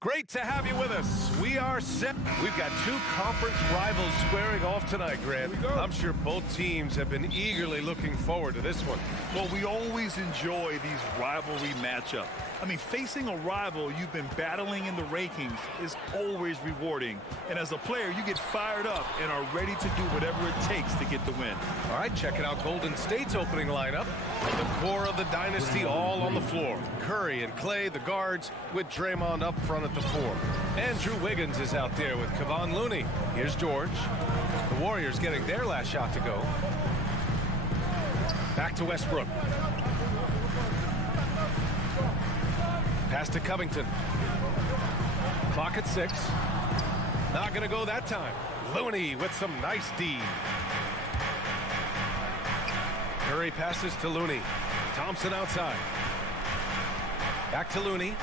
Great to have you with us. We are set. We've got two conference rivals squaring off tonight, Grant. I'm sure both teams have been eagerly looking forward to this one. Well, we always enjoy these rivalry matchups. I mean, facing a rival you've been battling in the rankings is always rewarding. And as a player, you get fired up and are ready to do whatever it takes to get the win. All right, checking out Golden State's opening lineup. The core of the dynasty all on the floor. Curry and Clay, the guards, with Draymond up front at the 4. Andrew Wiggins is out there with Kevon Looney. Here's George. The Warriors getting their last shot to go. Back to Westbrook. Pass to Covington. Clock at 6. Not going to go that time. Looney with some nice D. Curry passes to Looney. Thompson outside. Back to Looney.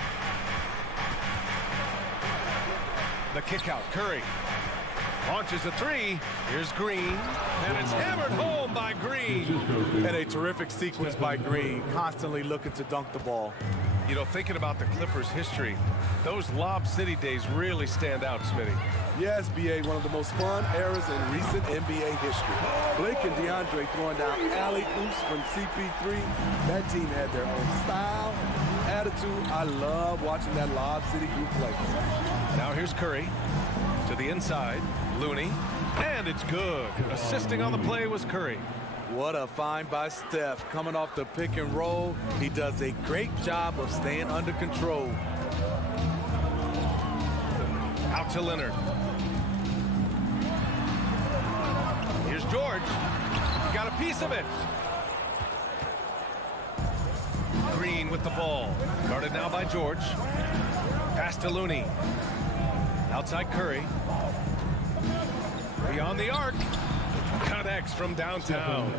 The kick out. Curry launches a 3. Here's Green. And it's hammered home by Green. And a terrific sequence by Green, constantly looking to dunk the ball. You know, thinking about the Clippers' history, those Lob City days really stand out, Smitty. Yes, B.A., one of the most fun eras in recent NBA history. Blake and DeAndre throwing down alley-oops from CP3. That team had their own style, attitude. I love watching that Lob City group play. Now here's Curry to the inside. Looney, and it's good. Assisting on the play was Curry. What a find by Steph. Coming off the pick and roll, he does a great job of staying under control. Out to Leonard. Here's George. He got a piece of it. Green with the ball. Guarded now by George. Pass to Looney. Outside Curry. Beyond the arc. Connects from downtown.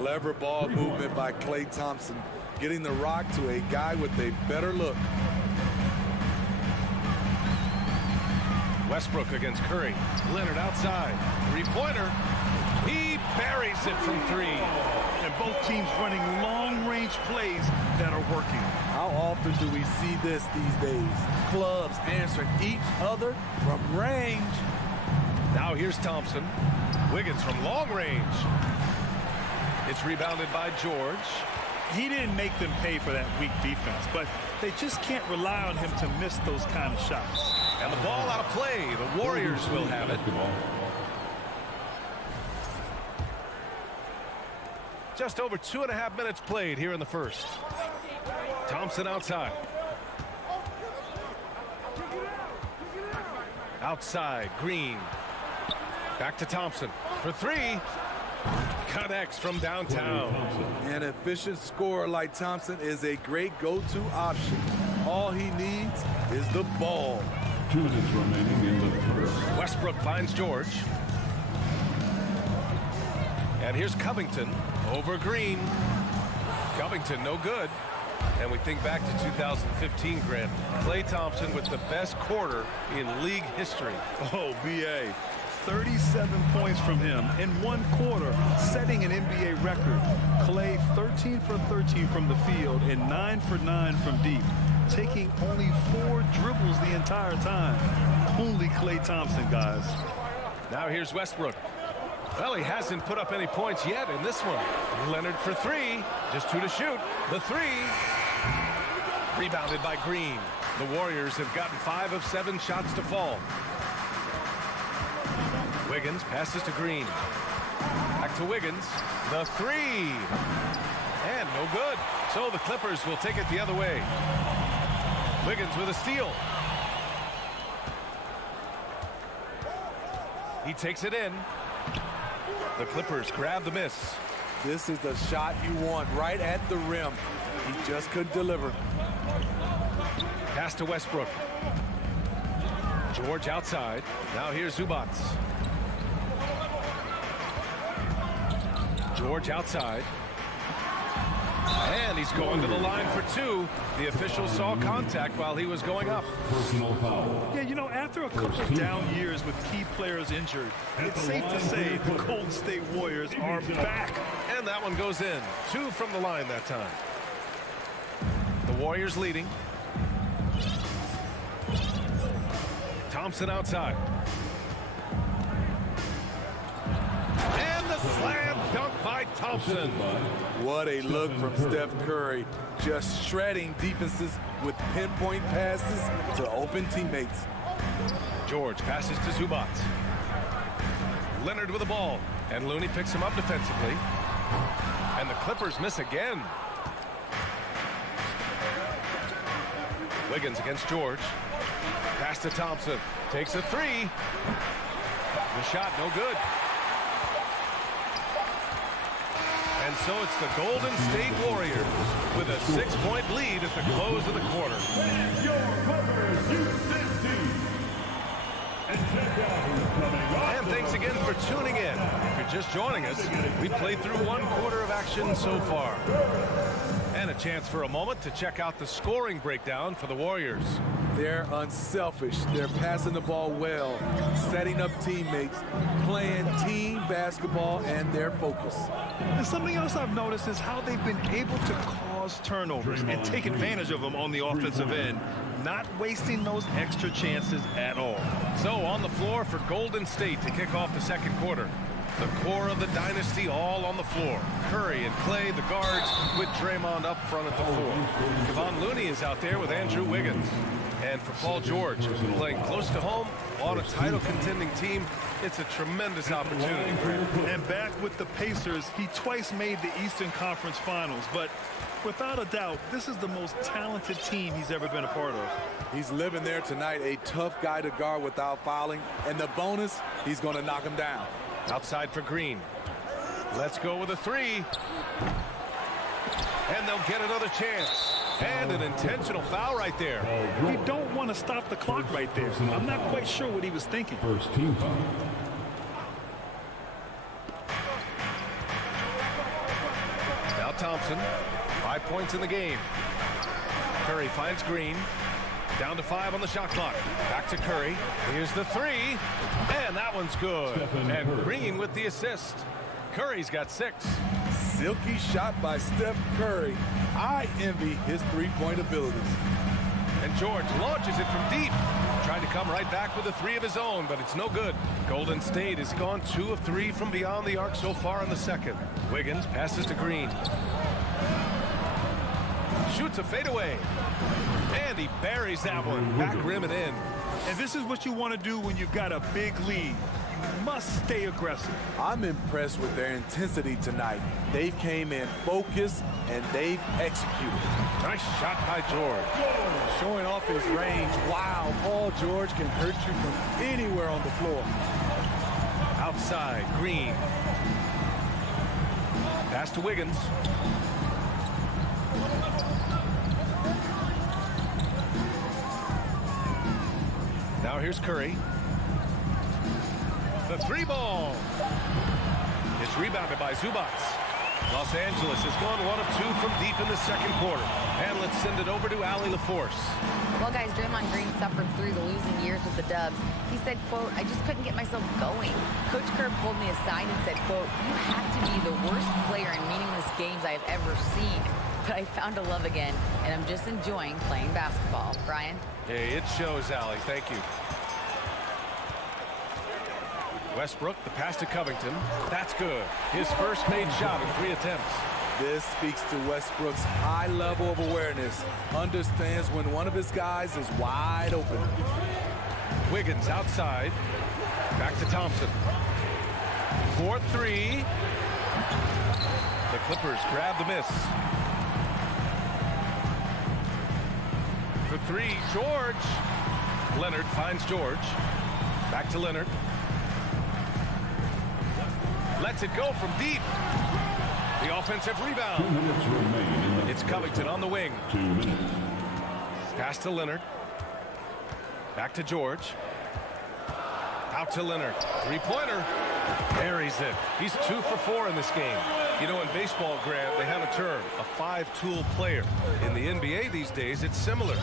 Clever ball movement by Klay Thompson, getting the rock to a guy with a better look. Westbrook against Curry. Leonard outside. Three-pointer. He buries it from 3. And both teams running long-range plays that are working. How often do we see this these days? Clubs answering each other from range. Now here's Thompson. Wiggins from long range. It's rebounded by George. He didn't make them pay for that weak defense, but they just can't rely on him to miss those kind of shots. And the ball out of play. The Warriors will have it. Just over 2.5 minutes played here in the first. Thompson outside. Outside, Green. Back to Thompson for 3. Connects from downtown. An efficient scorer like Thompson is a great go-to option. All he needs is the ball. 2 minutes remaining in the first. Westbrook finds George. And here's Covington over Green. Covington no good. And we think back to 2015, Grant. Klay Thompson with the best quarter in league history. Oh, B.A. 37 points from him in 1 quarter, setting an NBA record. Klay 13 for 13 from the field and 9 for 9 from deep, taking only 4 dribbles the entire time. Only Klay Thompson, guys. Now here's Westbrook. Well, he hasn't put up any points yet in this one. Leonard for 3, just 2 to shoot. The 3, rebounded by Green. The Warriors have gotten 5 of 7 shots to fall. Wiggins passes to Green. Back to Wiggins. The 3. And no good. So the Clippers will take it the other way. Wiggins with a steal. He takes it in. The Clippers grab the miss. This is the shot you want right at the rim. He just couldn't deliver. Pass to Westbrook. George outside. Now here's Zubac. George outside. And he's going to the line for 2. The official saw contact while he was going up. Personal foul. Yeah, you know, after a couple of down years with key players injured, it's safe to say the Golden State Warriors are back. And that one goes in. 2 from the line that time. The Warriors leading. Thompson outside. And the slam dunk by Thompson. What a look from Steph Curry. Just shredding defenses with pinpoint passes to open teammates. George passes to Zubac. Leonard with the ball. And Looney picks him up defensively. And the Clippers miss again. Wiggins against George. Pass to Thompson. Takes a three. The shot no good. And so it's the Golden State Warriors with a 6-point lead at the close of the quarter. And thanks again for tuning in. If you're just joining us, we played through 1 quarter of action so far. And a chance for a moment to check out the scoring breakdown for the Warriors. They're unselfish. They're passing the ball well, setting up teammates, playing team basketball, and their focus. And something else I've noticed is how they've been able to cause turnovers and take advantage of them on the offensive end, not wasting those extra chances at all. So on the floor for Golden State to kick off the second quarter. The core of the dynasty all on the floor. Curry and Clay, the guards, with Draymond up front at the 4. Kevon Looney is out there with Andrew Wiggins. And for Paul George, playing close to home on a title-contending team, it's a tremendous opportunity for him. And back with the Pacers, he twice made the Eastern Conference Finals. But without a doubt, this is the most talented team he's ever been a part of. He's living there tonight, a tough guy to guard without fouling. And the bonus, he's going to knock him down. Outside for Green. Let's go with a 3. And they'll get another chance. And an intentional foul right there. You don't want to stop the clock right there. I'm not quite sure what he was thinking. First team foul. Now Thompson, 5 points in the game. Curry finds Green. Down to 5 on the shot clock. Back to Curry. Here's the 3. And that one's good. And Green with the assist. Curry's got 6. Silky shot by Steph Curry. I envy his three-point abilities. And George launches it from deep. Tried to come right back with a 3 of his own, but it's no good. Golden State has gone 2 of 3 from beyond the arc so far in the second. Wiggins passes to Green. Shoots a fadeaway. And he buries that one. Back rim and in. And this is what you want to do when you've got a big lead. You must stay aggressive. I'm impressed with their intensity tonight. They came in focused and they've executed. Nice shot by George. Showing off his range. Wow, Paul George can hurt you from anywhere on the floor. Outside, Green. Pass to Wiggins. Now here's Curry. The 3 ball. It's rebounded by Zubac. Los Angeles has gone 1 of 2 from deep in the second quarter. And let's send it over to Allie LaForce. Well, guys, Draymond Green suffered through the losing years with the Dubs. He said, quote, "I just couldn't get myself going." Coach Kerr pulled me aside and said, quote, "You have to be the worst player in meaningless games I have ever seen. But I found a love again, and I'm just enjoying playing basketball." Brian? Hey, it shows, Allie. Thank you. Westbrook, the pass to Covington. That's good. His first made shot in 3 attempts. This speaks to Westbrook's high level of awareness. Understands when one of his guys is wide open. Wiggins outside. Back to Thompson. 4-3. The Clippers grab the miss. For 3, George. Leonard finds George. Back to Leonard. Lets it go from deep. The offensive 2 rebound. minutes remain. It's Covington on the wing. 2 minutes. Pass to Leonard. Back to George. Out to Leonard. 3-pointer. Buries it. He's 2 for 4 in this game. You know, in baseball, Grant, they have a term, a 5-tool player. In the NBA these days, it's similar.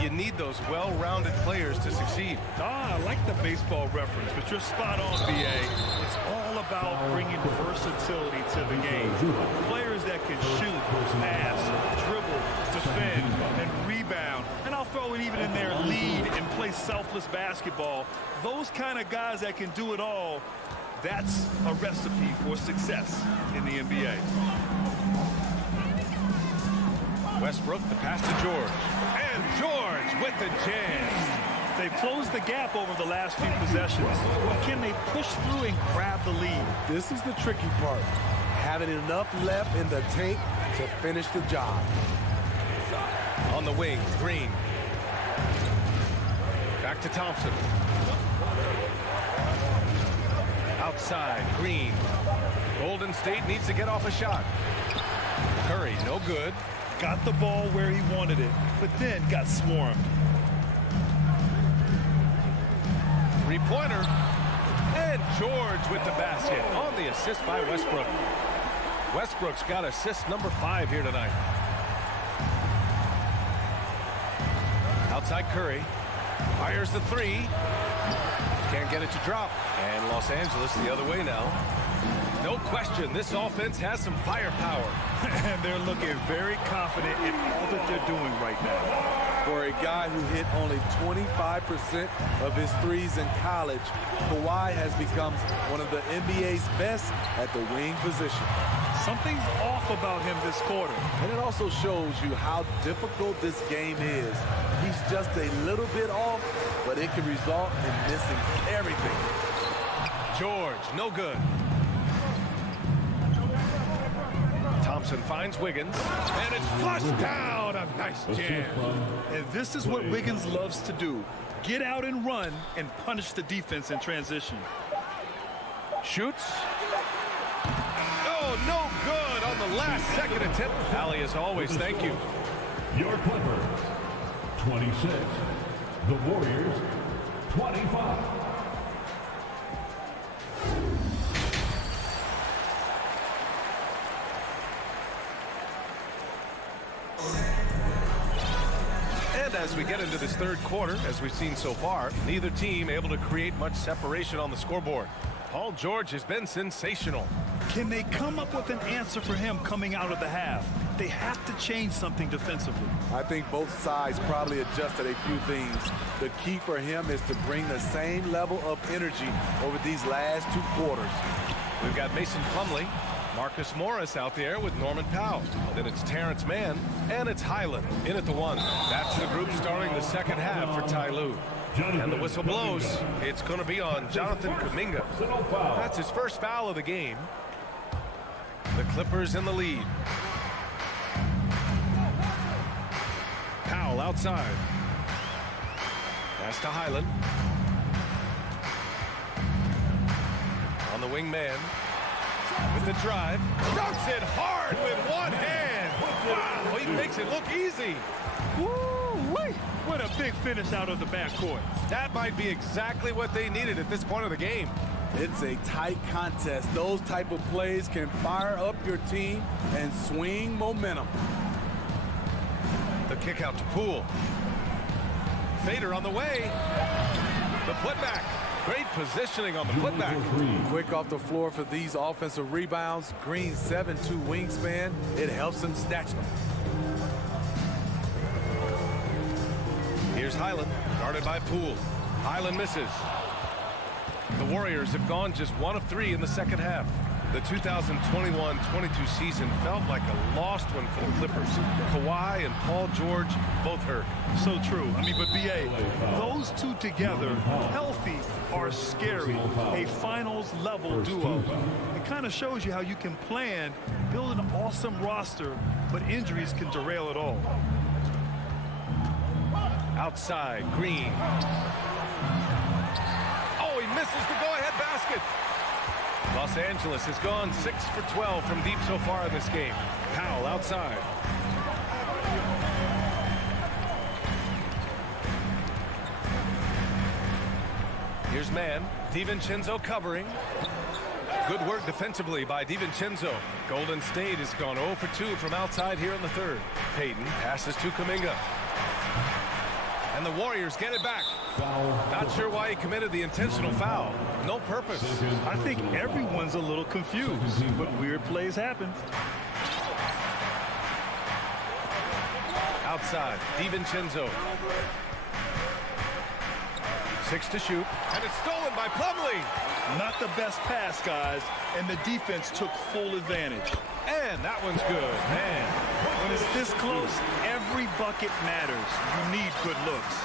You need those well-rounded players to succeed. I like the baseball reference, but you're spot on, BA. It's all about bringing versatility to the game. Players that can shoot, pass, dribble, defend, and rebound. And I'll throw it even in their lead and play selfless basketball. Those kind of guys that can do it all, that's a recipe for success in the NBA. Westbrook, the pass to George. And George with the jam. They've closed the gap over the last few possessions. Can they push through and grab the lead? This is the tricky part. Having enough left in the tank to finish the job. On the wing, Green. Back to Thompson. Outside, Green. Golden State needs to get off a shot. Curry, no good. Got the ball where he wanted it, but then got swarmed. Three-pointer. And George with the basket on the assist by Westbrook. Westbrook's got assist number 5 here tonight. Outside Curry. Fires the 3. Can't get it to drop. And Los Angeles the other way now. No question, this offense has some firepower. And they're looking very confident in all that they're doing right now. For a guy who hit only 25% of his threes in college, Kawhi has become one of the NBA's best at the wing position. Something's off about him this quarter. And it also shows you how difficult this game is. He's just a little bit off, but it can result in missing everything. George, no good. Thompson finds Wiggins, and it's flushed down. A nice jam. And this is what Wiggins loves to do. Get out and run and punish the defense in transition. Shoots. Oh, no good on the last second attempt. Allie, as always, thank you. Your Clippers, 26. The Warriors, 25. And as we get into this third quarter, as we've seen so far, neither team able to create much separation on the scoreboard. Paul George has been sensational. Can they come up with an answer for him coming out of the half? They have to change something defensively. I think both sides probably adjusted a few things. The key for him is to bring the same level of energy over these last 2 quarters. We've got Mason Plumlee, Marcus Morris out there with Norman Powell. Then it's Terrence Mann, and it's Highland in at the 1. That's the group starting the second half for Ty Lue. And the whistle blows. It's going to be on Jonathan Kuminga. That's his first foul of the game. The Clippers in the lead. Powell outside. Pass to Highland. On the wing man. With the drive. Dunks it hard with one hand. Wow, he makes it look easy. Woo-wee! What a big finish out of the backcourt. That might be exactly what they needed at this point of the game. It's a tight contest. Those type of plays can fire up your team and swing momentum. The kick out to Poole. Fader on the way. The putback. Great positioning on the putback. Quick off the floor for these offensive rebounds. Green's 7'2" wingspan. It helps him snatch them. Here's Highland, guarded by Poole. Highland misses. The Warriors have gone just 1 of 3 in the second half. The 2021-22 season felt like a lost one for the Clippers. Kawhi and Paul George both hurt. So true. I mean, but B.A., those two together, healthy, are scary. A finals-level duo. It kind of shows you how you can plan, build an awesome roster, but injuries can derail it all. Outside, Green. Oh, he misses the go-ahead basket. Los Angeles has gone 6 for 12 from deep so far in this game. Powell outside. Here's Mann. DiVincenzo covering. Good work defensively by DiVincenzo. Golden State has gone 0 for 2 from outside here in the third. Payton passes to Kuminga. And the Warriors get it back. Not sure why he committed the intentional foul. No purpose. I think everyone's a little confused, but weird plays happen. Outside, DiVincenzo. 6 to shoot, and it's stolen by Plumlee. Not the best pass, guys, and the defense took full advantage. And that one's good, man. When it's this close, every bucket matters. You need good looks.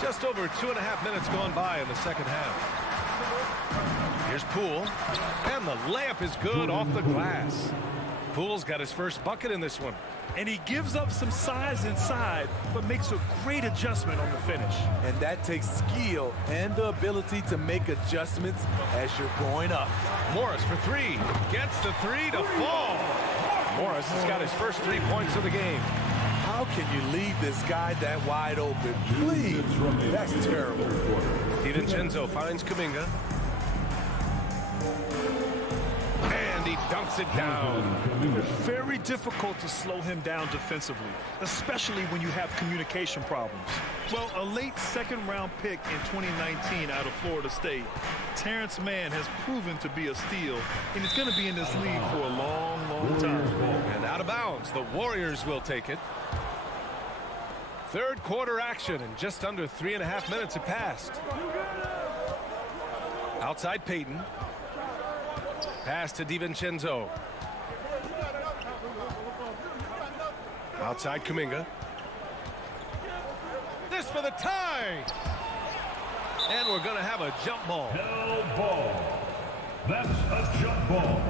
Just over 2.5 minutes gone by in the second half. Here's Poole, and the layup is good off the glass. Poole's got his first bucket in this one. And he gives up some size inside, but makes a great adjustment on the finish. And that takes skill and the ability to make adjustments as you're going up. Morris for 3. Gets the 3 to fall. Morris has got his first 3 points of the game. How can you leave this guy that wide open? Please, that's terrible. DiVincenzo finds Kuminga. And he dunks it down. Very difficult to slow him down defensively, especially when you have communication problems. Well, a late second-round pick in 2019 out of Florida State, Terrence Mann has proven to be a steal, and he's going to be in this league for a long, long time. And out of bounds, the Warriors will take it. Third quarter action, and just under 3.5 minutes have passed. Outside Payton. Pass to DiVincenzo. Outside Kuminga. This for the tie. And we're going to have a jump ball. Hell ball. That's a jump ball.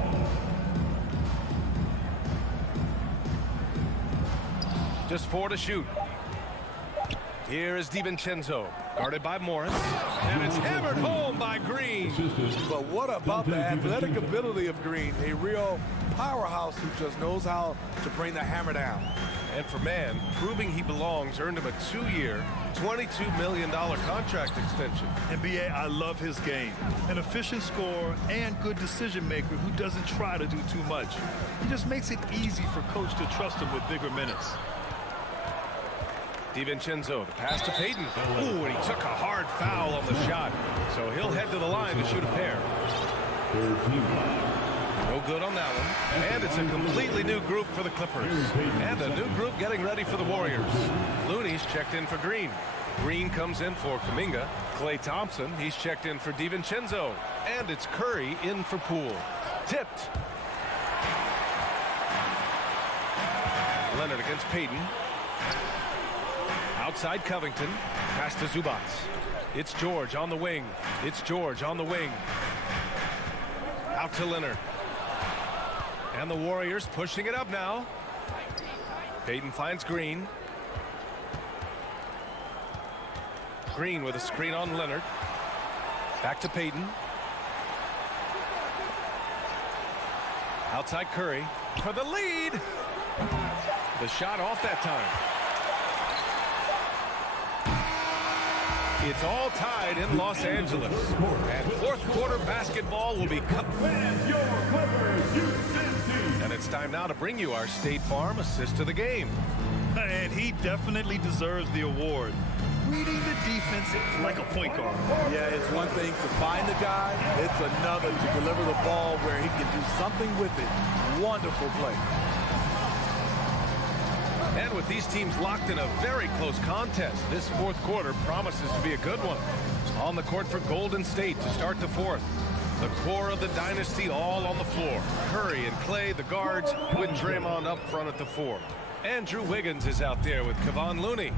Just 4 to shoot. Here is DiVincenzo, guarded by Morris, and it's hammered home by Green. But what about the athletic ability of Green? A real powerhouse who just knows how to bring the hammer down. And for Mann, proving he belongs earned him a 2-year, $22 million contract extension. NBA, I love his game. An efficient scorer and good decision maker who doesn't try to do too much. He just makes it easy for coach to trust him with bigger minutes. DiVincenzo, the pass to Payton. Ooh, and he took a hard foul on the shot. So he'll head to the line to shoot a pair. No good on that one. And it's a completely new group for the Clippers. And a new group getting ready for the Warriors. Looney's checked in for Green. Green comes in for Kuminga. Klay Thompson, he's checked in for DiVincenzo. And it's Curry in for Poole. Tipped. Leonard against Payton. Outside Covington, pass to Zubac. It's George on the wing. It's George on the wing. Out to Leonard. And the Warriors pushing it up now. Payton finds Green. Green with a screen on Leonard. Back to Payton. Outside Curry for the lead. The shot off that time. It's all tied in Los Angeles. And fourth quarter basketball will be and it's time now to bring you our State Farm assist of the game. And he definitely deserves the award. Reading the defense like a point guard. Yeah, it's one thing to find the guy. It's another to deliver the ball where he can do something with it. Wonderful play. And with these teams locked in a very close contest, this fourth quarter promises to be a good one. On the court for Golden State to start the fourth. The core of the dynasty all on the floor. Curry and Klay, the guards, with Draymond up front at the 4. Andrew Wiggins is out there with Kevon Looney.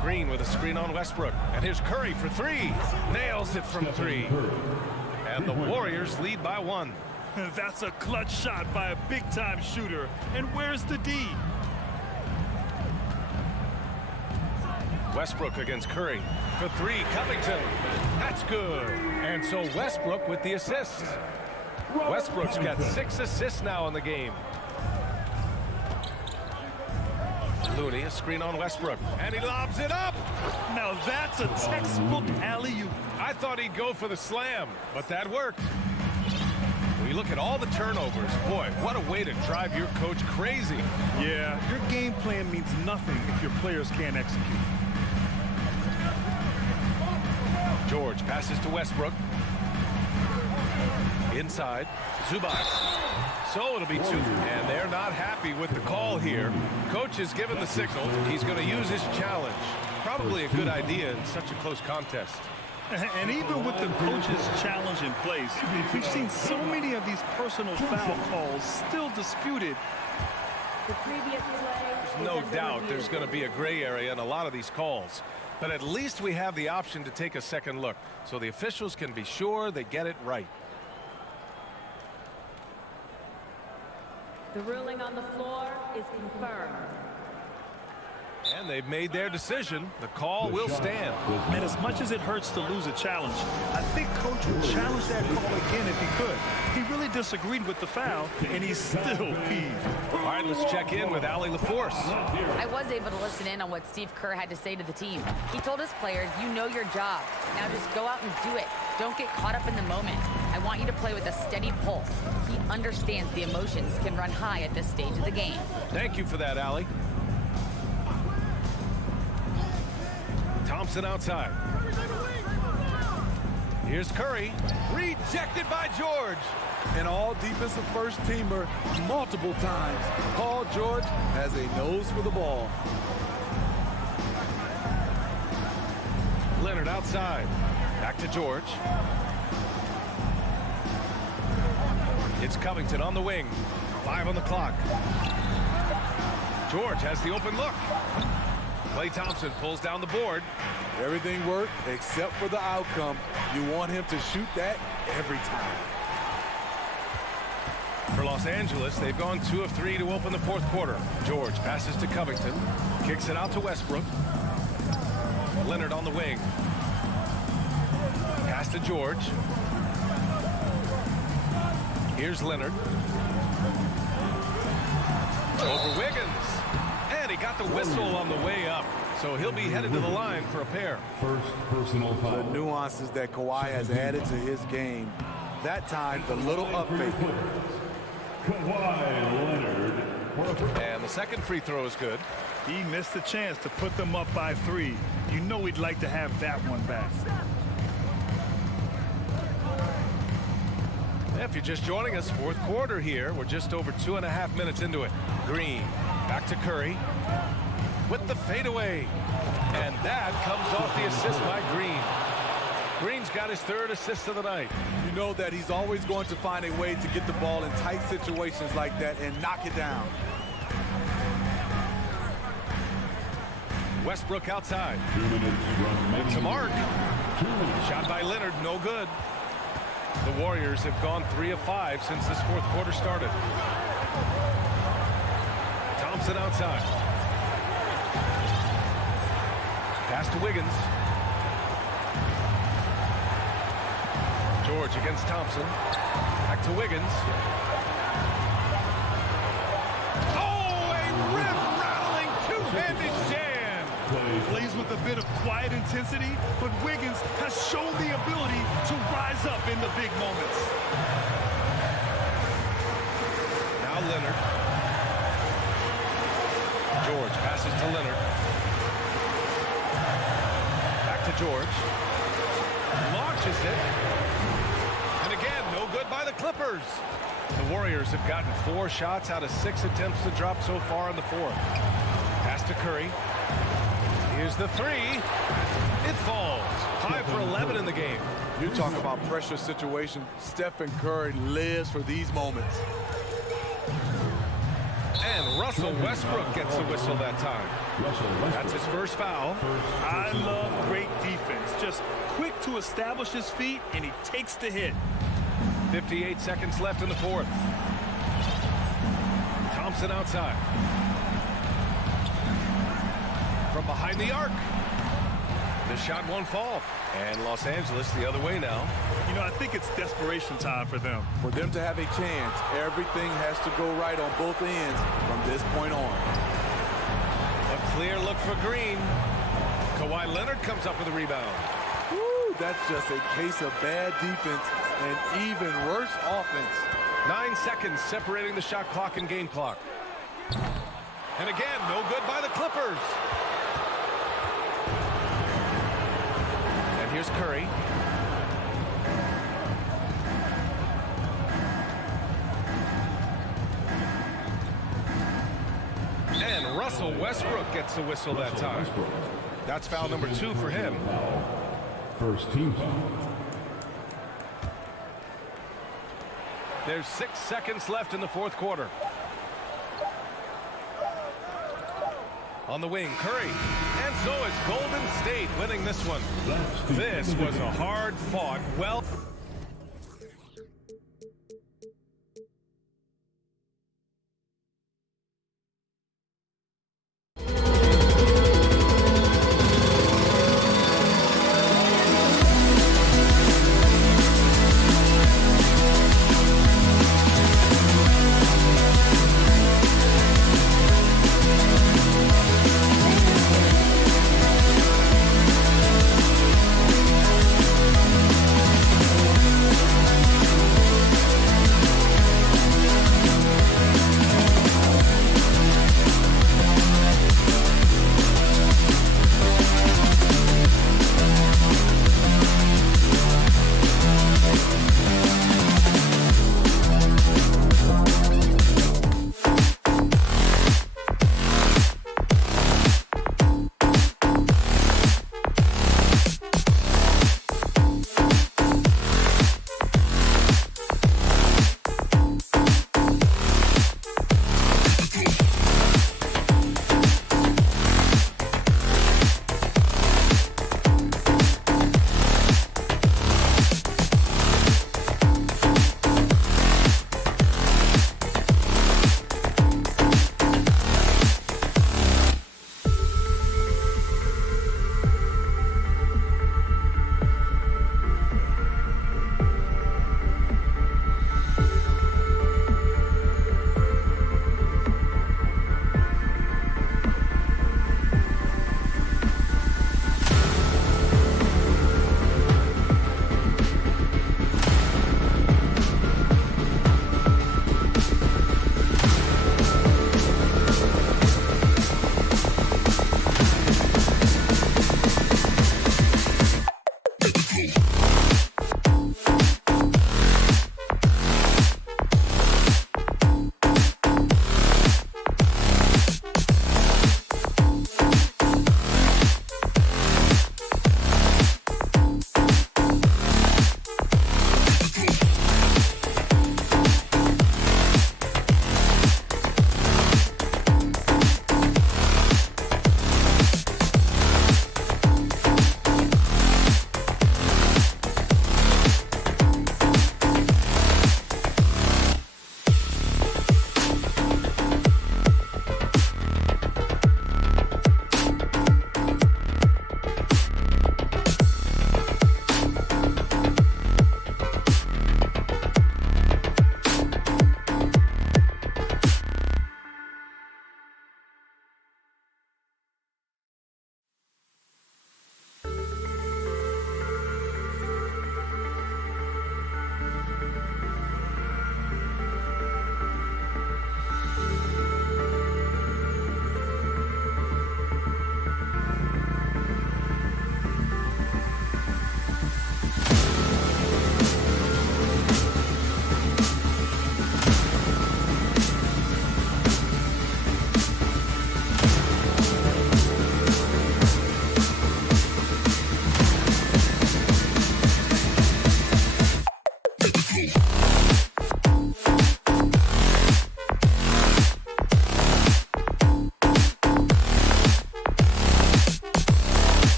Green with a screen on Westbrook. And here's Curry for 3. Nails it from 3. And the Warriors lead by 1. That's a clutch shot by a big-time shooter. And where's the D? Westbrook against Curry for 3. Covington. That's good. And so Westbrook with the assist. Westbrook's got 6 assists now in the game. Looney, a screen on Westbrook. And he lobs it up. Now that's a textbook alley-oop. I thought he'd go for the slam, but that worked. When you look at all the turnovers, boy, what a way to drive your coach crazy. Yeah, your game plan means nothing if your players can't execute. George passes to Westbrook. Inside, Zubac. So it'll be 2. And they're not happy with the call here. Coach has given the signal. He's going to use his challenge. Probably a good idea in such a close contest. And even with the coach's challenge in place, we've seen so many of these personal foul calls still disputed. The previous play. There's no doubt there's going to be a gray area in a lot of these calls. But at least we have the option to take a second look, so the officials can be sure they get it right. The ruling on the floor is confirmed. And they've made their decision. The call will stand. And as much as it hurts to lose a challenge, I think Coach would challenge that call again if he could. He really disagreed with the foul, and he's still peeved. All right, let's check in with Allie LaForce. I was able to listen in on what Steve Kerr had to say to the team. He told his players, you know your job. Now just go out and do it. Don't get caught up in the moment. I want you to play with a steady pulse. He understands the emotions can run high at this stage of the game. Thank you for that, Allie. Thompson outside. Here's Curry. Rejected by George. An all-defensive first-teamer multiple times. Paul George has a nose for the ball. Leonard outside. Back to George. It's Covington on the wing. 5 on the clock. George has the open look. Klay Thompson pulls down the board. Everything worked except for the outcome. You want him to shoot that every time. For Los Angeles, they've gone 2 of 3 to open the fourth quarter. George passes to Covington. Kicks it out to Westbrook. Leonard on the wing. Pass to George. Here's Leonard. Over Wiggins. And he got the whistle on the way up. So he'll be headed to the line for a pair. First personal foul. The nuances that Kawhi has added to his game. That time, the little up fake. Kawhi Leonard. And the second free throw is good. He missed the chance to put them up by 3. You know we'd like to have that one back. If you're just joining us, fourth quarter here. We're just over 2.5 minutes into it. Green, back to Curry. With the fadeaway. And that comes off the assist by Green. Green's got his 3rd assist of the night. You know that he's always going to find a way to get the ball in tight situations like that and knock it down. Westbrook outside. 2 minutes remaining. To Mark. Shot by Leonard, no good. The Warriors have gone 3 of 5 since this fourth quarter started. Thompson outside. Pass to Wiggins. George against Thompson. Back to Wiggins. Oh, a rib-rattling two-handed jam. Plays with a bit of quiet intensity, but Wiggins has shown the ability to rise up in the big moments. Now Leonard. George passes to Leonard. Back to George. Launches it. And again, no good by the Clippers. The Warriors have gotten 4 shots out of 6 attempts to drop so far in the fourth. Pass to Curry. Here's the 3. It falls. 5 for 11 in the game. You talk about pressure situation. Stephen Curry lives for these moments. And Russell Westbrook gets the whistle that time. That's his first foul. I love great defense. Just quick to establish his feet, and he takes the hit. 58 seconds left in the fourth. Thompson outside. From behind the arc. The shot won't fall. And Los Angeles the other way now. You know, I think it's desperation time for them. For them to have a chance, everything has to go right on both ends from this point on. A clear look for Green. Kawhi Leonard comes up with a rebound. Woo, that's just a case of bad defense and even worse offense. 9 seconds separating the shot clock and game clock. And again, no good by the Clippers. And here's Curry. Russell Westbrook gets the whistle that time. That's foul number 2 for him. First team foul. There's 6 seconds left in the fourth quarter. On the wing, Curry. And so is Golden State winning this one. This was a hard-fought, well...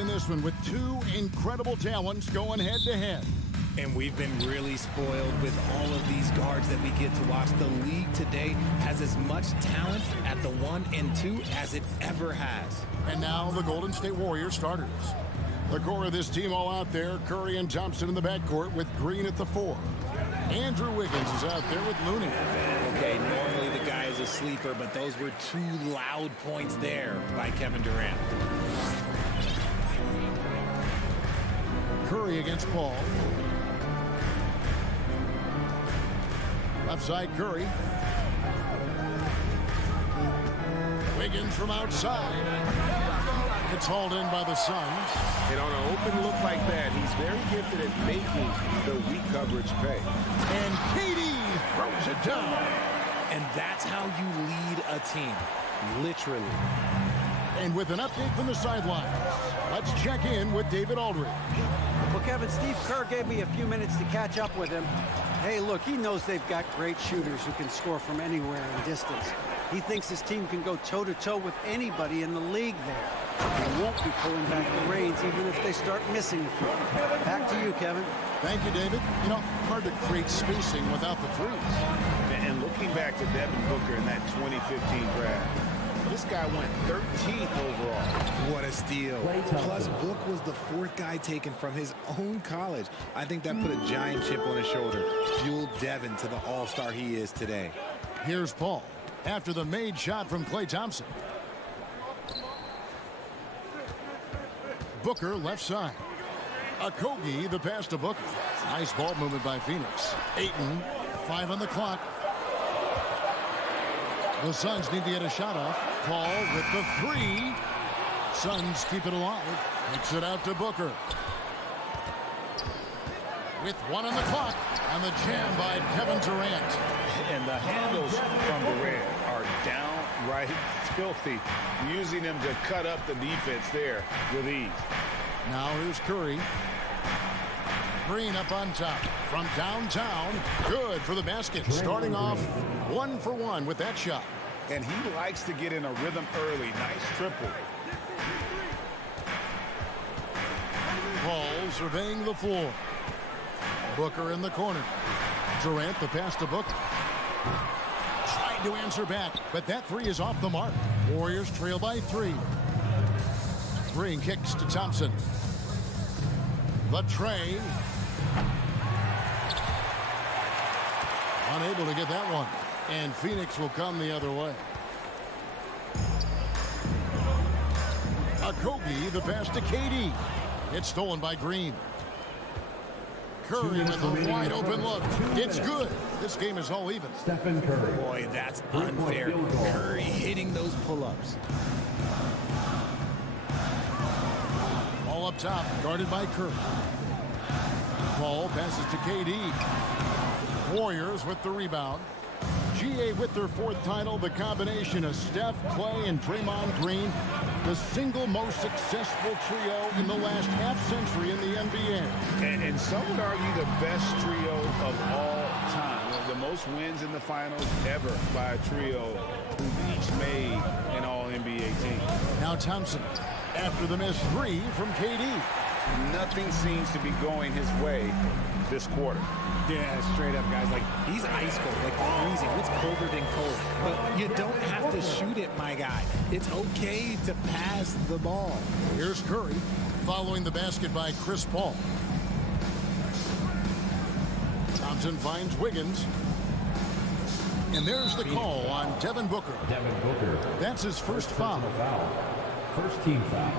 in this one with two incredible talents going head-to-head. And we've been really spoiled with all of these guards that we get to watch. The league today has as much talent at the 1 and 2 as it ever has. And now the Golden State Warriors starters. The core of this team all out there, Curry and Thompson in the backcourt with Green at the 4. Andrew Wiggins is out there with Looney. Okay, normally the guy is a sleeper, but those were 2 loud points there by Kevin Durant. Curry against Paul. Left side, Curry. Wiggins from outside. It's hauled in by the Suns. And on an open look like that, he's very gifted at making the weak coverage pay. And KD throws it down. And that's how you lead a team, literally. And with an update from the sidelines, let's check in with David Aldridge. Well, Kevin, Steve Kerr gave me a few minutes to catch up with him. Hey, look, he knows they've got great shooters who can score from anywhere in distance. He thinks his team can go toe-to-toe with anybody in the league there. They won't be pulling back the reins even if they start missing a few. Back to you, Kevin. Thank you, David. You know, hard to create spacing without the threes. And looking back to Devin Booker in that 2015 draft, this guy went 13th overall. What a steal. Plus, Book was the 4th guy taken from his own college. I think that put a giant chip on his shoulder, fueled Devin to the all-star he is today. Here's Paul after the made shot from Klay Thompson. Booker left side. Okogie the pass to Booker. Nice ball movement by Phoenix. Ayton, 5 on the clock. The Suns need to get a shot off. Paul with the 3. Suns keep it alive. Kicks it out to Booker. With 1 on the clock. On the jam by Kevin Durant. And the handles from Durant are downright filthy, using them to cut up the defense there with ease. Now here's Curry. Green up on top from downtown. Good for the basket. Starting off 1 for 1 with that shot. And he likes to get in a rhythm early. Nice triple. Paul surveying the floor. Booker in the corner. Durant the pass to Booker. Tried to answer back, but that 3 is off the mark. Warriors trail by 3. Green kicks to Thompson. The tray. Unable to get that one. And Phoenix will come the other way. Okogie the pass to KD. It's stolen by Green. Curry with a wide open look. It's good. This game is all even. Stephen Curry. Boy, that's unfair. Curry hitting those pull-ups. All up top, guarded by Curry. Paul passes to KD. Warriors with the rebound. GA with their 4th title, the combination of Steph, Klay, and Draymond Green, the single most successful trio in the last half-century in the NBA. And some would argue the best trio of all time. The most wins in the finals ever by a trio who've each made an all-NBA team. Now Thompson, after the missed 3 from KD. Nothing seems to be going his way this quarter. Yeah, straight up, guys. Like, he's ice cold, like freezing. It's colder than cold. But you don't have to shoot it, my guy. It's okay to pass the ball. Here's Curry, following the basket by Chris Paul. Thompson finds Wiggins. And there's the call on Devin Booker. Devin Booker. That's his first foul. First team foul.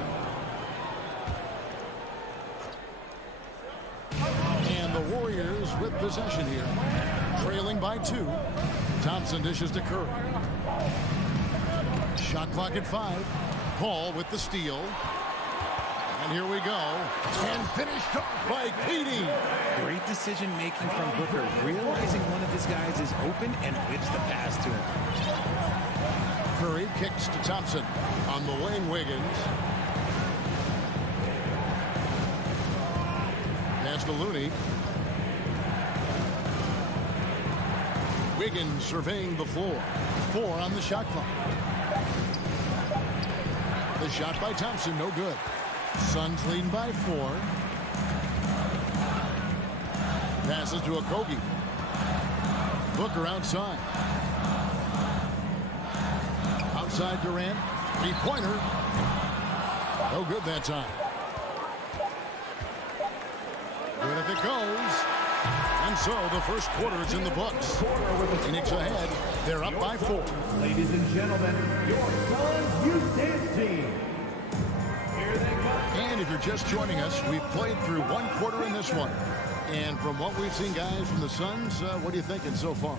And the Warriors with possession here. Trailing by 2. Thompson dishes to Curry. Shot clock at 5. Paul with the steal. And here we go. And finished off by KD. Great decision-making from Booker, realizing one of his guys is open and whips the pass to him. Curry kicks to Thompson. On the wing, Wiggins. Pass to Looney. Wiggins surveying the floor. 4 on the shot clock. The shot by Thompson, no good. Suns leading by 4. Passes to Okogie. Booker outside. Outside Durant. 3-pointer. No good that time. Good if it goes. And so the first quarter is in the books. Phoenix ahead. They're up by 4. Ladies and gentlemen, your Suns Youth Dance Team. Here they come. And if you're just joining us, we've played through one quarter in this one. And from what we've seen, guys, from the Suns, what are you thinking so far?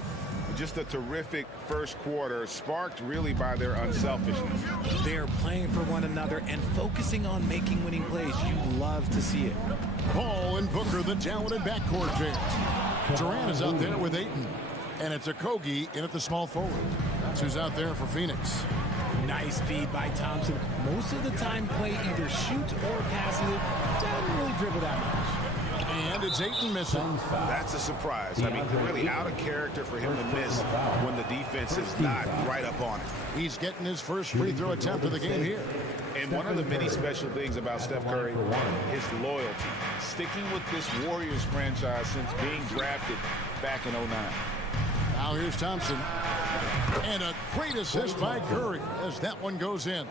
Just a terrific first quarter, sparked really by their unselfishness. They're playing for one another and focusing on making winning plays. You love to see it. Paul and Booker, the talented backcourt there. Durant is out there with Ayton. And it's Okogie in at the small forward. That's who's out there for Phoenix. Nice feed by Thompson. Most of the time, Clay either shoots or passes it. Doesn't really dribble that much. And it's Ayton missing. That's a surprise. I mean, really out of character for him to miss when the defense is not right up on it. He's getting his first free throw attempt of the game here. And one of the many special things about Steph Curry, his loyalty. Sticking with this Warriors franchise since being drafted back in 09. Now here's Thompson. And a great assist by Curry as that one goes in.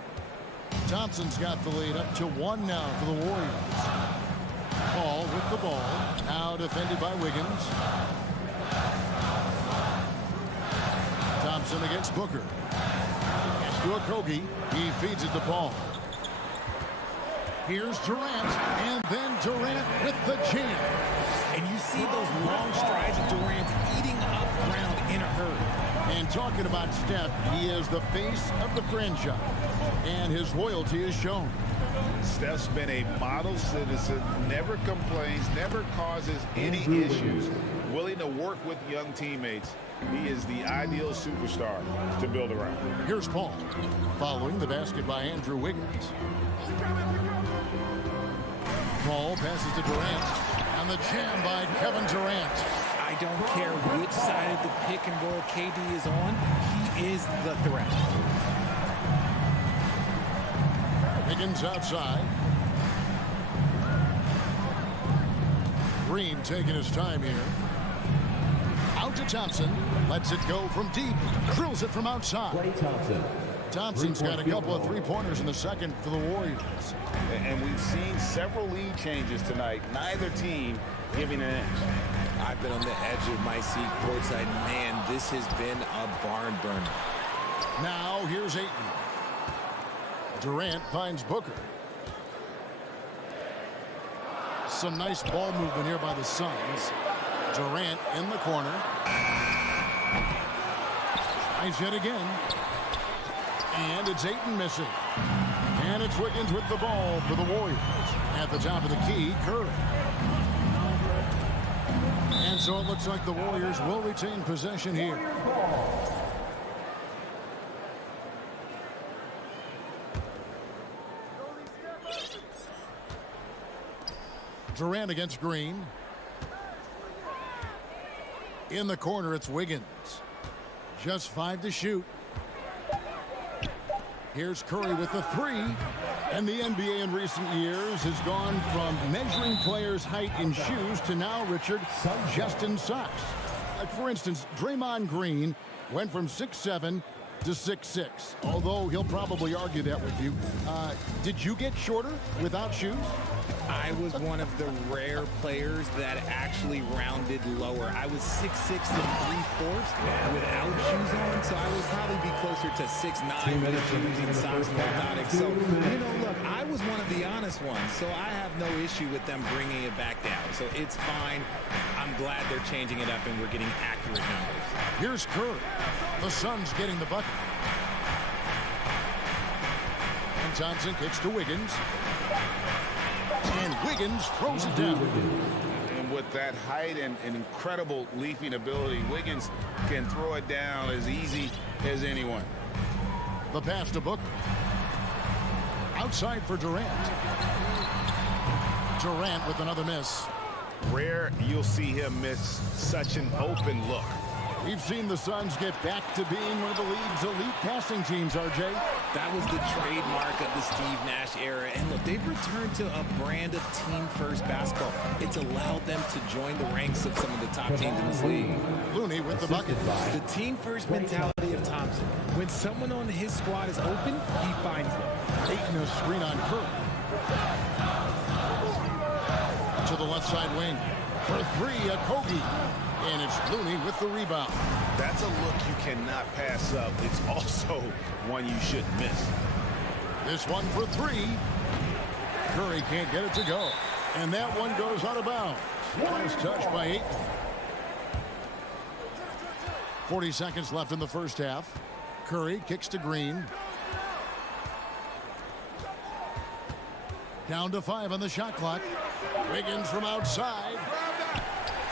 Thompson's got the lead up to 1 now for the Warriors. Paul with the ball. Now defended by Wiggins. Thompson against Booker. Pass to Okogie. He feeds it to Paul. Here's Durant. And then Durant with the jam. And you see those long strides of Durant eating up ground in a hurry. And talking about Steph, he is the face of the franchise. And his loyalty is shown. Steph's been a model citizen, never complains, never causes any issues, willing to work with young teammates. He is the ideal superstar to build around. Here's Paul, following the basket by Andrew Wiggins. Paul passes to Durant, and the jam by Kevin Durant. I don't care which side of the pick and roll KD is on, he is the threat. Wiggins outside. Green taking his time here. Out to Thompson. Lets it go from deep. Drills it from outside. Klay Thompson. Thompson's got a couple of three-pointers in the second for the Warriors. And we've seen several lead changes tonight. Neither team giving an edge. I've been on the edge of my seat courtside. Man, this has been a barn burner. Now here's Ayton. Durant finds Booker. Some nice ball movement here by the Suns. Durant in the corner. Tries yet again. And it's Ayton missing. And it's Wiggins with the ball for the Warriors. At the top of the key, Curry. And so it looks like the Warriors will retain possession here. Durant against Green. In the corner, it's Wiggins. Just 5 to shoot. Here's Curry with the 3. And the NBA in recent years has gone from measuring players' height in shoes to now, Richard, just in socks. For instance, Draymond Green went from 6'7" to 6'6", although he'll probably argue that with you. Did you get shorter without shoes? I was one of the rare players that actually rounded lower. I was 6'6" and 3/4 without shoes on, so I would probably be closer to 6'9" with shoes and socks and whatnot. So, look, I was one of the honest ones, so I have no issue with them bringing it back down. So it's fine. I'm glad they're changing it up and we're getting accurate numbers. Here's Curry. The Suns getting the bucket. And Johnson kicks to Wiggins. And Wiggins throws it down. And with that height and incredible leaping ability, Wiggins can throw it down as easy as anyone. The pass to Booker. Outside for Durant. Durant with another miss. Rare you'll see him miss such an open look. We've seen the Suns get back to being one of the league's elite passing teams, RJ. That was the trademark of the Steve Nash era. And look, they've returned to a brand of team-first basketball. It's allowed them to join the ranks of some of the top teams in this league. Looney with the bucket. The team-first mentality of Thompson. When someone on his squad is open, he finds them. Taking a screen on Curry. To the left side wing. For three, a Kogi. And it's Looney with the rebound. That's a look you cannot pass up. It's also one you shouldn't miss. This one for three. Curry can't get it to go. And that one goes out of bounds. Nice touch by Ayton. 40 seconds left in the first half. Curry kicks to Green. Down to 5 on the shot clock. Wiggins from outside.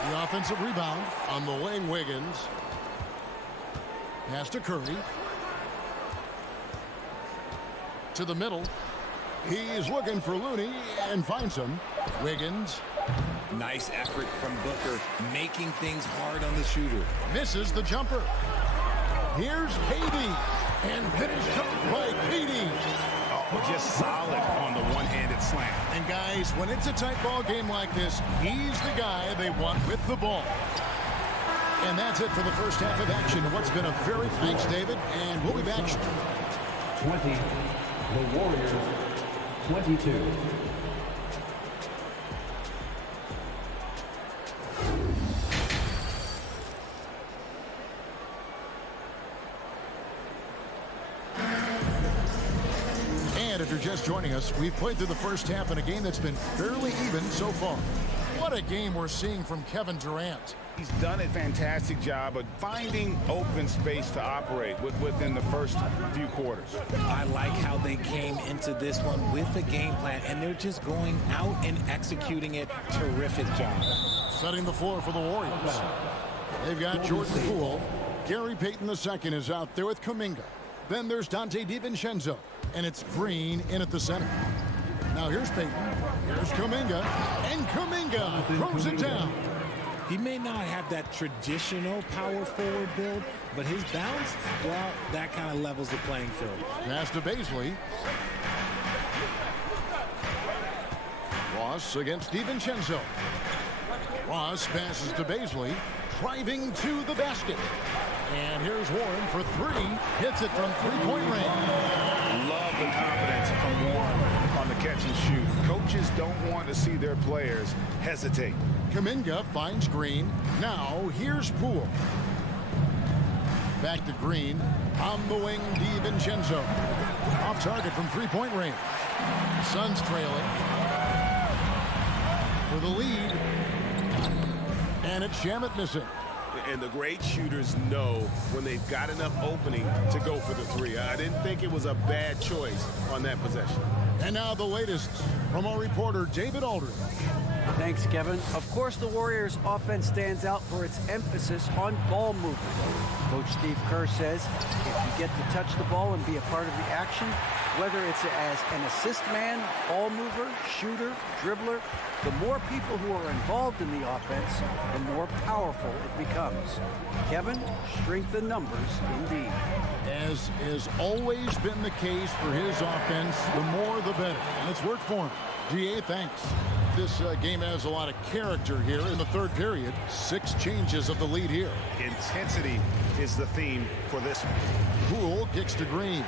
The offensive rebound on the wing. Wiggins. Pass to Curry. To the middle. He's looking for Looney and finds him. Wiggins. Nice effort from Booker, making things hard on the shooter. Misses the jumper. Here's KD. And finished up by KD. Oh, just solid on the one-handed slam. And guys, when it's a tight ball game like this, he's the guy they want with the ball. And that's it for the first half of action. What's been a very thanks, David, and we'll be back. 20, the Warriors, 22. And if you're just joining us, we've played through the first half in a game that's been fairly even so far. What a game we're seeing from Kevin Durant. He's done a fantastic job of finding open space to operate within the first few quarters. I like how they came into this one with a game plan, and they're just going out and executing it. Terrific job. Setting the floor for the Warriors. They've got Jordan Poole. Gary Payton II is out there with Kuminga. Then there's Dante DiVincenzo. And it's Green in at the center. Now here's Payton. Here's Kuminga. And Kuminga throws it down. He may not have that traditional power forward build, but his bounce, well, that kind of levels the playing field. Pass to Baisley. Ross against DiVincenzo. Ross passes to Baisley, driving to the basket. And here's Warren for three. Hits it from three-point range. Love the confidence from Warren on the catch and shoot. Coaches don't want to see their players hesitate. Kuminga finds Green. Now here's Poole. Back to Green. On the wing, DiVincenzo. Off target from three-point range. Suns trailing. For the lead. And it's Shamet missing. And the great shooters know when they've got enough opening to go for the three. I didn't think it was a bad choice on that possession. And now the latest from our reporter, David Aldridge. Thanks, Kevin. Of course, the Warriors' offense stands out for its emphasis on ball movement. Coach Steve Kerr says if you get to touch the ball and be a part of the action, whether it's as an assist man, ball mover, shooter, dribbler, the more people who are involved in the offense, the more powerful it becomes. Kevin, strength in numbers indeed. As has always been the case for his offense, the more the better. And it's worked for him. GA, thanks. This game has a lot of character here in the third period. 6 changes of the lead here. Intensity is the theme for this one. Poole kicks to Green.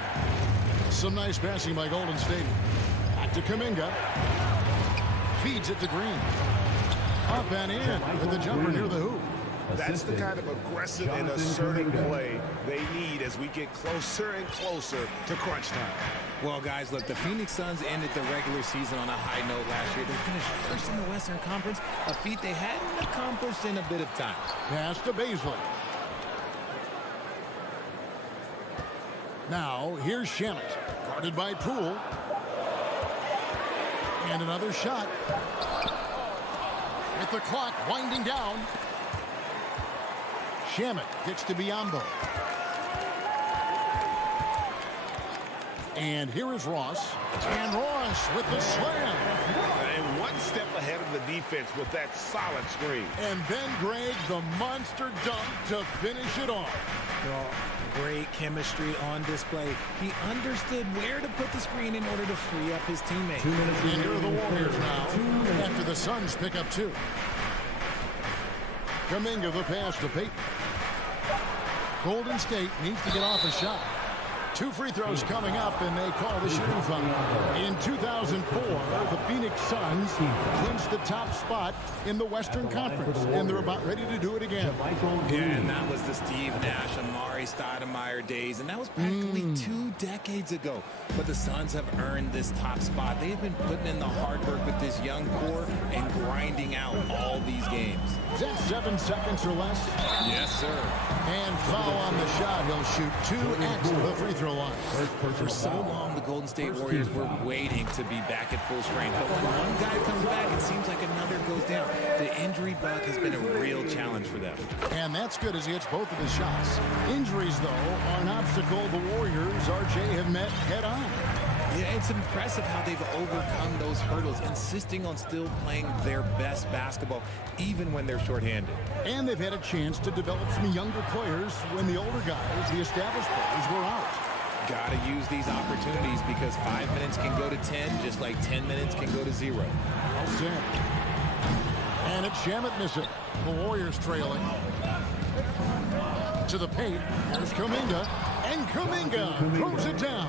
Some nice passing by Golden State. Back to Kuminga. Feeds it to Green. Up and in with the jumper near the hoop. That's the kind of aggressive and assertive play they need as we get closer and closer to crunch time. Well, guys, look, the Phoenix Suns ended the regular season on a high note last year. They finished first in the Western Conference, a feat they hadn't accomplished in a bit of time. Pass to Baisley. Now, here's Shamet, guarded by Poole. And another shot. With the clock winding down. Shamet gets to Biyombo. And here is Ross. And Ross with the slam. And one step ahead of the defense with that solid screen. And then, Greg, the monster dunk to finish it off. Well, great chemistry on display. He understood where to put the screen in order to free up his teammate. And here are the Warriors now after the Suns pick up 2. Kuminga the pass to Payton. Golden State needs to get off a shot. 2 free throws coming up, and they call the shooting foul. In 2004, the Phoenix Suns clinched the top spot in the Western Conference, and they're about ready to do it again. Yeah, and that was the Steve Nash, Amari Stoudemire days, and that was practically 2 decades ago. But the Suns have earned this top spot. They have been putting in the hard work with this young core and grinding out all these games. Is that 7 seconds or less? Yes, sir. And foul on the shot. He'll shoot 2 at the free throw line. For so long, the Golden State Warriors were waiting to be back at full strength. But when one guy comes back, it seems like another goes down. The injury bug has been a real challenge for them. And that's good as he hits both of his shots. Injuries, though, are an obstacle the Warriors, RJ, have met head-on. Yeah, it's impressive how they've overcome those hurdles, insisting on still playing their best basketball, even when they're shorthanded. And they've had a chance to develop some younger players when the older guys, the established players, were out. Got to use these opportunities because 5 minutes can go to 10, just like 10 minutes can go to 0. Well said. And it's Shamet missing. The Warriors trailing. To the paint. Here's Kuminga. And Kuminga throws it down.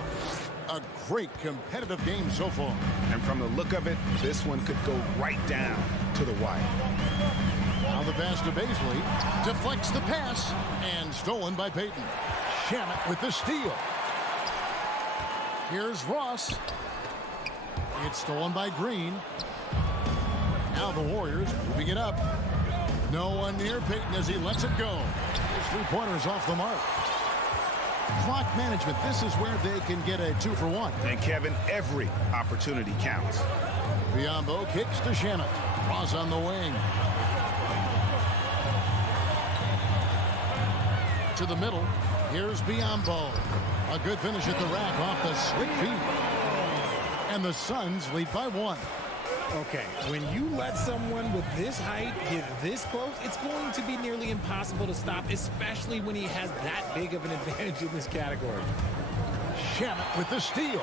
A great competitive game so far. And from the look of it, this one could go right down to the wire. Now the pass to Baisley. Deflects the pass. And stolen by Payton. Shamet with the steal. Here's Ross. It's stolen by Green. Now the Warriors moving it up. No one near Payton as he lets it go. His three-pointer's off the mark. Clock management. This is where they can get a 2-for-1. And Kevin, every opportunity counts. Biyombo kicks to Shamet. Ross on the wing. To the middle. Here's Biyombo. A good finish at the rack off the slick feed. And the Suns lead by 1. Okay, when you let someone with this height get this close, it's going to be nearly impossible to stop, especially when he has that big of an advantage in this category. Shamet with the steal.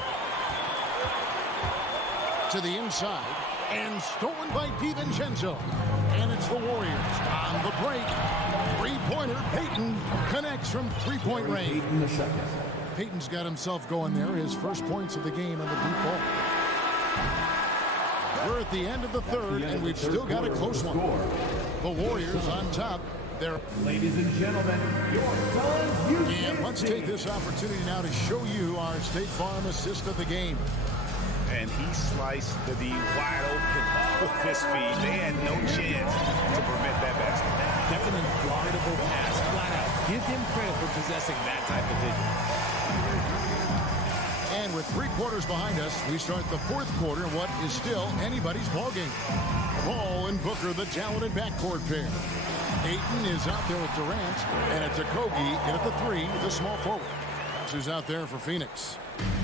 To the inside. And stolen by DiVincenzo. And it's the Warriors on the break. Three-pointer. Payton connects from three-point range. Payton's got himself going there. His first points of the game on the deep ball. We're at the end of the third, and we've still got a close one. The Warriors on top. They're Ladies and gentlemen, your Suns. And let's take this opportunity now to show you our State Farm assist of the game. And he sliced the D wide open with his feet. They had no chance to prevent that basket. That's an unguardable pass, flat out. Give him credit for possessing that type of vision. And with 3 quarters behind us, we start the fourth quarter in what is still anybody's ballgame. Ball and Booker, the talented backcourt pair. Ayton is out there with Durant, and it's Okogie in at the 3, the small forward. Who's out there for Phoenix.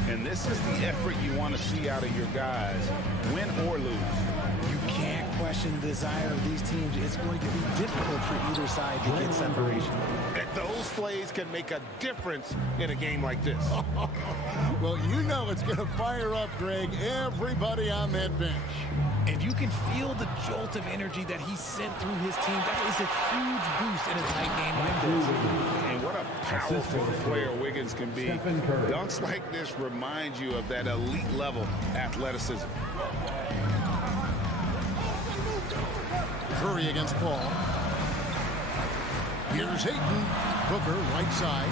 And this is the effort you want to see out of your guys, win or lose. You can't question the desire of these teams. It's going to be difficult for either side to get separation. And those plays can make a difference in a game like this. Well, you know it's going to fire up, Greg, everybody on that bench. And you can feel the jolt of energy that he sent through his team. That is a huge boost in a tight game like this. And what a powerful player Wiggins can be. Dunks like this remind you of that elite level athleticism. Curry against Paul. Here's Ayton. Booker, right side.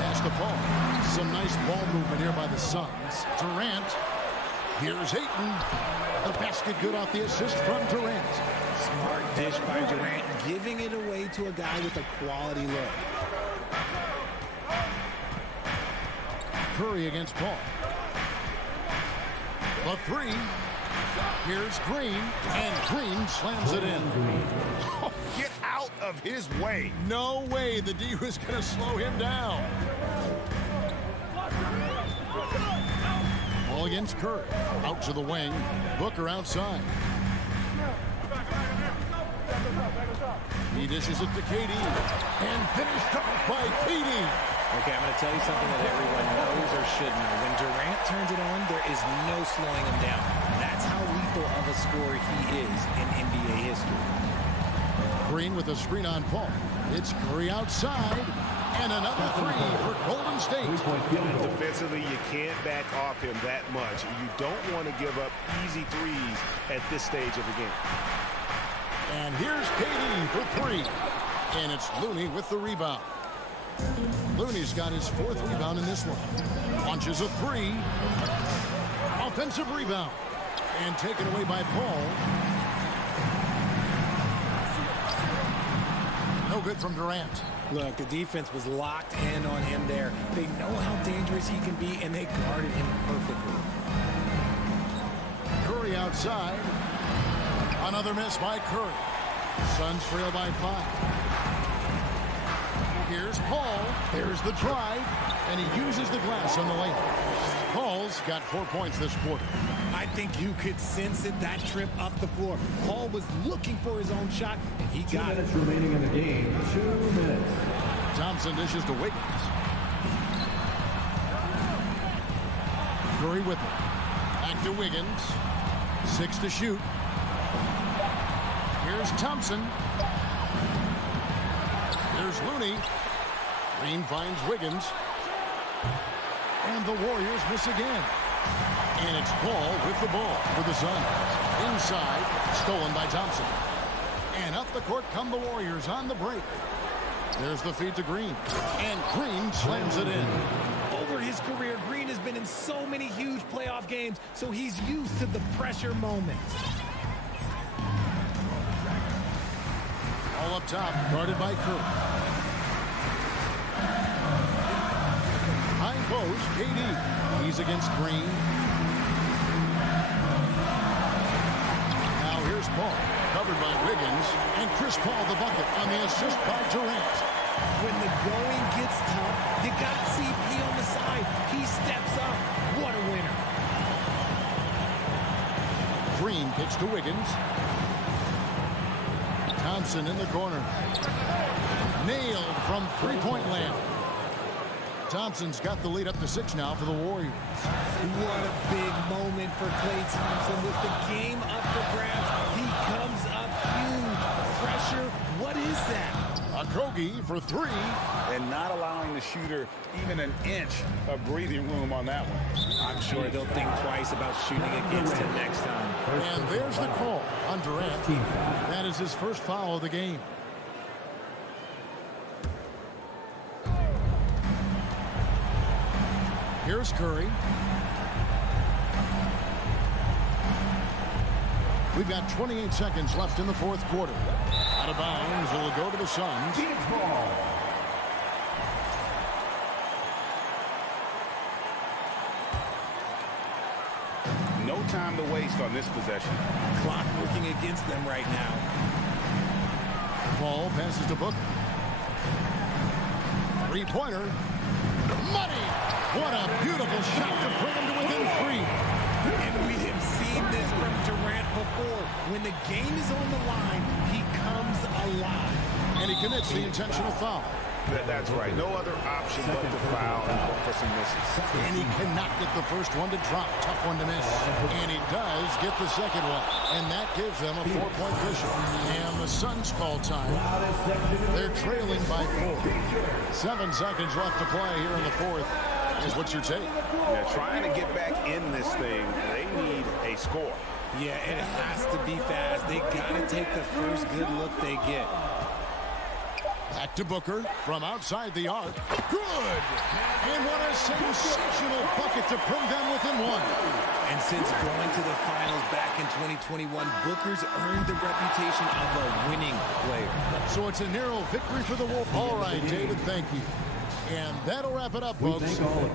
Pass to Paul. Some nice ball movement here by the Suns. Durant. Here's Ayton. The basket good off the assist from Durant. Smart dish by Durant, giving it away to a guy with a quality look. Curry against Paul. The 3. Here's Green, and Green slams it in. Oh, get out of his way. No way the D was going to slow him down. Paul against Curry. Out to the wing. Booker outside. He dishes it to KD. And finished off by KD. Okay, I'm going to tell you something that everyone knows or should know. When Durant turns it on, there is no slowing him down. That's how lethal of a scorer he is in NBA history. Green with a screen on Paul. It's Curry outside. And another three for Golden State. Defensively, you can't back off him that much. You don't want to give up easy threes at this stage of the game. And here's KD for three. And it's Looney with the rebound. Looney's got his fourth rebound in this one. Launches a three. Offensive rebound. And taken away by Paul. No good from Durant. Look, the defense was locked in on him there. They know how dangerous he can be, and they guarded him perfectly. Curry outside. Another miss by Curry. Suns trail by 5. Here's Paul. There's the drive. And he uses the glass on the layup. Paul's got 4 points this quarter. I think you could sense it, that trip up the floor. Paul was looking for his own shot, and he got it. 2 minutes remaining in the game. 2 minutes. Thompson dishes to Wiggins. Curry with it. Back to Wiggins. 6 to shoot. Here's Thompson. Here's Looney. Green finds Wiggins. And the Warriors miss again. And it's Paul with the ball for the Suns. Inside, stolen by Thompson. And up the court come the Warriors on the break. There's the feed to Green. And Green slams it in. Over his career, Green has been in so many huge playoff games, so he's used to the pressure moments. All up top, guarded by Curry. High post, KD. He's against Green. Now here's Paul, covered by Wiggins, and Chris Paul the bucket on the assist by Durant. When the going gets tough, you got CP on the side. He steps up. What a winner. Green kicks to Wiggins. Thompson in the corner. Nailed from three-point land. Thompson's got the lead up to 6 now for the Warriors. What a big moment for Klay Thompson. With the game up for grabs, he comes up huge. Pressure, what is that? Okogie for 3. And not allowing the shooter even an inch of breathing room on that one. I'm sure they'll think twice about shooting against him next time. And there's the call on Durant. That is his first foul of the game. Here's Curry. We've got 28 seconds left in the fourth quarter. Out of bounds, it'll go to the Suns. No time to waste on this possession. Clock working against them right now. Paul passes to Booker. Three-pointer. Money! What a beautiful shot to bring him to within 3. And we have seen this from Durant before. When the game is on the line, he comes alive. And he commits the intentional foul. That's right. No other option but to foul and hope for some misses. And he cannot get the first one to drop. Tough one to miss. And he does get the second one. And that gives them a 4-point cushion. And the Suns call time. They're trailing by 4. 7 seconds left to play here in the fourth. Is what your take? Yeah, trying to get back in this thing, they need a score. Yeah, it has to be fast. They got to take the first good look they get. Back to Booker from outside the arc. Good! And what a sensational bucket to bring them within 1. And since going to the finals back in 2021, Booker's earned the reputation of a winning player. So it's a narrow victory for the Wolves. All right, David, thank you. And that'll wrap it up, folks. We thank all of you.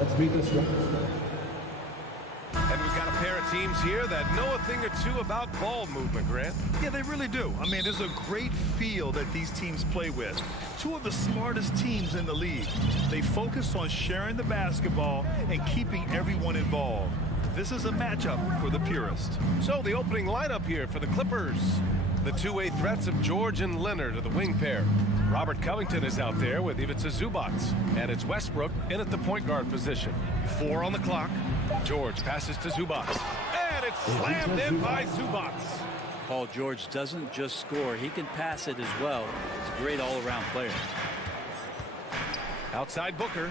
Let's meet this one. And we've got a pair of teams here that know a thing or two about ball movement, Grant. Yeah, they really do. I mean, there's a great feel that these teams play with. Two of the smartest teams in the league. They focus on sharing the basketball and keeping everyone involved. This is a matchup for the purist. So the opening lineup here for the Clippers. The two-way threats of George and Leonard are the wing pair. Robert Covington is out there with Ivica Zubac. And it's Westbrook in at the point guard position. 4 on the clock. George passes to Zubac. And it's slammed in by Zubac. Paul George doesn't just score. He can pass it as well. He's a great all-around player. Outside Booker.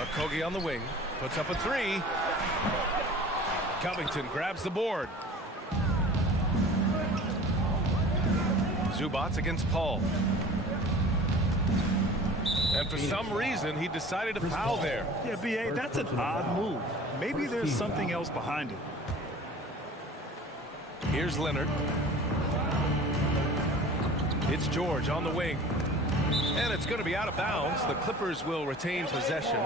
Okogie on the wing. Puts up a 3. Covington grabs the board. Zubac against Paul. And for some reason, he decided to foul there. Yeah, B.A., that's an odd move. Maybe there's something else behind it. Here's Leonard. It's George on the wing. And it's going to be out of bounds. The Clippers will retain possession.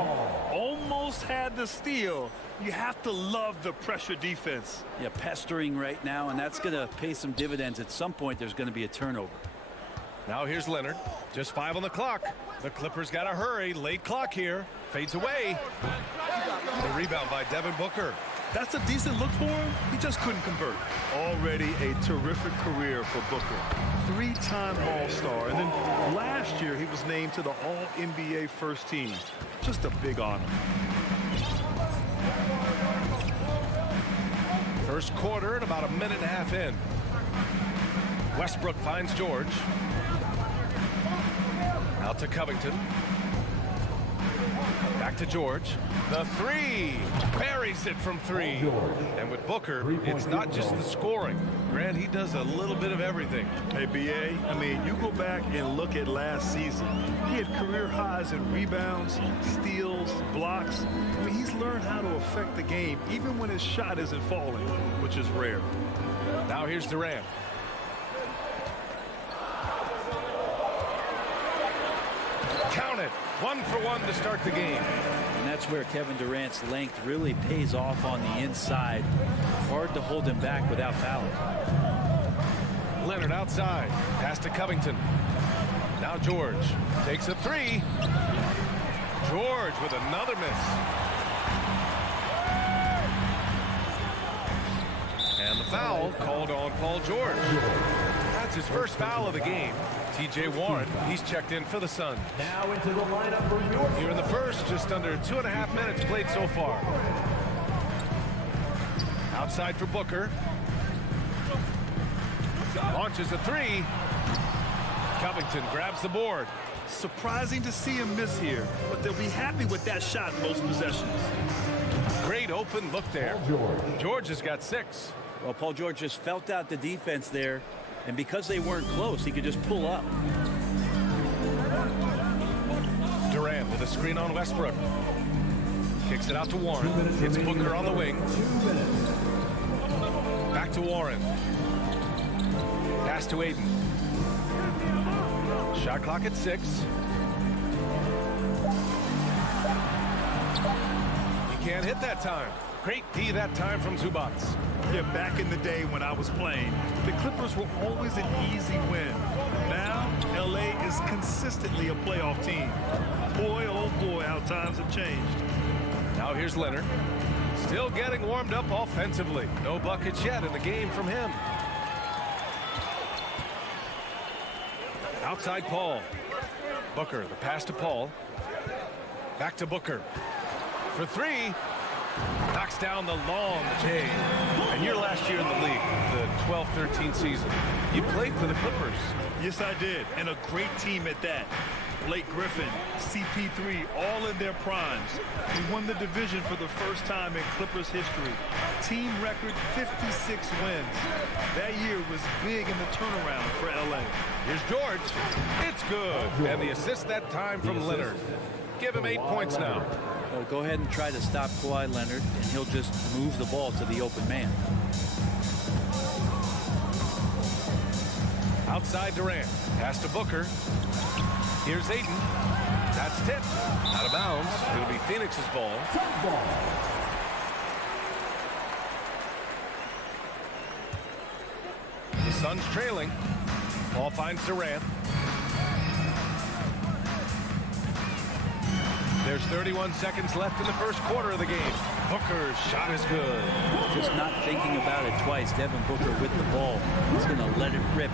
Almost had the steal. You have to love the pressure defense. Yeah, pestering right now, and that's going to pay some dividends. At some point, there's going to be a turnover. Now here's Leonard. Just 5 on the clock. The Clippers got to hurry. Late clock here. Fades away. The rebound by Devin Booker. That's a decent look for him. He just couldn't convert. Already a terrific career for Booker. 3-time All-Star. And then last year, he was named to the All-NBA first team. Just a big honor. First quarter and about a minute and a half in. Westbrook finds George. Out to Covington. Back to George. The 3. Buries it from 3. And with Booker, it's not just the scoring. Grant, he does a little bit of everything. Hey, B.A., I mean, you go back and look at last season. He had career highs in rebounds, steals, blocks. I mean, he's learned how to affect the game even when his shot isn't falling, which is rare. Now here's Durant. Count it. 1 for 1 to start the game. And that's where Kevin Durant's length really pays off on the inside. Hard to hold him back without fouling. Leonard outside. Pass to Covington. Now George takes a 3. George with another miss. And the foul called on Paul George. That's his first foul of the game. T.J. Warren, he's checked in for the Suns. Now into the lineup for your Here in the first, just under 2.5 minutes played so far. Outside for Booker. Launches a 3. Covington grabs the board. Surprising to see him miss here, but they'll be happy with that shot most possessions. Great open look there. George has got 6. Well, Paul George just felt out the defense there, and because they weren't close, he could just pull up. Durant with a screen on Westbrook. Kicks it out to Warren. Hits Booker on the wing. Back to Warren. Pass to Aiden. Shot clock at 6. He can't hit that time. Great D that time from Zubac. Yeah, back in the day when I was playing, the Clippers were always an easy win. Now, L.A. is consistently a playoff team. Boy, oh boy, how times have changed. Now here's Leonard. Still getting warmed up offensively. No buckets yet in the game from him. Outside Paul. Booker, the pass to Paul. Back to Booker. For 3. Knocks down the long J. And your last year in the league, the 12-13 season, you played for the Clippers. Yes, I did. And a great team at that. Blake Griffin, CP3, all in their primes. We won the division for the first time in Clippers history. Team record 56 wins. That year was big in the turnaround for LA. Here's George. It's good. And the assist that time from Leonard. Give him 8 points now. Well, go ahead and try to stop Kawhi Leonard, and he'll just move the ball to the open man. Outside Durant. Pass to Booker. Here's Ayton. That's tipped. Out of bounds. It'll be Phoenix's ball. The Suns trailing. Ball finds Durant. There's 31 seconds left in the first quarter of the game. Booker's shot is good. Just not thinking about it twice. Devin Booker with the ball. He's going to let it rip.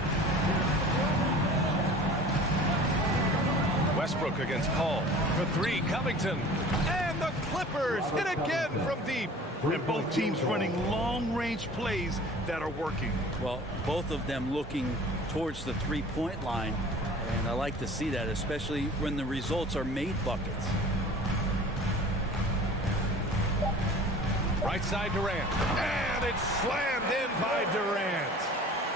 Westbrook against Paul. For three, Covington. And the Clippers hit again from deep. And both teams running long-range plays that are working. Well, both of them looking towards the three-point line. And I like to see that, especially when the results are made buckets. Right side Durant. And it's slammed in by Durant.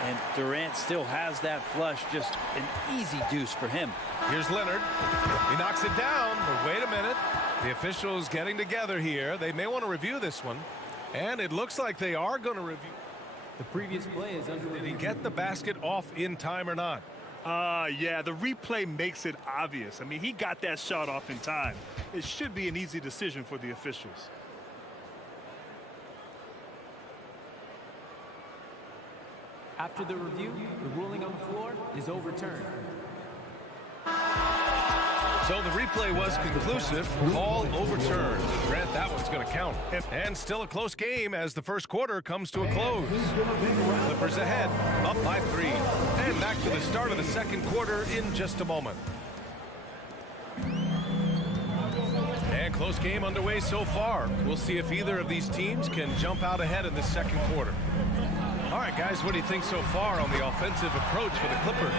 And Durant still has that flush. Just an easy deuce for him. Here's Leonard. He knocks it down, but wait a minute. The officials getting together here. They may want to review this one. And it looks like they are going to review. The previous play is under Did he get the basket off in time or not? Yeah, the replay makes it obvious. I mean, he got that shot off in time. It should be an easy decision for the officials. After the review, the ruling on the floor is overturned. So the replay was conclusive. Call overturned. Grant, that one's going to count. And still a close game as the first quarter comes to a close. Clippers ahead, up by 3. And back to the start of the second quarter in just a moment. And close game underway so far. We'll see if either of these teams can jump out ahead in the second quarter. All right, guys, what do you think so far on the offensive approach for the Clippers?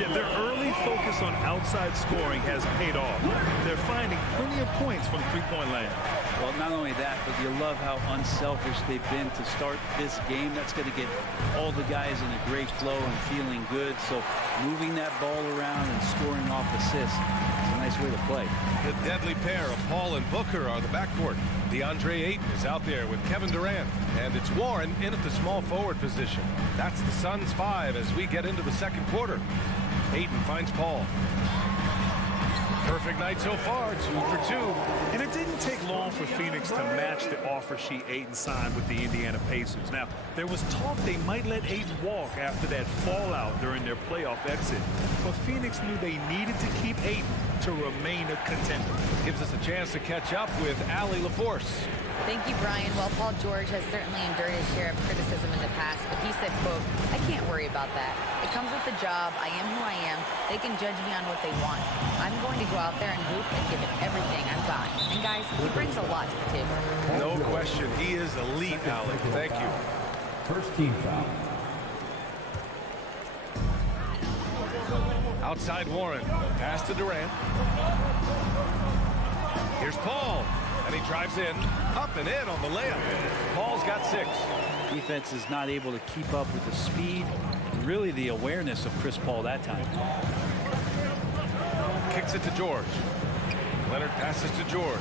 Yeah, their early focus on outside scoring has paid off. They're finding plenty of points from three-point land. Well, not only that, but you love how unselfish they've been to start this game. That's going to get all the guys in a great flow and feeling good. So moving that ball around and scoring off assists, it's a nice way to play. The deadly pair of Paul and Booker are the backcourt. DeAndre Ayton is out there with Kevin Durant. And it's Warren in at the small forward position. That's the Suns 5 as we get into the second quarter. Ayton finds Paul. Perfect night so far, 2 for 2. And it didn't take long for Phoenix to match the offer sheet Ayton signed with the Indiana Pacers. Now, there was talk they might let Ayton walk after that fallout during their playoff exit. But Phoenix knew they needed to keep Ayton to remain a contender. Gives us a chance to catch up with Allie LaForce. Thank you, Brian. Well, Paul George has certainly endured his share of criticism in the past, but he said, quote, "I can't worry about that. It comes with the job. I am who I am. They can judge me on what they want. I'm going to go out there and hoop and give it everything I've got." And guys, he brings a lot to the table. No question. He is elite, Allie. Thank you. First team foul. Outside Warren. Pass to Durant. Here's Paul. And he drives in, up and in on the layup. Paul's got 6. Defense is not able to keep up with the speed and really the awareness of Chris Paul that time. Kicks it to George. Leonard passes to George.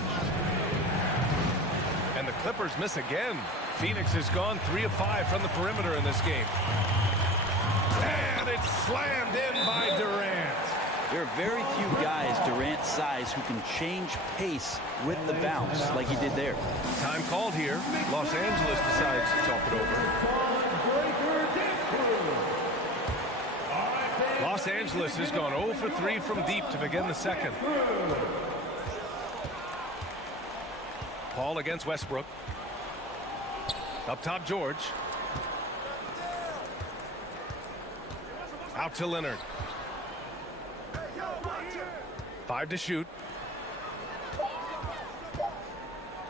And the Clippers miss again. Phoenix has gone 3 of 5 from the perimeter in this game. And it's slammed in by Durant. There are very few guys Durant's size who can change pace with the bounce like he did there. Time called here. Los Angeles decides to talk it over. Los Angeles has gone 0 for 3 from deep to begin the second. Paul against Westbrook. Up top, George. Out to Leonard. 5 to shoot.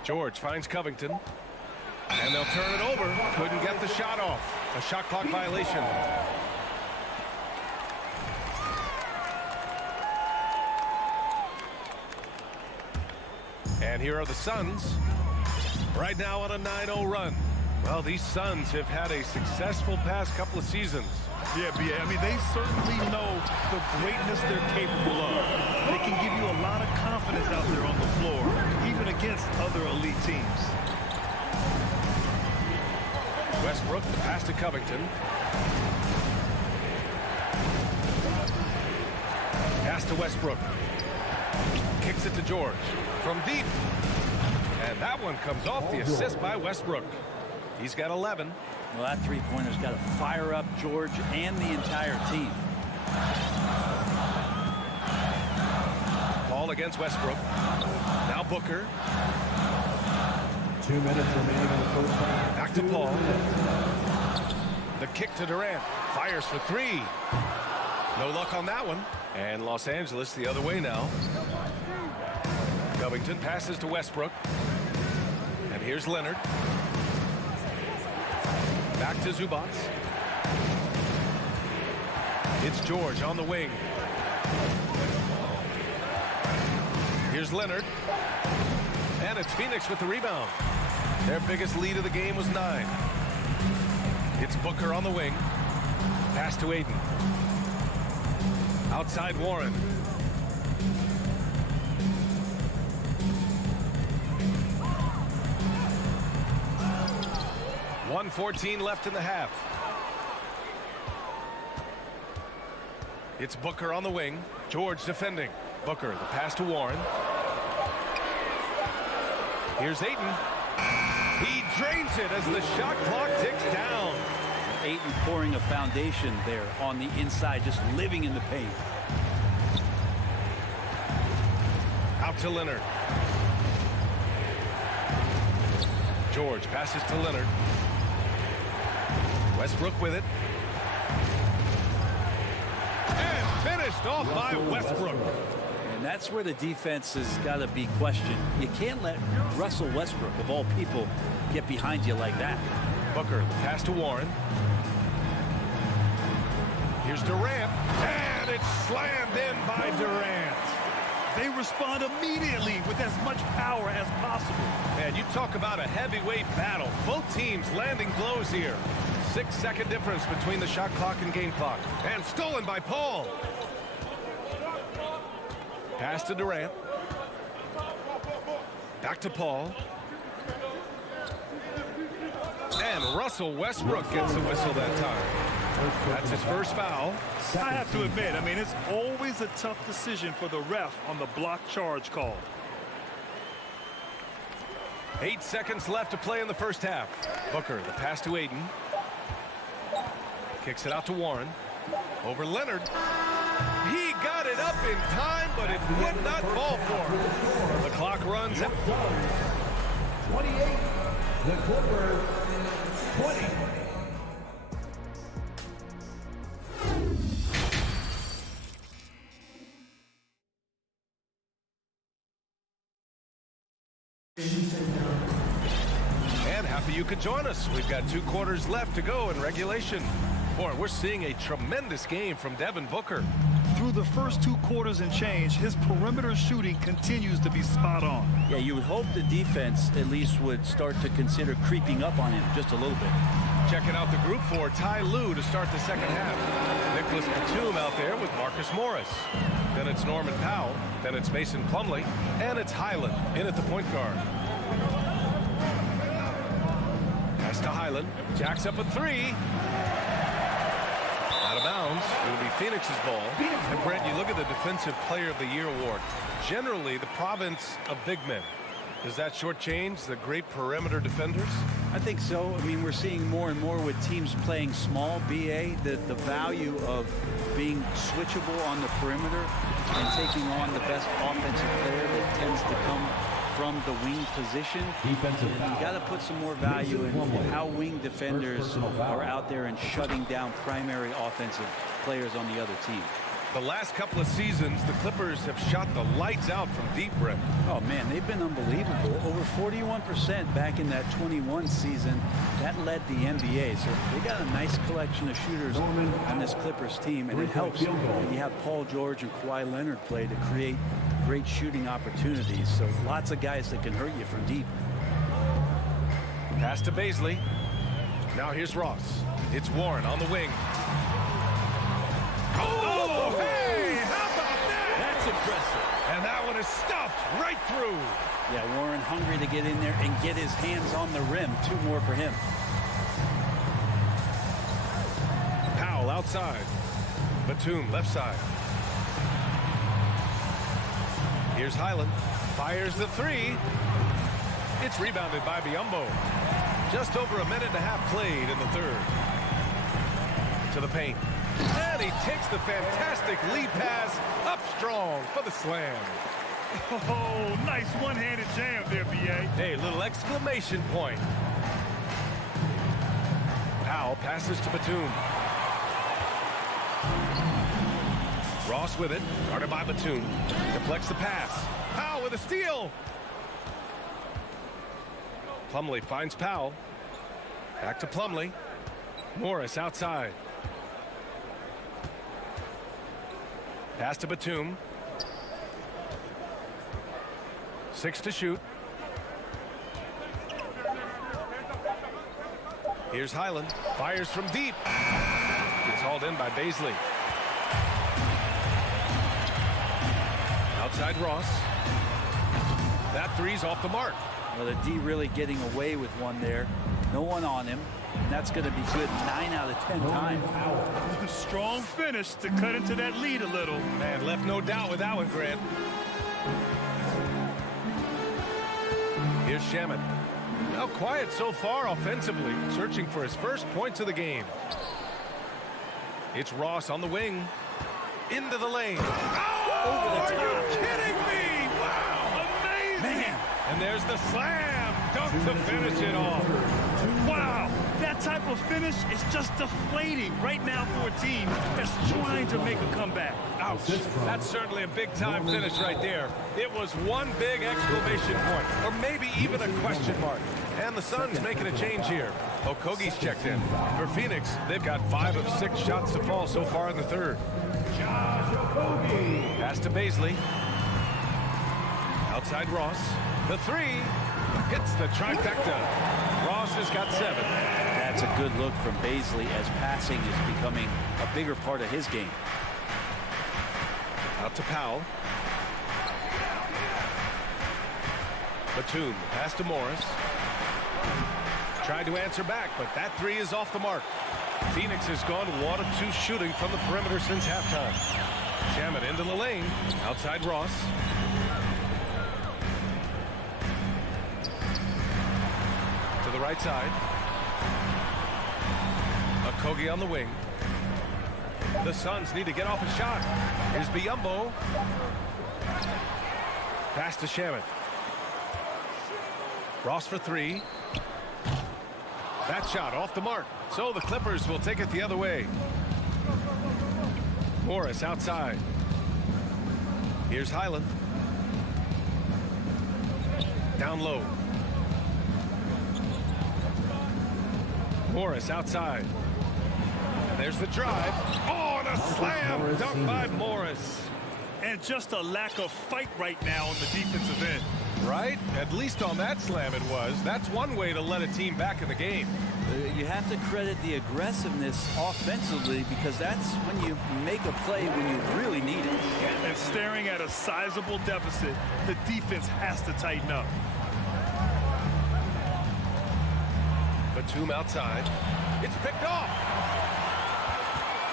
George finds Covington. And they'll turn it over. Couldn't get the shot off. A shot clock violation. And here are the Suns. Right now on a 9-0 run. Well, these Suns have had a successful past couple of seasons. Yeah, I mean, they certainly know the greatness they're capable of. They can give you a lot of confidence out there on the floor, even against other elite teams. Westbrook, the pass to Covington. Pass to Westbrook. Kicks it to George from deep. And that one comes off the assist by Westbrook. He's got 11. Well, that three-pointer's got to fire up George and the entire team. Ball against Westbrook. Now Booker. 2 minutes remaining in the first half. Back to Paul. The kick to Durant. Fires for three. No luck on that one. And Los Angeles the other way now. Covington passes to Westbrook. And here's Leonard. Back to Zubac. It's George on the wing. Here's Leonard. And it's Phoenix with the rebound. Their biggest lead of the game was 9. It's Booker on the wing. Pass to Aiden. Outside Warren. .114 left in the half. It's Booker on the wing. George defending. Booker, the pass to Warren. Here's Ayton. He drains it as the shot clock ticks down. Ayton pouring a foundation there on the inside, just living in the paint. Out to Leonard. George passes to Leonard. Westbrook with it. And finished off by Westbrook. And that's where the defense has got to be questioned. You can't let Russell Westbrook, of all people, get behind you like that. Booker, the pass to Warren. Here's Durant. And it's slammed in by Durant. They respond immediately with as much power as possible. And you talk about a heavyweight battle. Both teams landing blows here. 6-second difference between the shot clock and game clock. And stolen by Paul. Pass to Durant. Back to Paul. And Russell Westbrook gets the whistle that time. That's his first foul. I have to admit, I mean, it's always a tough decision for the ref on the block charge call. 8 seconds left to play in the first half. Booker, the pass to Aiden. Kicks it out to Warren. Over Leonard. He got it up in time, but it would not fall for him. The clock runs out. 28. The Clippers 20. And happy you could join us. We've got 2 quarters left to go in regulation. Boy, we're seeing a tremendous game from Devin Booker. Through the first 2 quarters and change, his perimeter shooting continues to be spot on. Yeah, you would hope the defense at least would start to consider creeping up on him just a little bit. Checking out the group for Ty Lue to start the second half. Nicholas Batum out there with Marcus Morris. Then it's Norman Powell. Then it's Mason Plumlee. And it's Highland in at the point guard. Pass to Highland. Jacks up a 3. Out of bounds. It'll be Phoenix's ball. And Brent, you look at the Defensive Player of the Year award. Generally, the province of big men. Does that shortchange the great perimeter defenders? I think so. I mean, we're seeing more and more with teams playing small, BA, the value of being switchable on the perimeter and taking on the best offensive player that tends to come from the wing position. Defensive You foul. got to put some more value in how wing defenders are out there and shutting down primary offensive players on the other team. The last couple of seasons, the Clippers have shot the lights out from deep, Brent. Oh, man, they've been unbelievable. Over 41% back in that 21 season. That led the NBA. So they got a nice collection of shooters on this Clippers team, and it helps when you have Paul George and Kawhi Leonard play to create great shooting opportunities. So lots of guys that can hurt you from deep. Pass to Baisley. Now here's Ross. It's Warren on the wing. Oh, hey, how about that? That's impressive. And that one is stuffed right through. Yeah, Warren hungry to get in there and get his hands on the rim. 2 more for him. Powell outside. Batum left side. Here's Highland. Fires the three. It's rebounded by Biyombo. Just over a minute and a half played in the third. To the paint. And he takes the fantastic lead pass up strong for the slam. Oh, nice one-handed jam there, B.A. Hey, little exclamation point. Powell passes to Batum. Ross with it, guarded by Batum. Deflects the pass. Powell with a steal. Plumlee finds Powell. Back to Plumlee. Morris outside. Pass to Batum. 6 to shoot. Here's Highland. Fires from deep. It's hauled in by Baisley. Outside Ross. That three's off the mark. Well, the D really getting away with one there. No one on him. And that's going to be good 9 out of 10 times. A strong finish to cut into that lead a little. Man, left no doubt with that one, Grant. Here's Shamet. Now quiet so far offensively, searching for his first points of the game. It's Ross on the wing. Into the lane. Oh, are you kidding me? Wow, amazing. Man. And there's the slam dunk to finish it off. Wow, that type of finish is just deflating right now for a team that's trying to make a comeback. Ouch. That's certainly a big-time finish right there. It was one big exclamation point, or maybe even a question mark. And the Suns making a change here. Okogie's checked in. For Phoenix, they've got 5 of 6 shots to fall so far in the third. Pass to Baisley. Outside Ross. The three hits the trifecta. Ross has got 7. That's a good look from Baisley as passing is becoming a bigger part of his game. Out to Powell. Batum, pass to Morris. Tried to answer back, but that three is off the mark. Phoenix has gone 1 of 2 shooting from the perimeter since halftime. Shamet into the lane. Outside Ross. To the right side. Okogie on the wing. The Suns need to get off a shot. Here's Biyombo. Pass to Shamet. Ross for 3. That shot off the mark. So the Clippers will take it the other way. Morris outside. Here's Highland. Down low. Morris outside. And there's the drive. Oh, and a slam dunk by Morris. And just a lack of fight right now on the defensive end. Right? At least on that slam it was. That's one way to let a team back in the game. You have to credit the aggressiveness offensively because that's when you make a play when you really need it. And staring at a sizable deficit, the defense has to tighten up. Batum outside. It's picked off.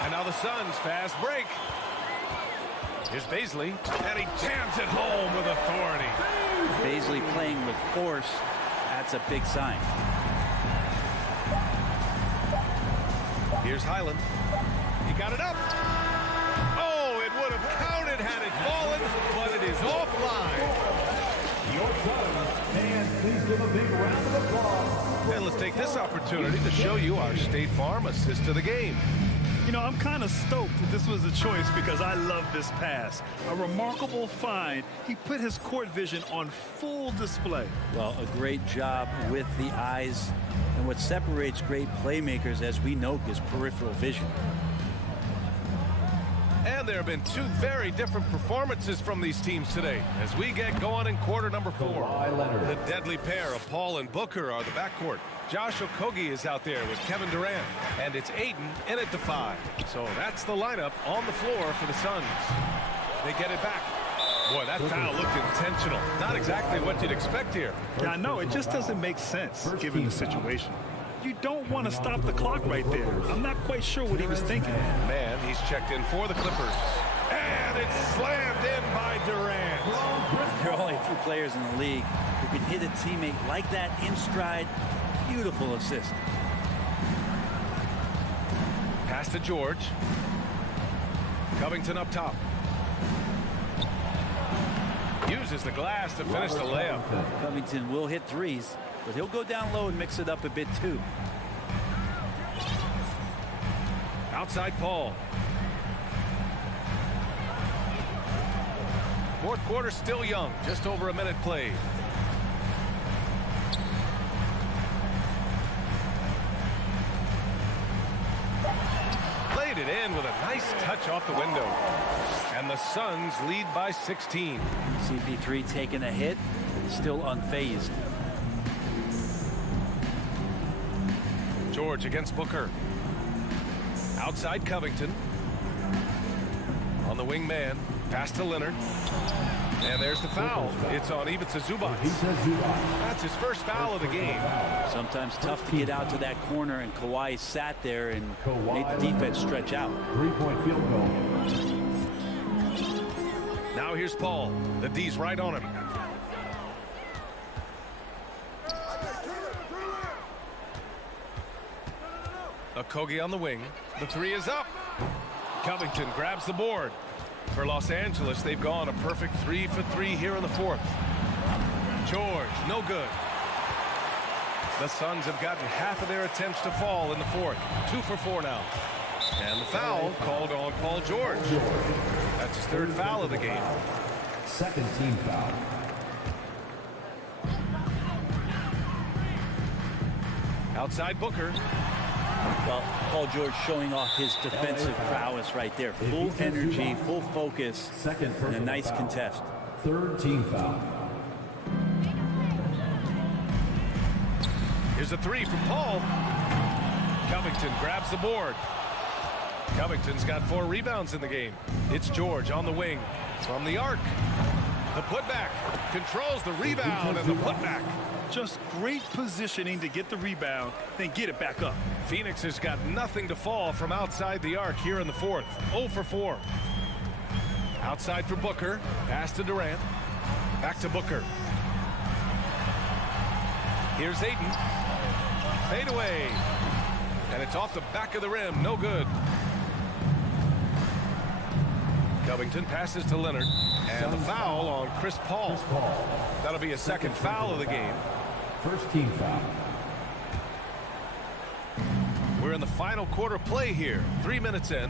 And now the Suns fast break. Here's Baisley, and he jams it home with authority. Baisley playing with force, that's a big sign. Here's Highland. He got it up. Oh, it would have counted had it fallen, but it is offline. Your Suns fans, please give a big round of applause. And let's take this opportunity to show you our State Farm assist to the game. You know, I'm kind of stoked that this was a choice because I love this pass. A remarkable find. He put his court vision on full display. Well, a great job with the eyes. And what separates great playmakers, as we know, is peripheral vision. And there have been 2 very different performances from these teams today as we get going in quarter number 4. The deadly pair of Paul and Booker are the backcourt. Josh Okogie is out there with Kevin Durant, and it's Ayton in at the 5. So that's the lineup on the floor for the Suns. They get it back. Boy, that foul looked intentional. Not exactly what you'd expect here. Yeah, I know. It just doesn't make sense given the situation. You don't want to stop the clock right there. I'm not quite sure what he was thinking. Man, he's checked in for the Clippers. And it's slammed in by Durant. There are only a few players in the league who can hit a teammate like that in stride. Beautiful assist. Pass to George. Covington up top. Uses the glass to finish the layup. Covington will hit threes, but he'll go down low and mix it up a bit too. Outside Paul. Fourth quarter still young, just over a minute played. Played it in with a nice touch off the window. And the Suns lead by 16. CP3 taking a hit, still unfazed. George against Booker. Outside Covington. On the wing man. Pass to Leonard. And there's the foul. It's on Ivica Zubac. That's his first foul of the game. Sometimes tough to get out to that corner, and Kawhi sat there and made the defense stretch out. 3-point field goal. Now here's Paul. The D's right on him. Okogie on the wing. The three is up. Covington grabs the board. For Los Angeles, they've gone a perfect 3 for 3 here in the fourth. George, no good. The Suns have gotten half of their attempts to fall in the fourth. 2 for 4 now. And the foul called on Paul George. That's his third foul of the game. Second team foul. Outside Booker. Well, Paul George showing off his defensive prowess right there. Full energy, full focus, and a nice contest. Third team foul. Here's a three from Paul. Covington grabs the board. Covington's got 4 rebounds in the game. It's George on the wing from the arc. The putback controls the rebound and the putback. Just great positioning to get the rebound, then get it back up. Phoenix has got nothing to fall from outside the arc here in the fourth. 0 for 4. Outside for Booker. Pass to Durant. Back to Booker. Here's Ayton. Fade away. And it's off the back of the rim. No good. Covington passes to Leonard. And the foul on Chris Paul. That'll be a second foul of the game. First team foul. We're in the final quarter play here. 3 minutes in.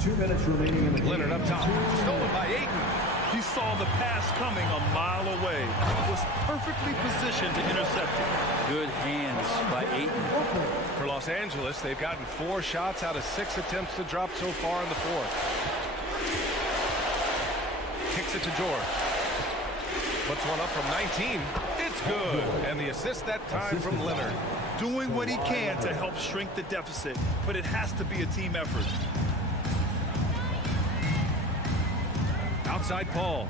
2 minutes remaining in the game. Leonard up top. Stolen by Ayton. He saw the pass coming a mile away. Was perfectly positioned to intercept it. Good hands by Ayton. For Los Angeles, they've gotten 4 shots out of 6 attempts to drop so far in the fourth. Kicks it to George. Puts one up from 19. It's good. And the assist that time from Leonard. Doing what he can to help shrink the deficit, but it has to be a team effort. Outside Paul.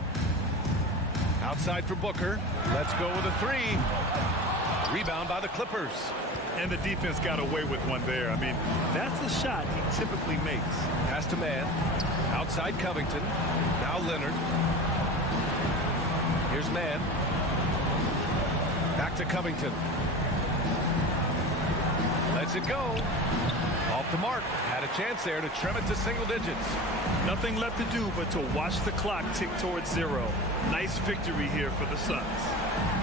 Outside for Booker. Let's go with a 3. Rebound by the Clippers. And the defense got away with one there. I mean, that's a shot he typically makes. Pass to man. Outside Covington. Now Leonard. Here's man. Back to Covington. Lets it go. Off the mark. Had a chance there to trim it to single digits. Nothing left to do but to watch the clock tick towards 0. Nice victory here for the Suns.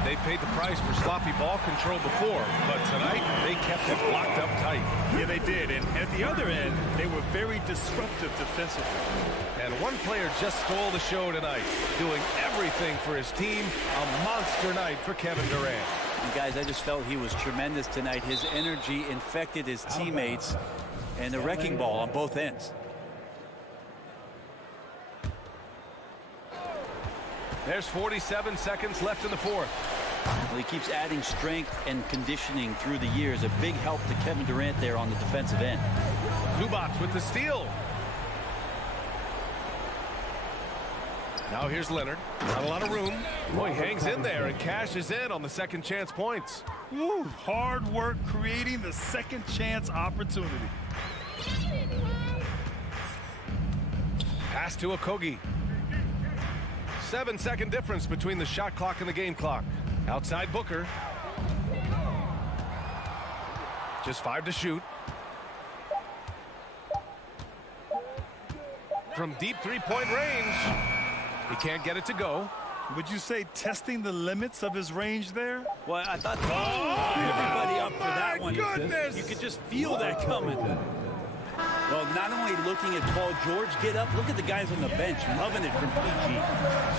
They paid the price for sloppy ball control before, but tonight they kept it locked up tight. Yeah, they did. And at the other end, they were very disruptive defensively. And one player just stole the show tonight, doing everything for his team. A monster night for Kevin Durant. And guys, I just felt he was tremendous tonight. His energy infected his teammates, and the wrecking ball on both ends. There's 47 seconds left in the fourth. Well, he keeps adding strength and conditioning through the years. A big help to Kevin Durant there on the defensive end. Zubac with the steal. Now here's Leonard. Not a lot of room. Boy, he hangs in there and cashes in on the second chance points. Woo, hard work creating the second chance opportunity. Pass to Okogie. 7-second difference between the shot clock and the game clock. Outside Booker. Just 5 to shoot. From deep three-point range. He can't get it to go. Would you say testing the limits of his range there? Well, I thought everybody up for that one. Goodness. You could just feel that coming. Well, not only looking at Paul George get up, look at the guys on the bench loving it from PG.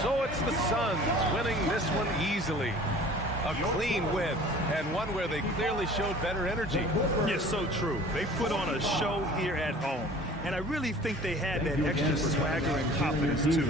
So it's the Suns winning this one easily. A clean win, and one where they clearly showed better energy. Yes, so true. They put on a show here at home. And I really think they had that extra swagger and confidence, too.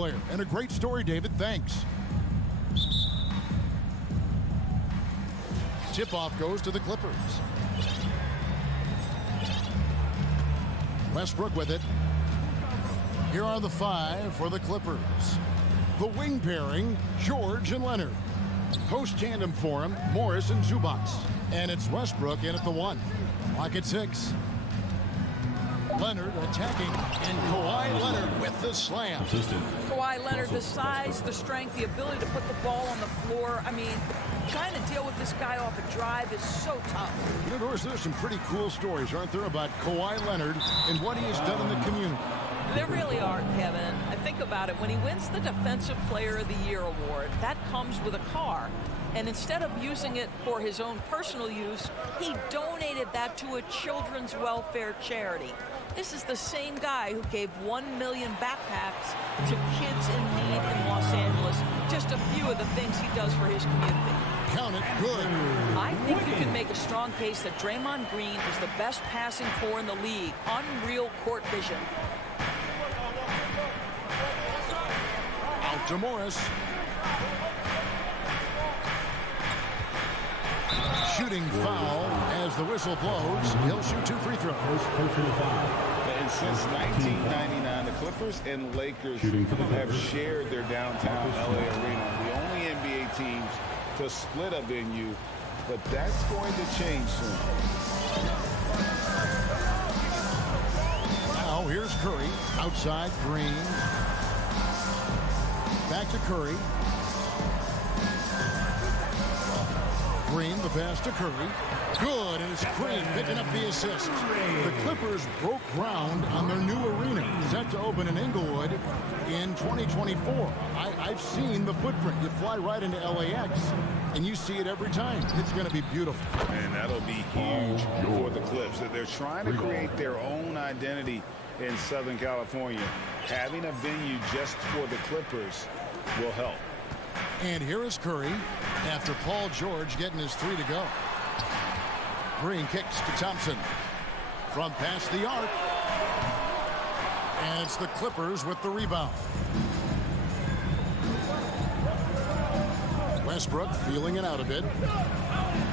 player. And a great story, David. Thanks. Tip-off goes to the Clippers. Westbrook with it. Here are the 5 for the Clippers. The wing pairing, George and Leonard. Post tandem for him, Morris and Zubac. And it's Westbrook in at the 1. Lock at 6. Leonard attacking, and Kawhi Leonard with the slam. Kawhi Leonard, the size, the strength, the ability to put the ball on the floor. I mean, trying to deal with this guy off a drive is so tough. You know, Doris, there's some pretty cool stories, aren't there, about Kawhi Leonard and what he has done in the community. There really are, Kevin. I think about it. When he wins the Defensive Player of the Year award, that comes with a car. And instead of using it for his own personal use, he donated that to a children's welfare charity. This is the same guy who gave 1 million backpacks to kids in need in Los Angeles. Just a few of the things he does for his community. Count it, good. I think you can make a strong case that Draymond Green is the best passing four in the league. Unreal court vision. Out to Morris. Shooting foul as the whistle blows. He'll shoot 2 free throws. And since 1999, the Clippers and Lakers have shared their downtown LA arena. The only NBA teams to split a venue, but that's going to change soon. Now here's Curry. Outside, Green. Back to Curry. Green, the pass to Curry. Good, and it's Green picking up the assist. The Clippers broke ground on their new arena, set to open in Inglewood in 2024. I've seen the footprint. You fly right into LAX, and you see it every time. It's going to be beautiful. And that'll be huge for the Clips. They're trying to create their own identity in Southern California. Having a venue just for the Clippers will help. And here is Curry after Paul George getting his 3 to go. Green kicks to Thompson from past the arc. And it's the Clippers with the rebound. Westbrook feeling it out a bit.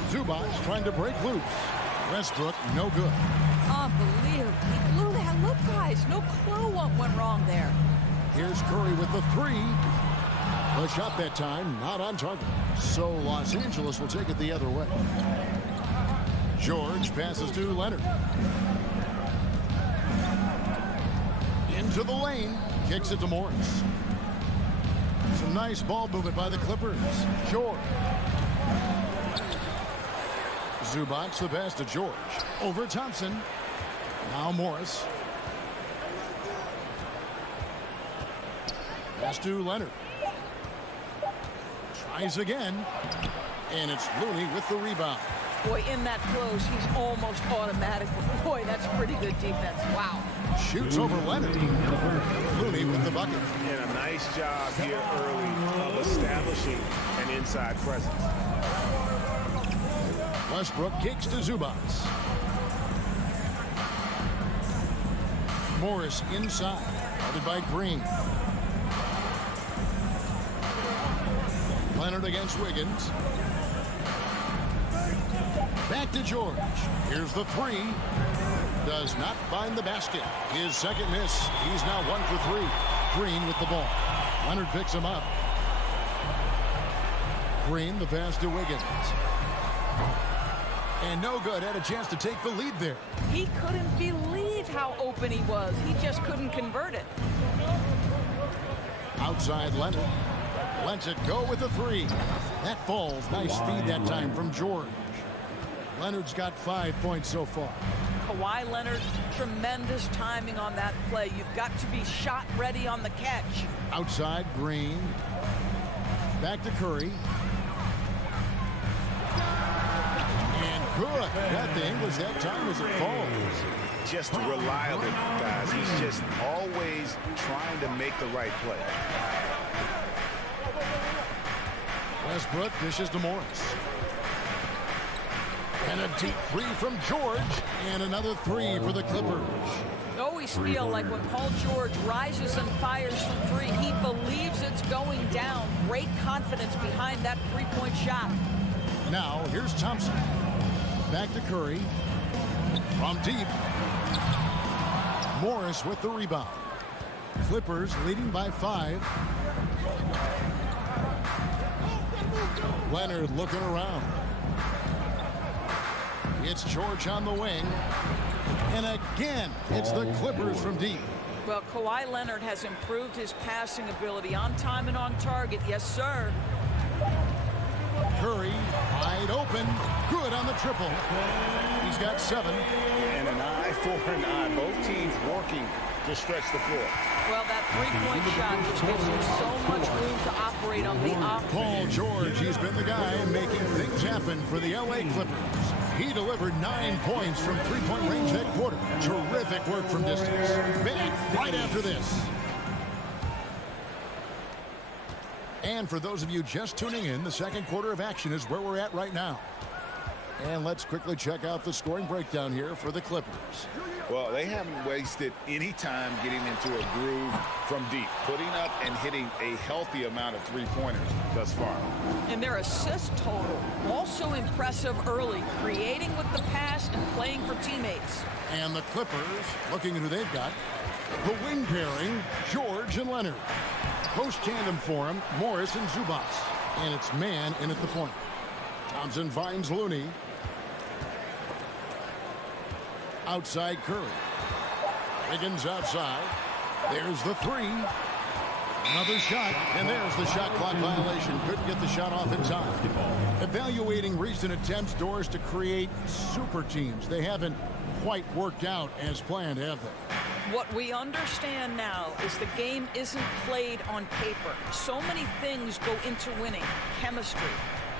Zubac trying to break loose. Westbrook no good. Unbelievable. He blew that. Look, guys, no clue what went wrong there. Here's Curry with the 3. The shot that time, not on target. So Los Angeles will take it the other way. George passes to Leonard. Into the lane, kicks it to Morris. Some nice ball movement by the Clippers. George. Zubac the pass to George. Over Thompson. Now Morris. Pass to Leonard. Tries again, and it's Looney with the rebound. Boy, in that close, he's almost automatic. Boy, that's pretty good defense. Wow. Shoots over Leonard. Looney with the bucket. And a nice job here early of establishing an inside presence. Westbrook kicks to Zubac. Morris inside, guarded by Green. Leonard against Wiggins. Back to George. Here's the 3. Does not find the basket. His second miss. He's now 1 for 3. Green with the ball. Leonard picks him up. Green, the pass to Wiggins. And no good. Had a chance to take the lead there. He couldn't believe how open he was. He just couldn't convert it. Outside Leonard. Lets it go with the 3. That falls. Nice feed that time from George. Leonard's got 5 points so far. Kawhi Leonard, tremendous timing on that play. You've got to be shot ready on the catch. Outside Green. Back to Curry. And good. Got the English that time as it falls. Just reliable, guys. He's just always trying to make the right play. Westbrook dishes to Morris. And a deep 3 from George. And another 3 for the Clippers. Oh, he always feel like when Paul George rises and fires from three, he believes it's going down. Great confidence behind that three-point shot. Now, here's Thompson. Back to Curry. From deep. Morris with the rebound. Clippers leading by 5. Leonard looking around. It's George on the wing. And again, it's the Clippers from deep. Well, Kawhi Leonard has improved his passing ability on time and on target. Yes, sir. Curry wide open. Good on the triple. He's got 7. And an eye for an eye. Both teams working to stretch the floor. Well, that three-point shot just gives you so much room to operate on the offense. Paul George, he's been the guy making things happen for the LA Clippers. He delivered 9 points from three-point range that quarter. Terrific work from distance. Back right after this. And for those of you just tuning in, the second quarter of action is where we're at right now. And let's quickly check out the scoring breakdown here for the Clippers. Well, they haven't wasted any time getting into a groove from deep, putting up and hitting a healthy amount of three-pointers thus far. And their assist total, also impressive early, creating with the pass and playing for teammates. And the Clippers, looking at who they've got, the wing pairing, George and Leonard. Post tandem for him, Morris and Zubac. And it's man in at the point. Thompson finds Looney. Outside Curry. Wiggins outside. There's the 3. Another shot, and there's the shot clock violation. Couldn't get the shot off in time. Evaluating recent attempts, Doris, to create super teams. They haven't quite worked out as planned, have they? What we understand now is the game isn't played on paper. So many things go into winning. Chemistry,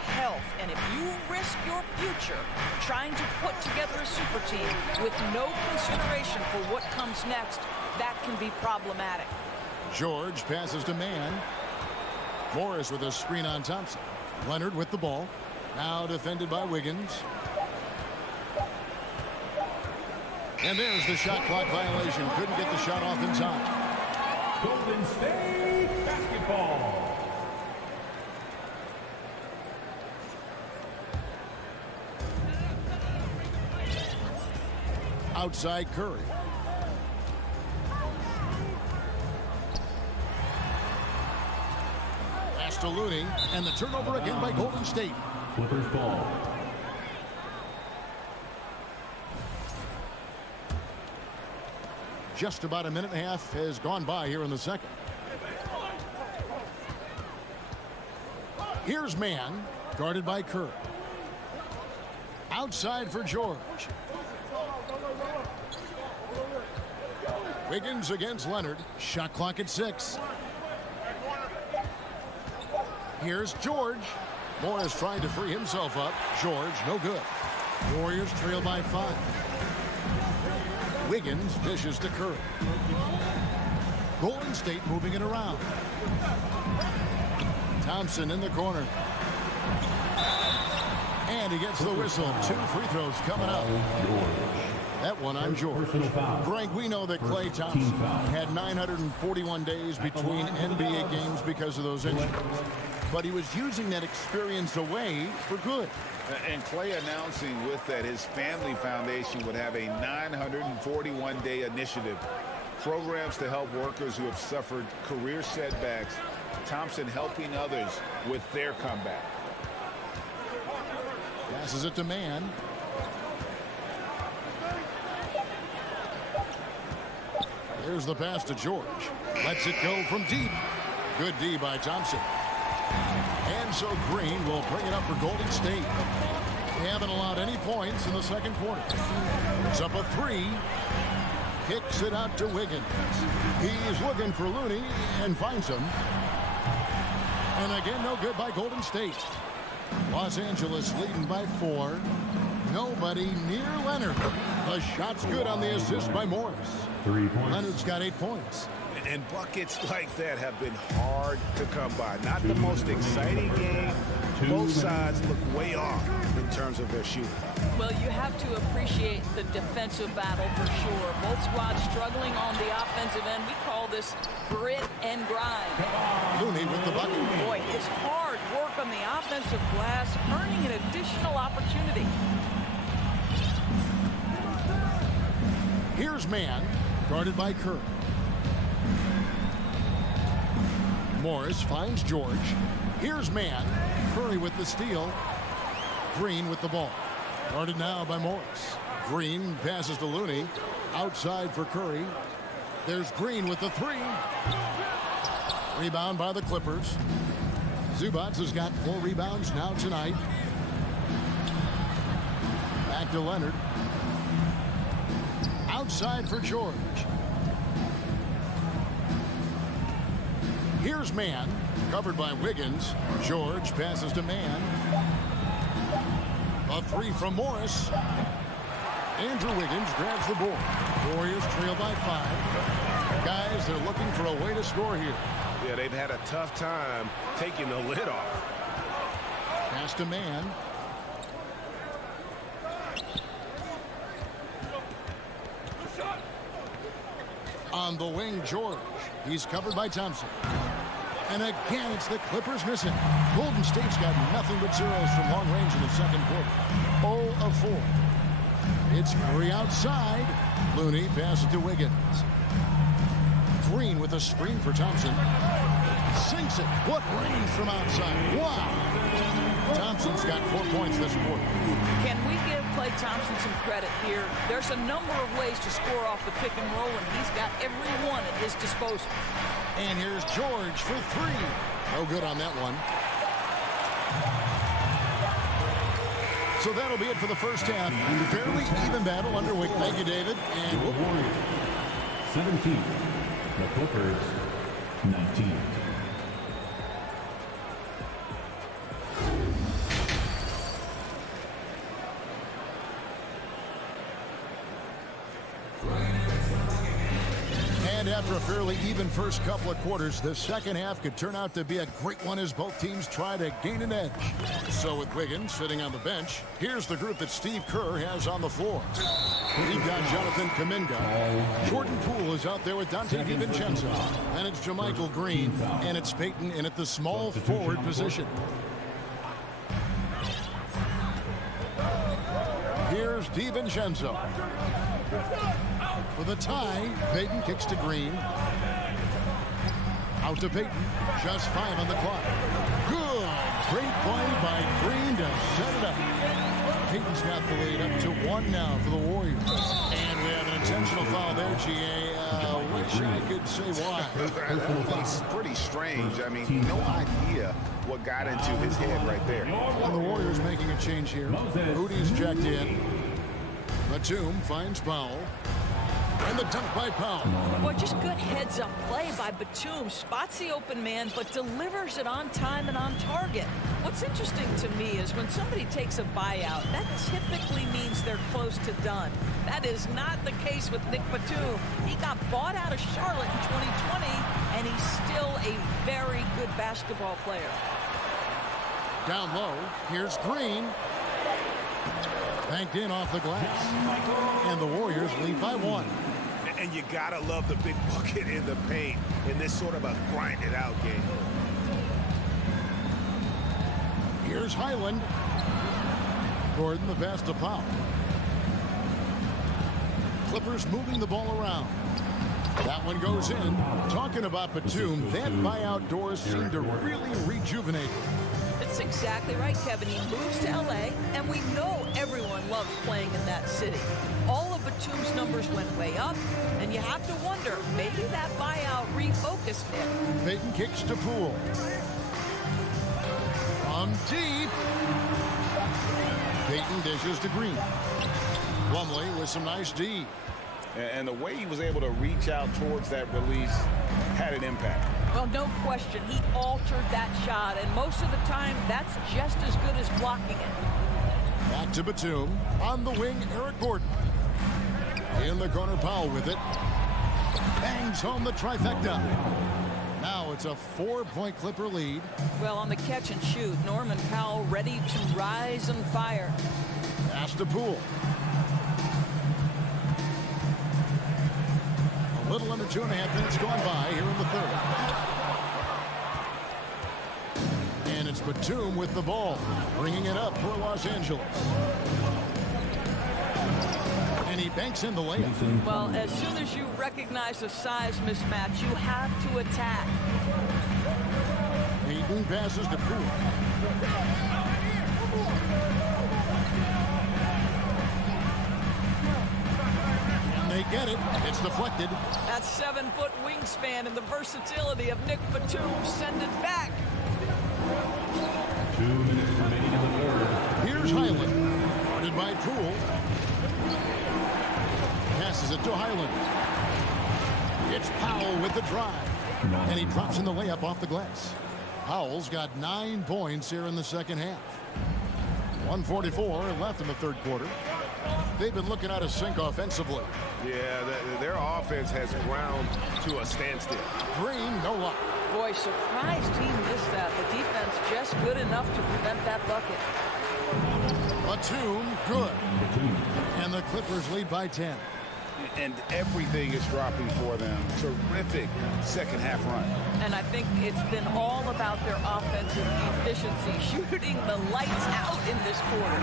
health, and if you risk your future trying to put together a super team with no consideration for what comes next, that can be problematic. George passes to man. Morris with a screen on Thompson. Leonard with the ball. Now defended by Wiggins. And there's the shot clock violation. Couldn't get the shot off in time. Golden State basketball. Outside Curry. Pass to Looney, and the turnover again by Golden State. Clippers ball. Just about a minute and a half has gone by here in the second. Here's man, guarded by Curry. Outside for George. Wiggins against Leonard. Shot clock at 6. Here's George. Morris trying to free himself up. George, no good. Warriors trail by 5. Wiggins dishes to Curry. Golden State moving it around. Thompson in the corner. And he gets the whistle. 2 free throws coming up. That one on George. Frank, we know that Klay Thompson had 941 days between NBA games because of those injuries. But he was using that experience away for good. And Klay announcing with that his family foundation would have a 941-day initiative. Programs to help workers who have suffered career setbacks. Thompson helping others with their comeback. Passes it to man. Here's the pass to George. Lets it go from deep. Good D by Thompson. And so Green will bring it up for Golden State. They haven't allowed any points in the second quarter. It's up a 3. Kicks it out to Wiggins. He's looking for Looney and finds him. And again, no good by Golden State. Los Angeles leading by 4. Nobody near Leonard. The shot's good on the assist by Morris. 3 points. Leonard's got 8 points. And buckets like that have been hard to come by. Not the most exciting game, Both sides look way off in terms of their shooting. Well, you have to appreciate the defensive battle for sure. Both squads struggling on the offensive end. We call this grit and grind. Looney with the bucket. Boy, it's hard work on the offensive glass, earning an additional opportunity. Here's man, guarded by Kerr. Morris finds George. Here's man. Curry with the steal. Green with the ball. Guarded now by Morris. Green passes to Looney. Outside for Curry. There's Green with the three. Rebound by the Clippers. Zubac has got 4 rebounds now tonight. Back to Leonard. Outside for George. Here's man, covered by Wiggins. George passes to man. A three from Morris. Andrew Wiggins grabs the board. Warriors trail by 5. Guys, they're looking for a way to score here. Yeah, they've had a tough time taking the lid off. Pass to man. On the wing, George. He's covered by Thompson. And again, it's the Clippers missing. Golden State's got nothing but zeros from long range in the second quarter. 0 of 4. It's Curry outside. Looney passes to Wiggins. Green with a screen for Thompson. Sinks it. What range from outside. Wow. Thompson's got 4 points this quarter. Can we give Klay Thompson some credit here? There's a number of ways to score off the pick and roll, and he's got every one at his disposal. And here's George for 3. No good on that one. So that'll be it for the first half. Fairly even battle underway. Thank you, David. And the Warriors 17, the Clippers 19. And after a fairly even first couple of quarters, the second half could turn out to be a great one as both teams try to gain an edge. So with Wiggins sitting on the bench, here's the group that Steve Kerr has on the floor. We've got Jonathan Kuminga. Jordan Poole is out there with Dante DiVincenzo. And it's JaMychal Green. And it's Payton in at the small forward position. Here's DiVincenzo. For the tie, Payton kicks to Green. Out to Payton. Just 5 on the clock. Good. Great play by Green to set it up. Payton's got the lead up to 1 now for the Warriors. And we have an intentional foul there, GA. Wish I could say why. It's pretty strange. I mean, no idea what got into his head right there. And the Warriors making a change here. Moody's checked in. Batum finds Powell. And the dunk by Powell. Well, just good heads-up play by Batum. Spots the open man, but delivers it on time and on target. What's interesting to me is when somebody takes a buyout, that typically means they're close to done. That is not the case with Nick Batum. He got bought out of Charlotte in 2020, and he's still a very good basketball player. Down low, here's Green. Banked in off the glass. And the Warriors lead by 1. And you gotta love the big bucket in the paint in this sort of a grind-it-out game. Here's Highland. Gordon the pass to Powell. Clippers moving the ball around. That one goes in. Talking about Batum, that buyout doors seem to really rejuvenate him. That's exactly right, Kevin. He moves to L.A., and we know everyone loves playing in that city. All of Batum's numbers went way up, and you have to wonder, maybe that buyout refocused him. Payton kicks to Poole. From deep. Payton dishes to Green. Plumlee with some nice D. And the way he was able to reach out towards that release had an impact. Well, no question. He altered that shot, and most of the time, that's just as good as blocking it. Back to Batum. On the wing, Eric Gordon. In the corner, Powell with it. Bangs home the trifecta. Now it's a 4-point Clipper lead. Well, on the catch and shoot, Norman Powell ready to rise and fire. Pass to Poole. A little under 2.5 minutes gone by here in the third. And it's Batum with the ball, bringing it up for Los Angeles. And he banks in the layup. Well, as soon as you recognize a size mismatch, you have to attack. Payton passes to Poole. And they get it. It's deflected. That 7-foot wingspan and the versatility of Nick Batum send it back. 2 minutes remaining in the third. Here's Highland. Guarded by Poole. Passes it to Highland. It's Powell with the drive. And he drops in the layup off the glass. Powell's got 9 points here in the second half. 1:44 left in the third quarter. They've been looking out of sync offensively. Yeah, their offense has ground to a standstill. Green, no luck. Boy, surprised he missed that. The defense just good enough to prevent that bucket. Batum, good. And the Clippers lead by 10. And everything is dropping for them. Terrific second half run. And I think it's been all about their offensive efficiency, shooting the lights out in this quarter.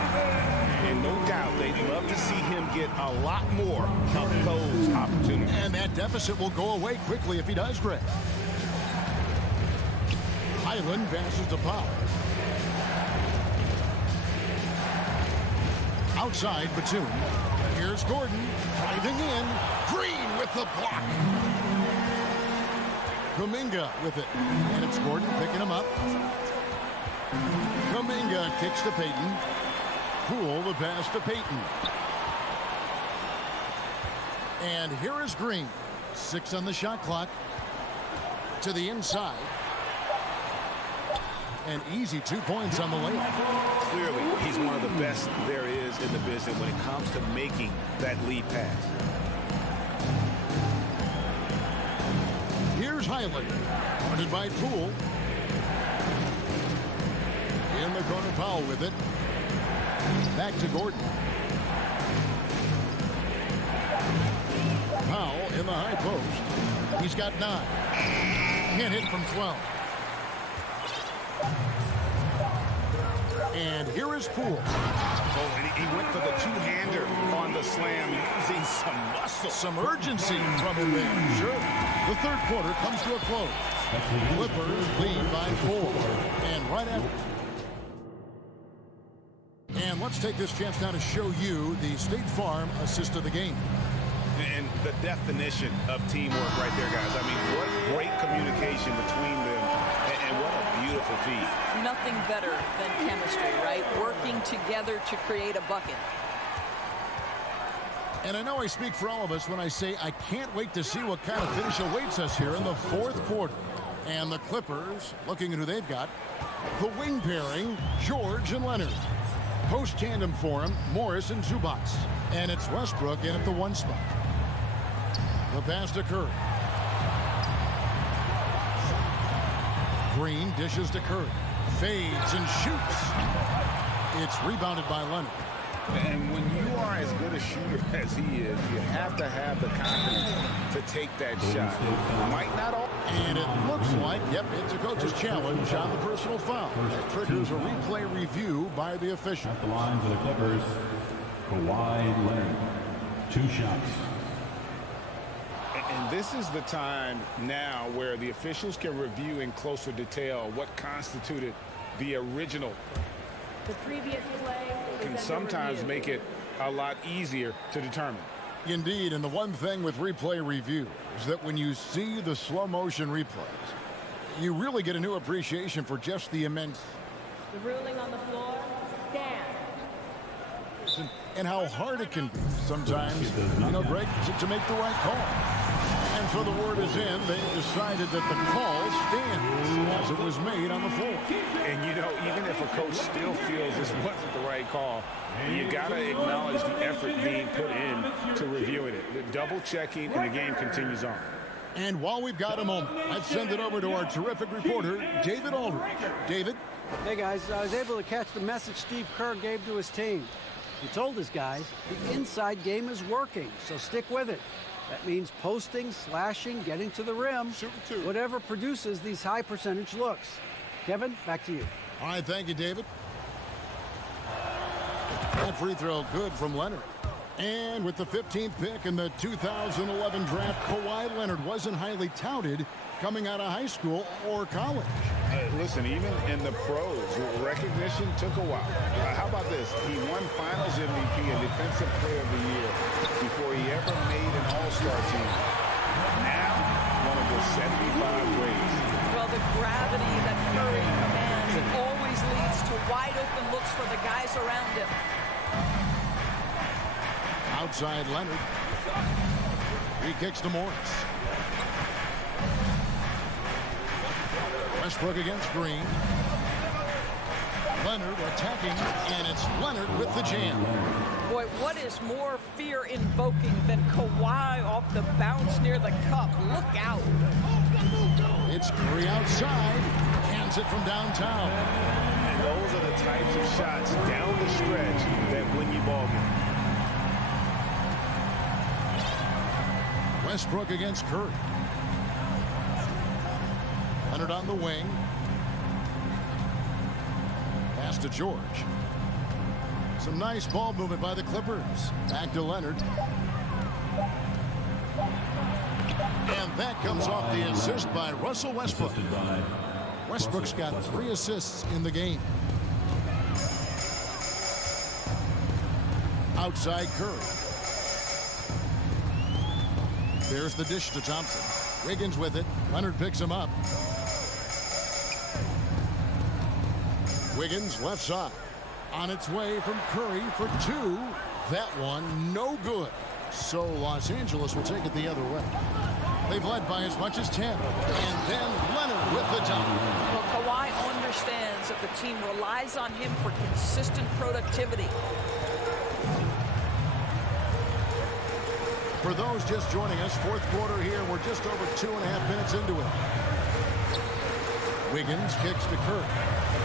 And no doubt they'd love to see him get a lot more of those opportunities. And that deficit will go away quickly if he does, Greg. Highland passes to Powell. Outside Batum. Here's Gordon driving in. Green with the block. Kuminga with it. And it's Gordon picking him up. Kuminga kicks to Payton. Poole the pass to Payton. And here is Green. 6 on the shot clock. To the inside. And easy 2 points on the layup. Clearly, he's one of the best there is in the business when it comes to making that lead pass. Here's Highland. Guarded by Poole. In the corner, Powell with it. Back to Gordon. Powell in the high post. He's got 9. Can't hit from 12. And here is Poole. Oh, and he went for the two-hander on the slam, using some muscle. Some urgency from him there. Sure. The third quarter comes to a close. Clippers lead by 4. And right after. And let's take this chance now to show you the State Farm assist of the game. And the definition of teamwork right there, guys. I mean, what great communication between them, and what a beautiful feat. Nothing better than chemistry, right? Working together to create a bucket. And I know I speak for all of us when I say I can't wait to see what kind of finish awaits us here in the fourth quarter. And the Clippers, looking at who they've got, the wing pairing, George and Leonard. Post tandem for him, Morris and Zubac. And it's Westbrook in at the 1 spot. The pass to Curry. Green dishes to Curry. Fades and shoots. It's rebounded by Leonard. And when you are as good a shooter as he is, you have to have the confidence to take that shot. Might not all. And it looks like, yep, it's a coach's challenge on the personal foul. That triggers a replay review by the official. At the line for the Clippers, Kawhi Leonard. 2 shots. And this is the time now where the officials can review in closer detail what constituted the original. The previous play Can sometimes make it a lot easier to determine. Indeed, and the one thing with replay review is that when you see the slow motion replays, you really get a new appreciation for just the immense. The ruling on the floor stands. And how hard it can be sometimes, Greg, to make the right call. And so the word is in. They decided that the call stands as it was made on the floor. And, even if a coach still feels this wasn't the right call, you got to acknowledge the effort being put in to reviewing it. The double checking, and the game continues on. And while we've got a moment, let's send it over to our terrific reporter, David Aldridge. David? Hey, guys. I was able to catch the message Steve Kerr gave to his team. He told his guys the inside game is working, so stick with it. That means posting, slashing, getting to the rim, whatever produces these high percentage looks. Kevin, back to you. All right, thank you, David. That free throw good from Leonard. And with the 15th pick in the 2011 draft, Kawhi Leonard wasn't highly touted coming out of high school or college. Listen, even in the pros, recognition took a while. How about this? He won Finals MVP and Defensive Player of the Year before he ever made an All-Star team. Now, one of the 75 grades. Well, the gravity that Curry commands, it always leads to wide open looks for the guys around him. Outside Leonard. He kicks to Morris. Westbrook against Green. Leonard attacking, and it's Leonard with the jam. Boy, what is more fear-invoking than Kawhi off the bounce near the cup? Look out. It's Curry outside. Cans it from downtown. And those are the types of shots down the stretch that win you ball games. Westbrook against Curry. Leonard on the wing. Pass to George. Some nice ball movement by the Clippers. Back to Leonard. And that comes off the assist by Russell Westbrook. Westbrook's got 3 assists in the game. Outside Curry. There's the dish to Thompson. Wiggins with it. Leonard picks him up. Wiggins left side. On its way from Curry for 2. That one no good. So Los Angeles will take it the other way. They've led by as much as 10. And then Leonard with the dunk. Well, Kawhi understands that the team relies on him for consistent productivity. For those just joining us, fourth quarter here. We're just over 2.5 minutes into it. Wiggins kicks to Curry.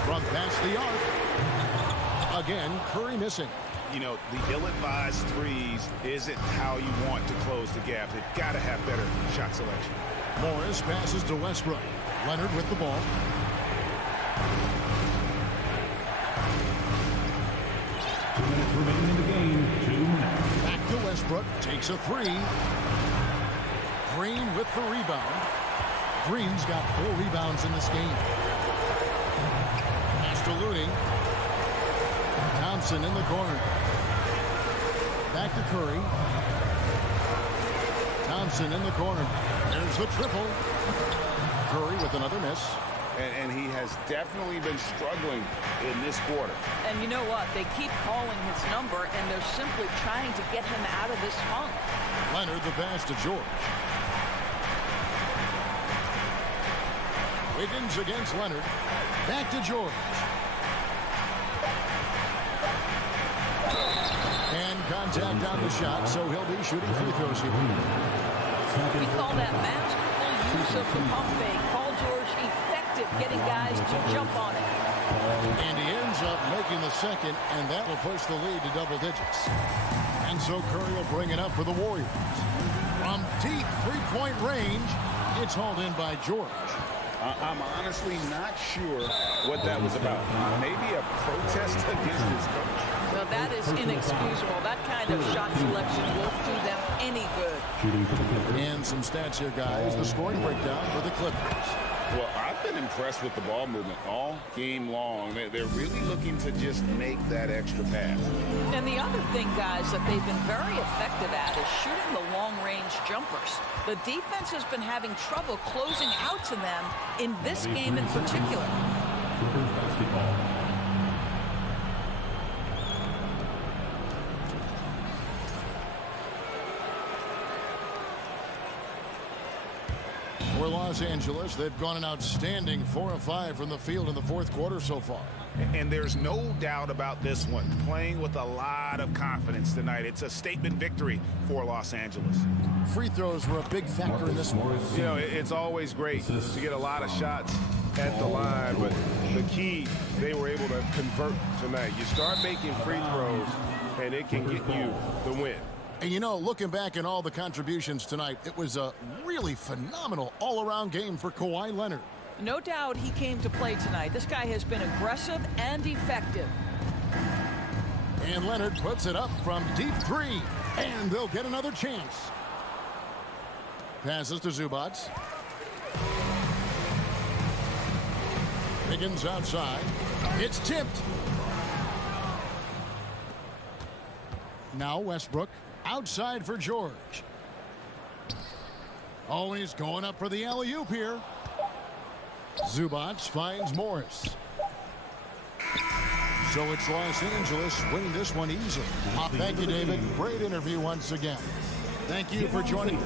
From past the arc. Again, Curry missing. You know, the ill-advised threes isn't how you want to close the gap. They've got to have better shot selection. Morris passes to Westbrook. Leonard with the ball. Remaining in the game, 2 minutes. Back to Westbrook. Takes a 3. Green with the rebound. Green's got 4 rebounds in this game. Pass to Looney. Thompson in the corner. Back to Curry. Thompson in the corner. There's the triple. Curry with another miss. And he has definitely been struggling in this quarter. And you know what? They keep calling his number, and they're simply trying to get him out of this funk. Leonard the pass to George. Wiggins against Leonard. Back to George. And contact on the shot, so he'll be shooting free throws here. We call that masterful use of the pump fake. Paul George effective getting guys to jump on it. And he ends up making the second, and that will push the lead to double digits. And so Curry will bring it up for the Warriors. From deep three-point range, it's hauled in by George. I'm honestly not sure what that was about. Maybe a protest against his coach. Well, that is inexcusable. That kind of shot selection won't do them any good. And some stats here, guys. The scoring breakdown for the Clippers. Well, I've been impressed with the ball movement all game long. They're really looking to just make that extra pass. And the other thing, guys, that they've been very effective at is shooting the long-range jumpers. The defense has been having trouble closing out to them in this game in particular. We're Los Angeles. They've gone an outstanding 4 of 5 from the field in the fourth quarter so far. And there's no doubt about this one. Playing with a lot of confidence tonight. It's a statement victory for Los Angeles. Free throws were a big factor in this one. You know, it's always great to get a lot of shots at the line, but the key, they were able to convert tonight. You start making free throws, and it can get you the win. And you know, looking back at all the contributions tonight, it was a really phenomenal all-around game for Kawhi Leonard. No doubt he came to play tonight. This guy has been aggressive and effective. And Leonard puts it up from deep three, and they'll get another chance. Passes to Zubac. Wiggins outside. It's tipped. Now Westbrook outside for George. Oh, he's going up for the alley-oop here. Zubac finds Morris. So it's Los Angeles winning this one easily. Thank you, David. Great interview once again. Thank you for joining.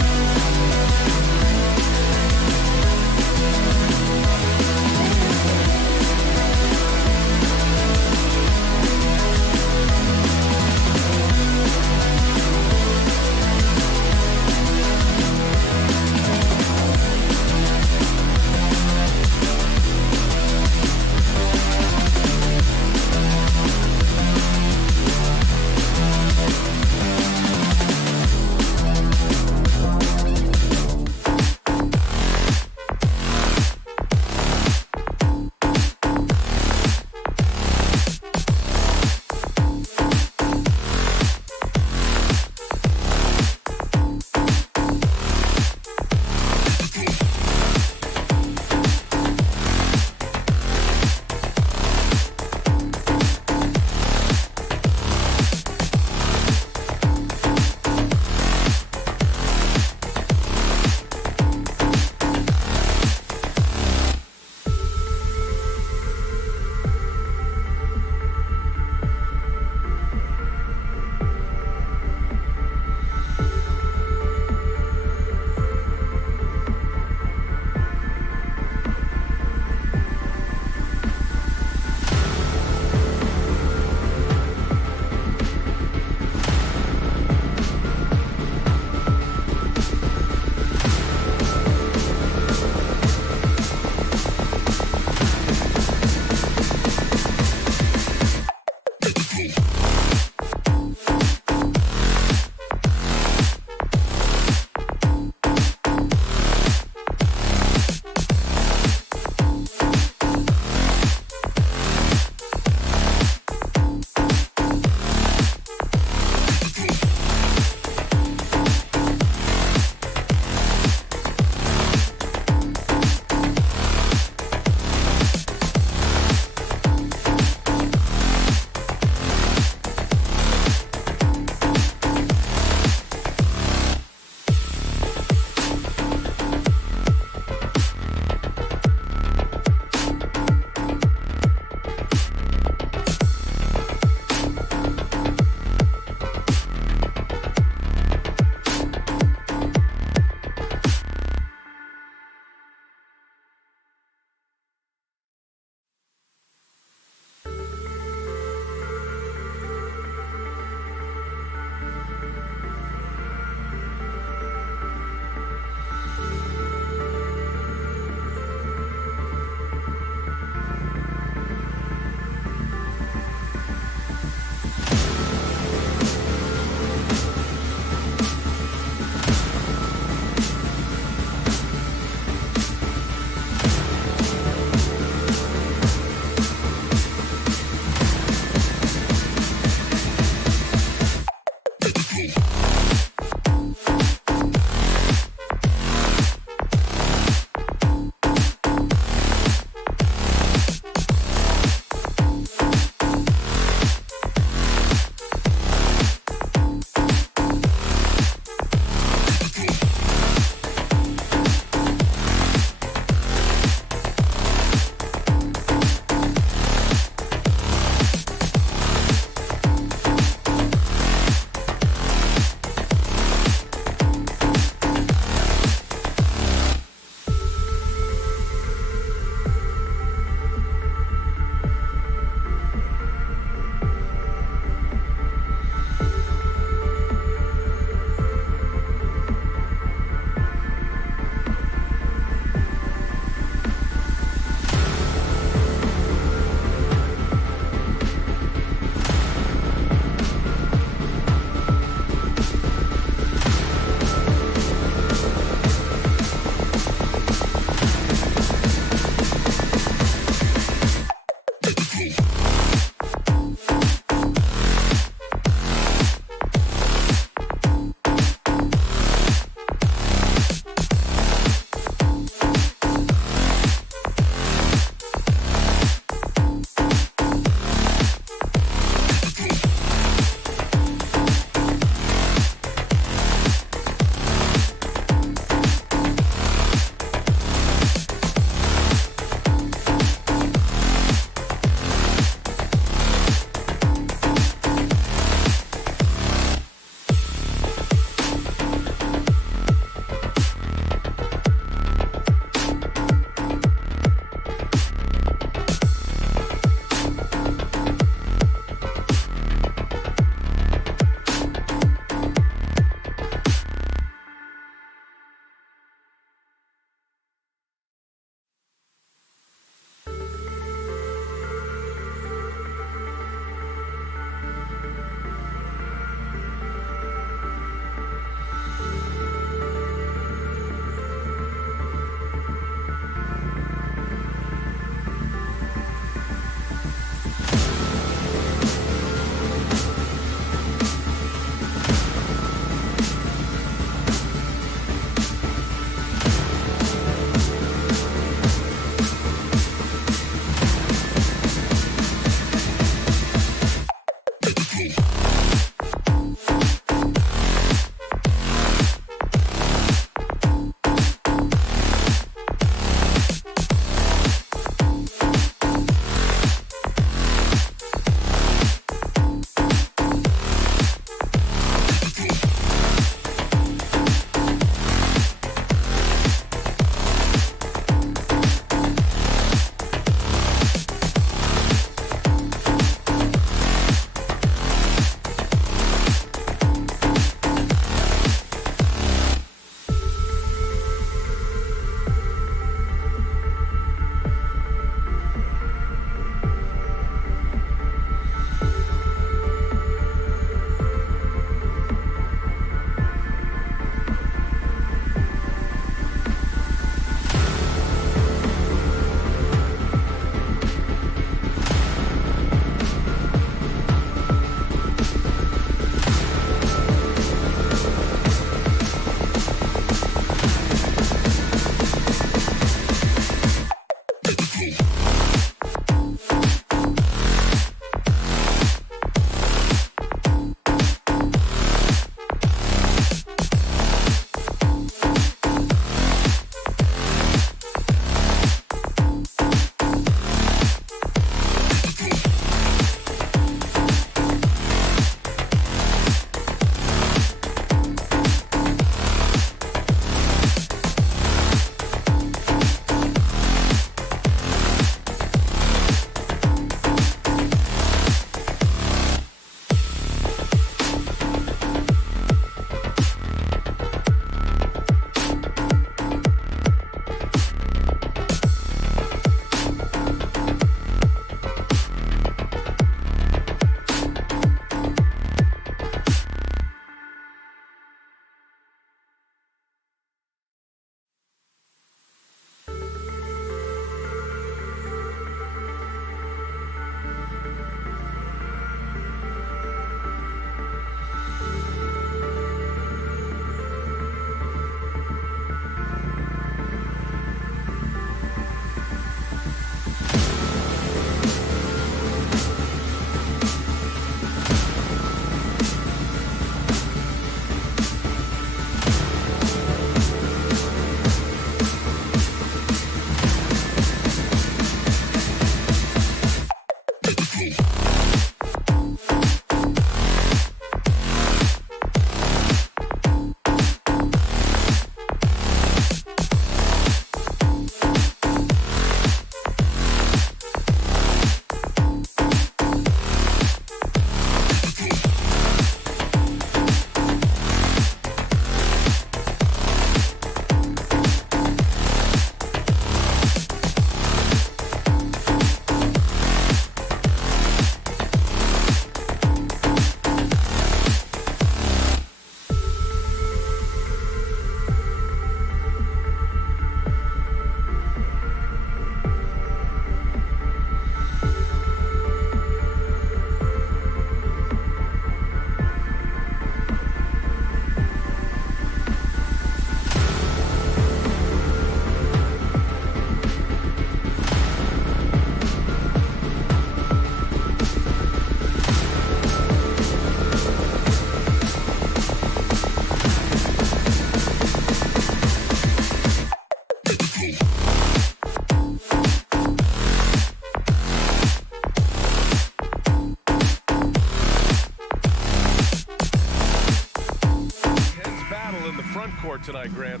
backcourt tonight, Grant.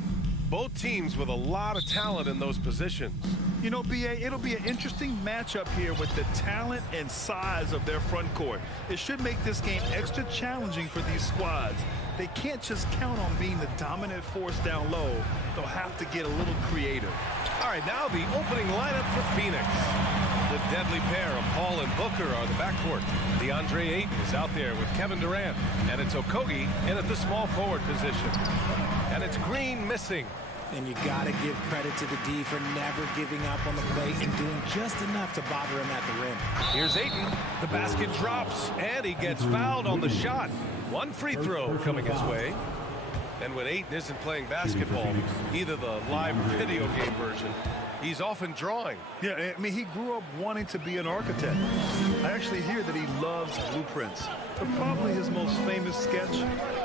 Both teams with a lot of talent in those positions. You know, B.A., it'll be an interesting matchup here with the talent and size of their front court. It should make this game extra challenging for these squads. They can't just count on being the dominant force down low. They'll have to get a little creative. All right, now the opening lineup for Phoenix. The deadly pair of Paul and Booker are the backcourt. DeAndre Ayton is out there with Kevin Durant. And it's Okogie in at the small forward position. And it's Green missing. And you got to give credit to the D for never giving up on the play and doing just enough to bother him at the rim. Here's Ayton. The basket drops, and he gets fouled on the shot. One free throw coming his way. And when Ayton isn't playing basketball, either the live video game version, he's often drawing. Yeah, I mean, he grew up wanting to be an architect. I actually hear that he loves blueprints. But probably his most famous sketch,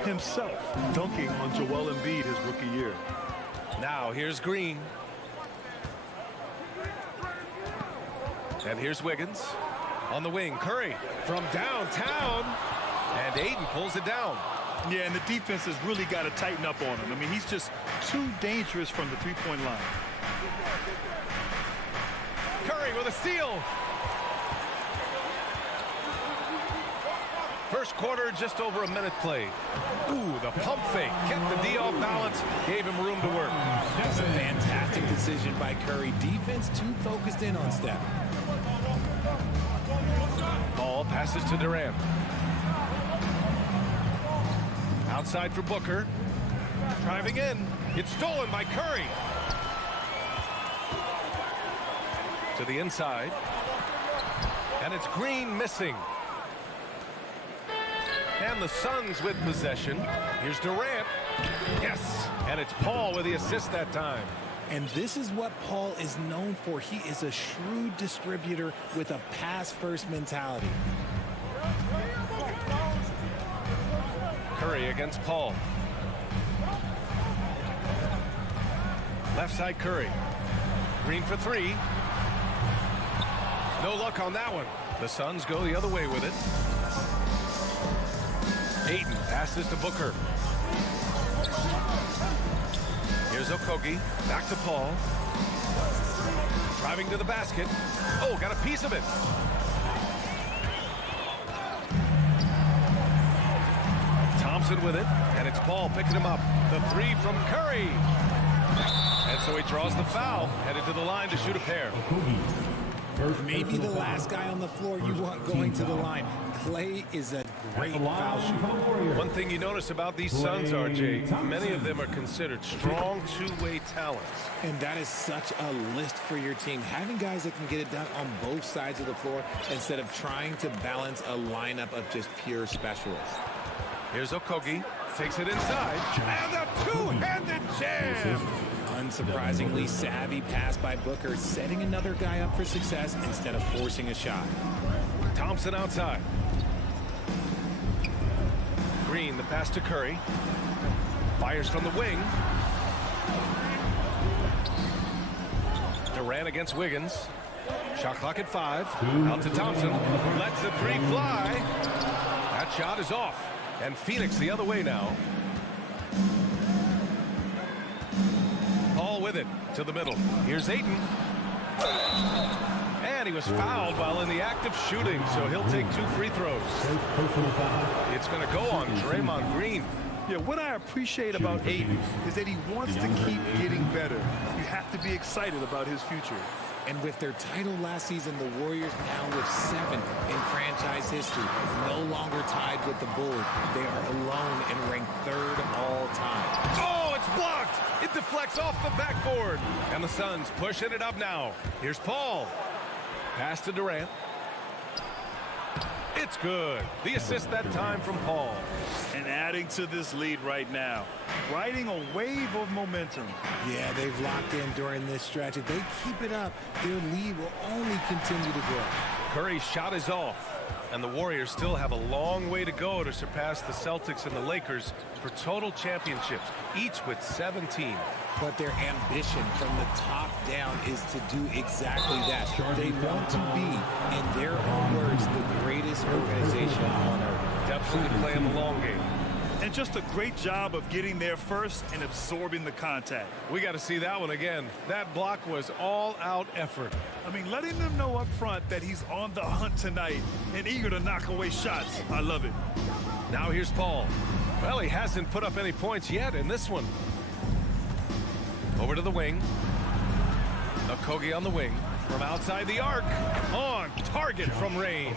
himself dunking on Joel Embiid his rookie year. Now here's Green. And here's Wiggins. On the wing, Curry from downtown. And Ayton pulls it down. Yeah, and the defense has really got to tighten up on him. I mean, he's just too dangerous from the three-point line. Curry with a steal. First quarter, just over a minute played. Ooh, the pump fake. Kept the D off balance, gave him room to work. That's a fantastic decision by Curry. Defense too focused in on Steph. Ball passes to Durant. Outside for Booker. Driving in. It's stolen by Curry. To the inside. And it's Green missing. And the Suns with possession. Here's Durant. Yes. And it's Paul with the assist that time. And this is what Paul is known for. He is a shrewd distributor with a pass-first mentality. Curry against Paul. Left side Curry. Green for three. No luck on that one. The Suns go the other way with it. Ayton passes to Booker. Here's Okogie. Back to Paul. Driving to the basket. Oh, got a piece of it. Thompson with it. And it's Paul picking him up. The three from Curry. And so he draws the foul. Headed to the line to shoot a pair. Maybe the last guy on the floor you want going to the line. Clay is a great foul shooter. One thing you notice about these Suns, RJ, many of them are considered strong two-way talents. And that is such a list for your team. Having guys that can get it done on both sides of the floor instead of trying to balance a lineup of just pure specialists. Here's Okogie. Takes it inside. And a two-handed jam. Unsurprisingly savvy pass by Booker, setting another guy up for success instead of forcing a shot. Thompson outside. Green, the pass to Curry. Fires from the wing. Durant against Wiggins. Shot clock at 5. Out to Thompson. Lets the three fly. That shot is off. And Phoenix the other way now. Paul with it to the middle. Here's Ayton. And he was fouled while in the act of shooting, so he'll take 2 free throws. It's going to go on Draymond Green. Yeah, what I appreciate about Ayton is that he wants to keep getting better. You have to be excited about his future. And with their title last season, the Warriors now with 7 in franchise history, no longer tied with the Bulls. They are alone and ranked 3rd all time. Oh, it's blocked! It deflects off the backboard. And the Suns pushing it up now. Here's Paul. Pass to Durant. It's good. The assist that time from Paul. And adding to this lead right now, riding a wave of momentum. Yeah, they've locked in during this stretch. If they keep it up, their lead will only continue to grow. Curry's shot is off. And the Warriors still have a long way to go to surpass the Celtics and the Lakers for total championships, each with 17. But their ambition from the top down is to do exactly that. They want to be, in their own words, the greatest organization on earth. Definitely playing the long game. And did just a great job of getting there first and absorbing the contact. We got to see that one again. That block was all-out effort. I mean, letting them know up front that he's on the hunt tonight and eager to knock away shots. I love it. Now here's Paul. Well, he hasn't put up any points yet in this one. Over to the wing. Okogie on the wing. From outside the arc. On target from range.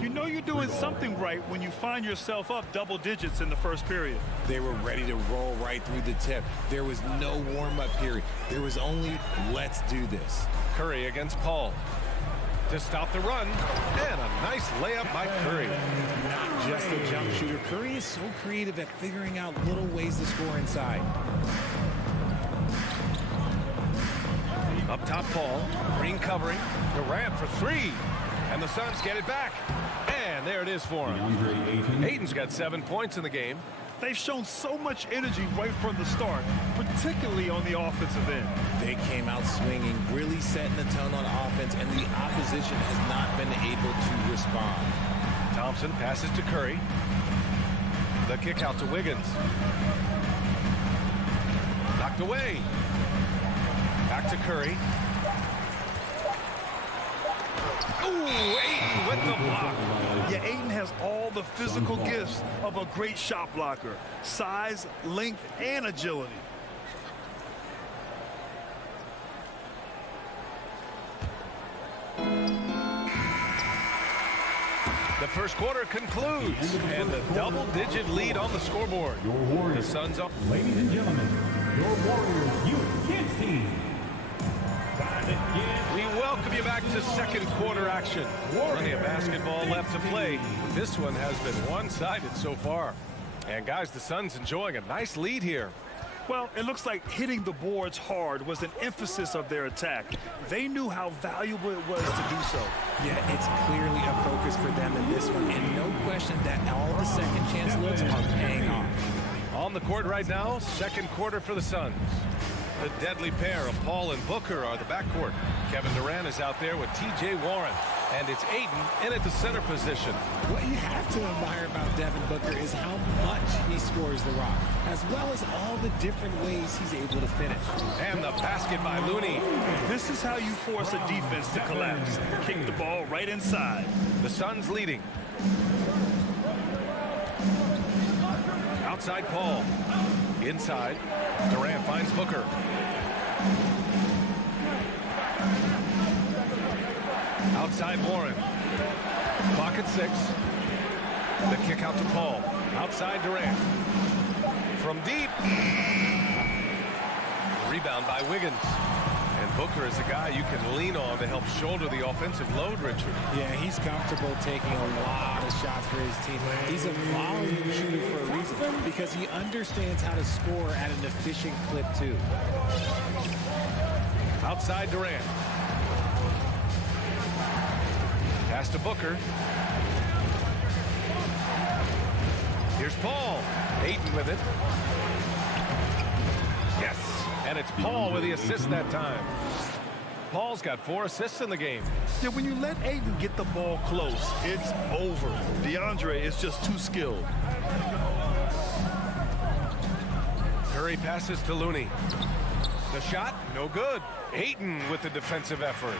You know you're doing something right when you find yourself up double digits in the first period. They were ready to roll right through the tip. There was no warm-up period. There was only, let's do this. Curry against Paul. To stop the run. And a nice layup by Curry. Not just a jump shooter. Curry is so creative at figuring out little ways to score inside. Up top, Paul. Green covering. Durant for three. And the Suns get it back. And there it is for him. Ayton's got 7 points in the game. They've shown so much energy right from the start, particularly on the offensive end. They came out swinging, really setting the tone on offense, and the opposition has not been able to respond. Thompson passes to Curry. The kick out to Wiggins. Knocked away. Back to Curry. Ooh, Ayton with the block. Yeah, Ayton has all the physical gifts of a great shot blocker. Size, length, and agility. The first quarter concludes, and the double-digit lead on the scoreboard. The Suns up. Ladies and gentlemen, your Warriors Youth Kids team. We welcome you back to second quarter action. Plenty of basketball left to play. This one has been one-sided so far. And guys, the Suns enjoying a nice lead here. Well, it looks like hitting the boards hard was an emphasis of their attack. They knew how valuable it was to do so. Yeah, it's clearly a focus for them in this one, and no question that all the second chance looks are paying off. On the court right now, second quarter for the Suns. The deadly pair of Paul and Booker are the backcourt. Kevin Durant is out there with T.J. Warren. And it's Ayton in at the center position. What you have to admire about Devin Booker is how much he scores the rock, as well as all the different ways he's able to finish. And the basket by Looney. This is how you force a defense to collapse. Kick the ball right inside. The Suns leading. Outside Paul. Inside. Durant finds Booker. Outside Warren. Clock at 6. The kick out to Paul. Outside Durant. From deep. Rebound by Wiggins. And Booker is a guy you can lean on to help shoulder the offensive load, Richard. Yeah, he's comfortable taking a lot of shots for his team. He's a volume shooter for a reason, because he understands how to score at an efficient clip, too. Outside Durant. Pass to Booker. Here's Paul. Ayton with it. Yes. And it's Paul with the assist that time. Paul's got 4 assists in the game. Yeah, when you let Ayton get the ball close, it's over. DeAndre is just too skilled. Curry passes to Looney. The shot, no good. Ayton with the defensive effort.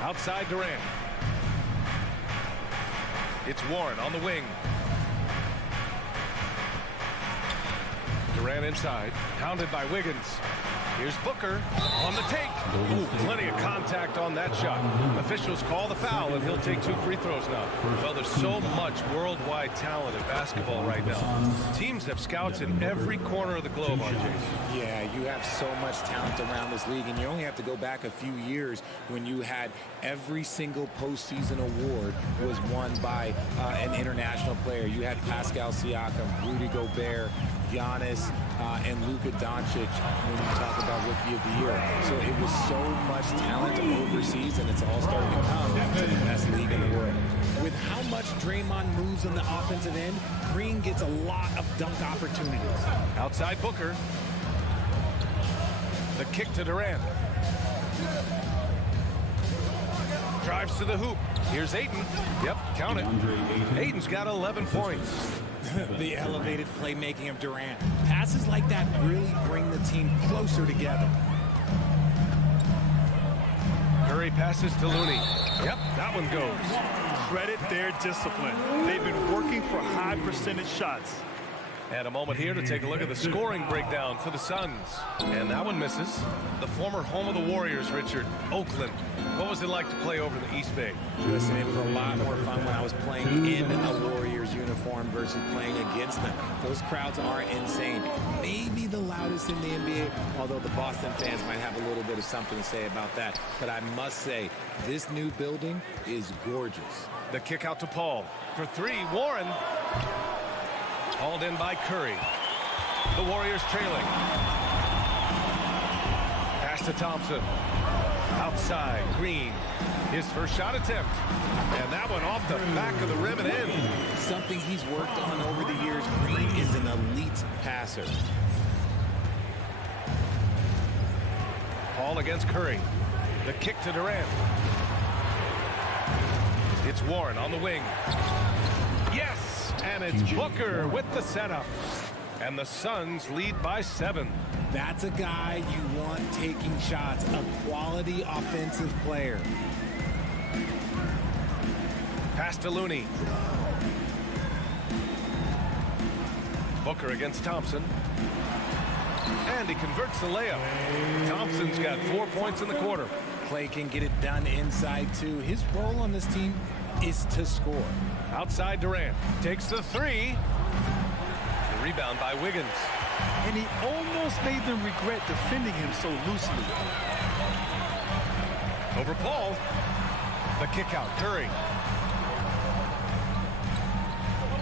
Outside Durant. It's Warren on the wing. Durant inside, pounded by Wiggins. Here's Booker on the take. Ooh, plenty of contact on that shot. Officials call the foul, and he'll take 2 free throws now. Well, there's so much worldwide talent in basketball right now. Teams have scouts in every corner of the globe, RJ. Yeah, you have so much talent around this league, and you only have to go back a few years when you had every single postseason award was won by an international player. You had Pascal Siakam, Rudy Gobert, Giannis, and Luka Doncic when you talk about Rookie of the Year. So it was so much talent overseas, and it's all starting to come to the best league in the world. With how much Draymond moves on the offensive end, Green gets a lot of dunk opportunities. Outside Booker. The kick to Durant. Drives to the hoop. Here's Ayton. Yep, count it. Ayton's got 11 points. The elevated playmaking of Durant. Passes like that really bring the team closer together. Curry passes to Looney. Yep, that one goes. Credit their discipline. They've been working for high percentage shots. And a moment here to take a look at the scoring breakdown for the Suns. And that one misses. The former home of the Warriors, Richard, Oakland. What was it like to play over in the East Bay? Listen, it was a lot more fun when I was playing in a Warriors uniform versus playing against them. Those crowds are insane. Maybe the loudest in the NBA, although the Boston fans might have a little bit of something to say about that. But I must say, this new building is gorgeous. The kick out to Paul. For three, Warren. Hauled in by Curry. The Warriors trailing. Pass to Thompson. Outside, Green. His first shot attempt. And that one off the back of the rim and in. Something he's worked on over the years. Green is an elite passer. Paul against Curry. The kick to Durant. It's Warren on the wing. Yes! And it's Booker with the setup. And the Suns lead by 7. That's a guy you want taking shots, a quality offensive player. Pass to Looney. Booker against Thompson. And he converts the layup. Thompson's got 4 points in the quarter. Clay can get it done inside too. His role on this team is to score. Outside Durant. Takes the three. The rebound by Wiggins. And he almost made them regret defending him so loosely. Over Paul. The kick out. Curry.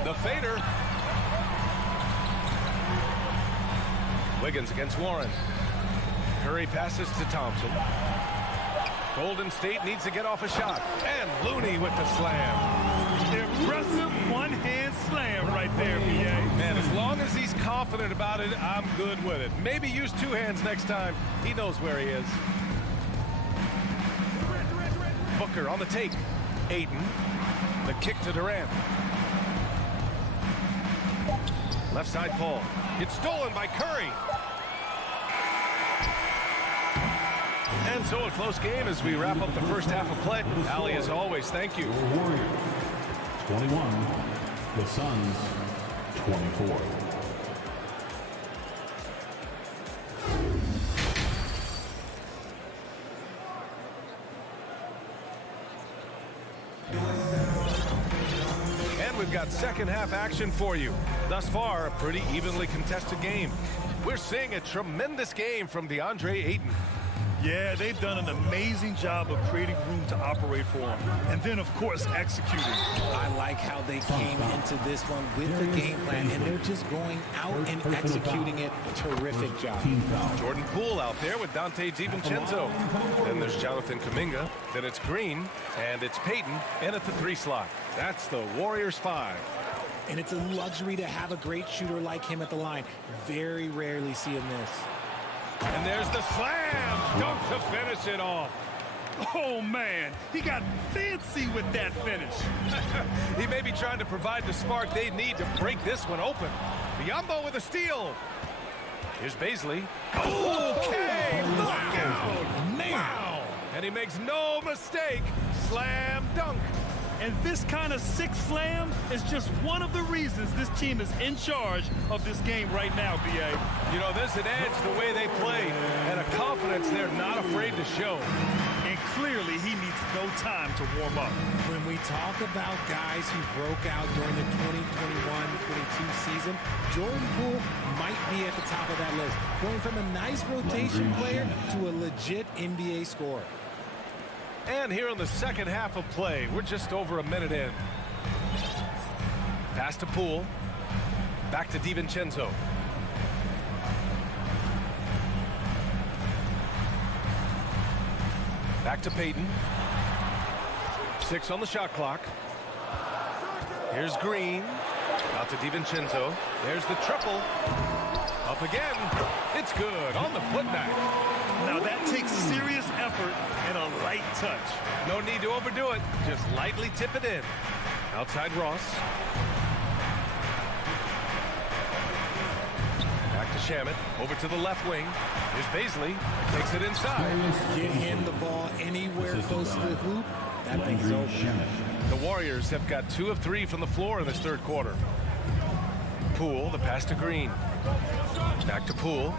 The fader. Wiggins against Warren. Curry passes to Thompson. Golden State needs to get off a shot. And Looney with the slam. Impressive one-hand slam right there, B.A. Man, as long as he's confident about it, I'm good with it. Maybe use 2 hands next time. He knows where he is. Booker on the take. Ayton. The kick to Durant. Left side Paul. It's stolen by Curry. And so a close game as we wrap up the first half of play. Ali, as always, thank you. Warriors 21, the Suns 24. And we've got second half action for you. Thus far, a pretty evenly contested game. We're seeing a tremendous game from DeAndre Ayton. Yeah, they've done an amazing job of creating room to operate for him. And then, of course, executing. I like how they came into this one with the game plan, and they're just going out and executing it. Terrific job. Jordan Poole out there with Dante DiVincenzo. Then there's Jonathan Kuminga. Then it's Green. And it's Payton in at the 3 slot. That's the Warriors 5. And it's a luxury to have a great shooter like him at the line. Very rarely see him miss. And there's the slam dunk to finish it off. Oh, man, he got fancy with that finish. He may be trying to provide the spark they need to break this one open. Biyombo with a steal. Here's Baisley. Okay, look out. Man. Wow. And he makes no mistake. Slam dunk. And this kind of sick slam is just one of the reasons this team is in charge of this game right now, B.A. You know, there's an edge the way they play and a confidence they're not afraid to show. And clearly he needs no time to warm up. When we talk about guys who broke out during the 2021-22 season, Jordan Poole might be at the top of that list, going from a nice rotation player to a legit NBA scorer. And here in the second half of play, we're just over a minute in. Pass to Poole. Back to DiVincenzo. Back to Payton. 6 on the shot clock. Here's Green. Out to DiVincenzo. There's the triple. Up again. It's good on the putback. Now that takes serious effort and a light touch. No need to overdo it. Just lightly tip it in. Outside Ross. Back to Shamet. Over to the left wing. Here's Baisley. Takes it inside. Get him the ball anywhere close to the hoop. That thing's over. The Warriors have got 2 of 3 from the floor in this third quarter. Poole, the pass to Green. Back to Poole.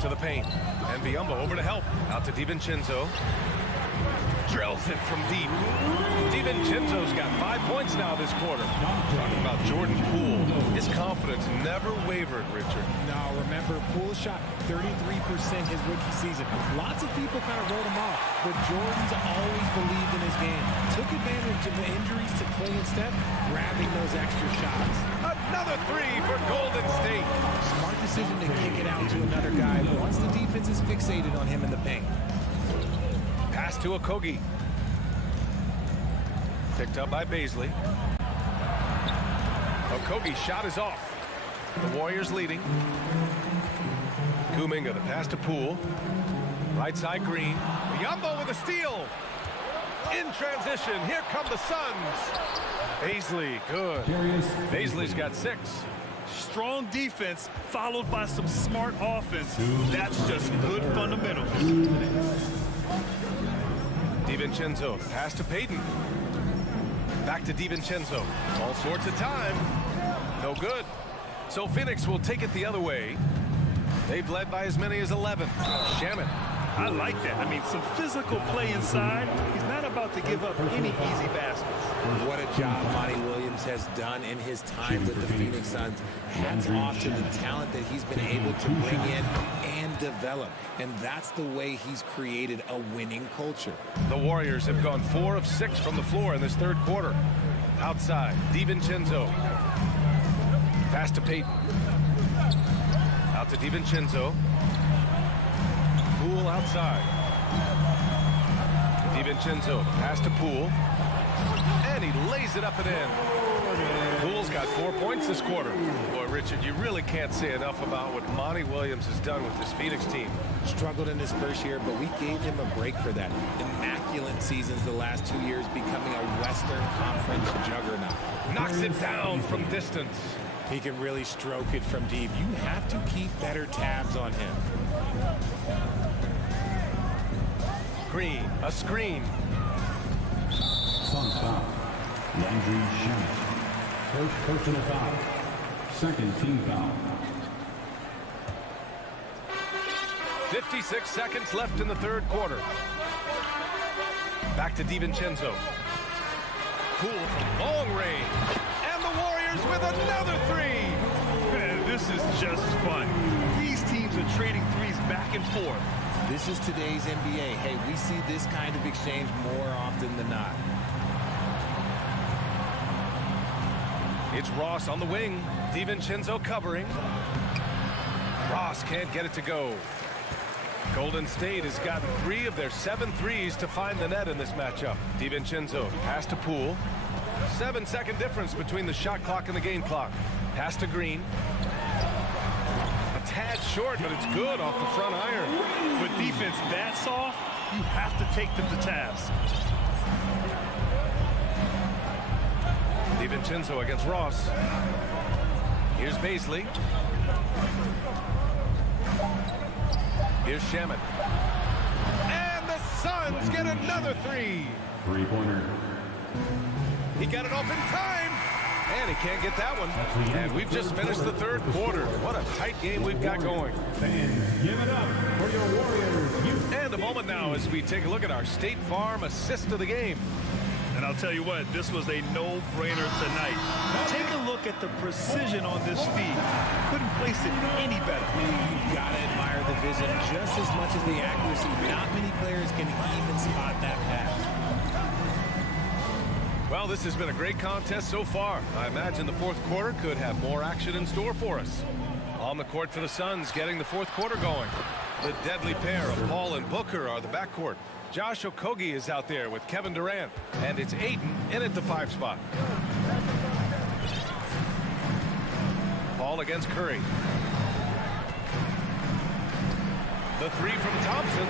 To the paint. And Biyombo over to help. Out to DiVincenzo. Drills it from deep. DiVincenzo's got 5 points now this quarter. Talking about Jordan Poole. His confidence never wavered, Richard. Now, remember, Poole shot 33% his rookie season. Lots of people kind of wrote him off, but Jordan's always believed in his game. Took advantage of the injuries to Clay instead, grabbing those extra shots. Another 3 for Golden State. Smart decision to kick it out to another guy once the defense is fixated on him in the paint. Pass to Okogie. Picked up by Baisley. Okogie's shot is off. The Warriors leading. Kuminga, the pass to Poole. Right side Green. Biyombo with a steal. In transition, here come the Suns. Baisley, good. Baisley's got 6. Strong defense followed by some smart offense. That's just good fundamentals. DiVincenzo, pass to Payton. Back to DiVincenzo. All sorts of time. No good. So Phoenix will take it the other way. They've led by as many as 11. Shamet. I like that. I mean, some physical play inside. He's not about to give up any easy baskets. What a job Monty Williams has done in his time with the Phoenix Suns. Hats off to the talent that he's been able to bring in and develop. And that's the way he's created a winning culture. The Warriors have gone 4 of 6 from the floor in this third quarter. Outside, DiVincenzo. Pass to Payton. Out to DiVincenzo. Poole outside. DiVincenzo, pass to Poole. And he lays it up and in. Poole's got 4 points this quarter. Boy, Richard, you really can't say enough about what Monty Williams has done with this Phoenix team. Struggled in his first year, but we gave him a break for that. Immaculate seasons the last 2 years, becoming a Western Conference juggernaut. Knocks it down from distance. He can really stroke it from deep. You have to keep better tabs on him. Green, a screen. Sun foul. Landry Shamet. First personal foul. Second team foul. 56 seconds left in the third quarter. Back to DiVincenzo. Poole from long range. And the Warriors with another 3. Man, this is just fun. These teams are trading threes back and forth. This is today's NBA. Hey, we see this kind of exchange more often than not. It's Ross on the wing. DiVincenzo covering. Ross can't get it to go. Golden State has gotten 3 of their 7 threes to find the net in this matchup. DiVincenzo, pass to Poole. 7-second difference between the shot clock and the game clock. Pass to Green. A tad short, but it's good off the front iron. With defense that soft, you have to take them to task. DiVincenzo against Ross. Here's Baisley. Here's Shamet. And the Suns get another 3. Three-pointer. He got it off in time. And he can't get that one. And we've just finished the third quarter. What a tight game we've got going. Fans, give it up for your Warriors. And a moment now as we take a look at our State Farm assist of the game. And I'll tell you what, this was a no-brainer tonight. Take a look at the precision on this feed. Couldn't place it any better. You've got to admire the vision just as much as the accuracy. Not many players can even spot that pass. Well, this has been a great contest so far. I imagine the fourth quarter could have more action in store for us. On the court for the Suns, getting the fourth quarter going. The deadly pair of Paul and Booker are the backcourt. Josh Okogie is out there with Kevin Durant, and it's Ayton in at the 5 spot. Paul against Curry. The three from Thompson,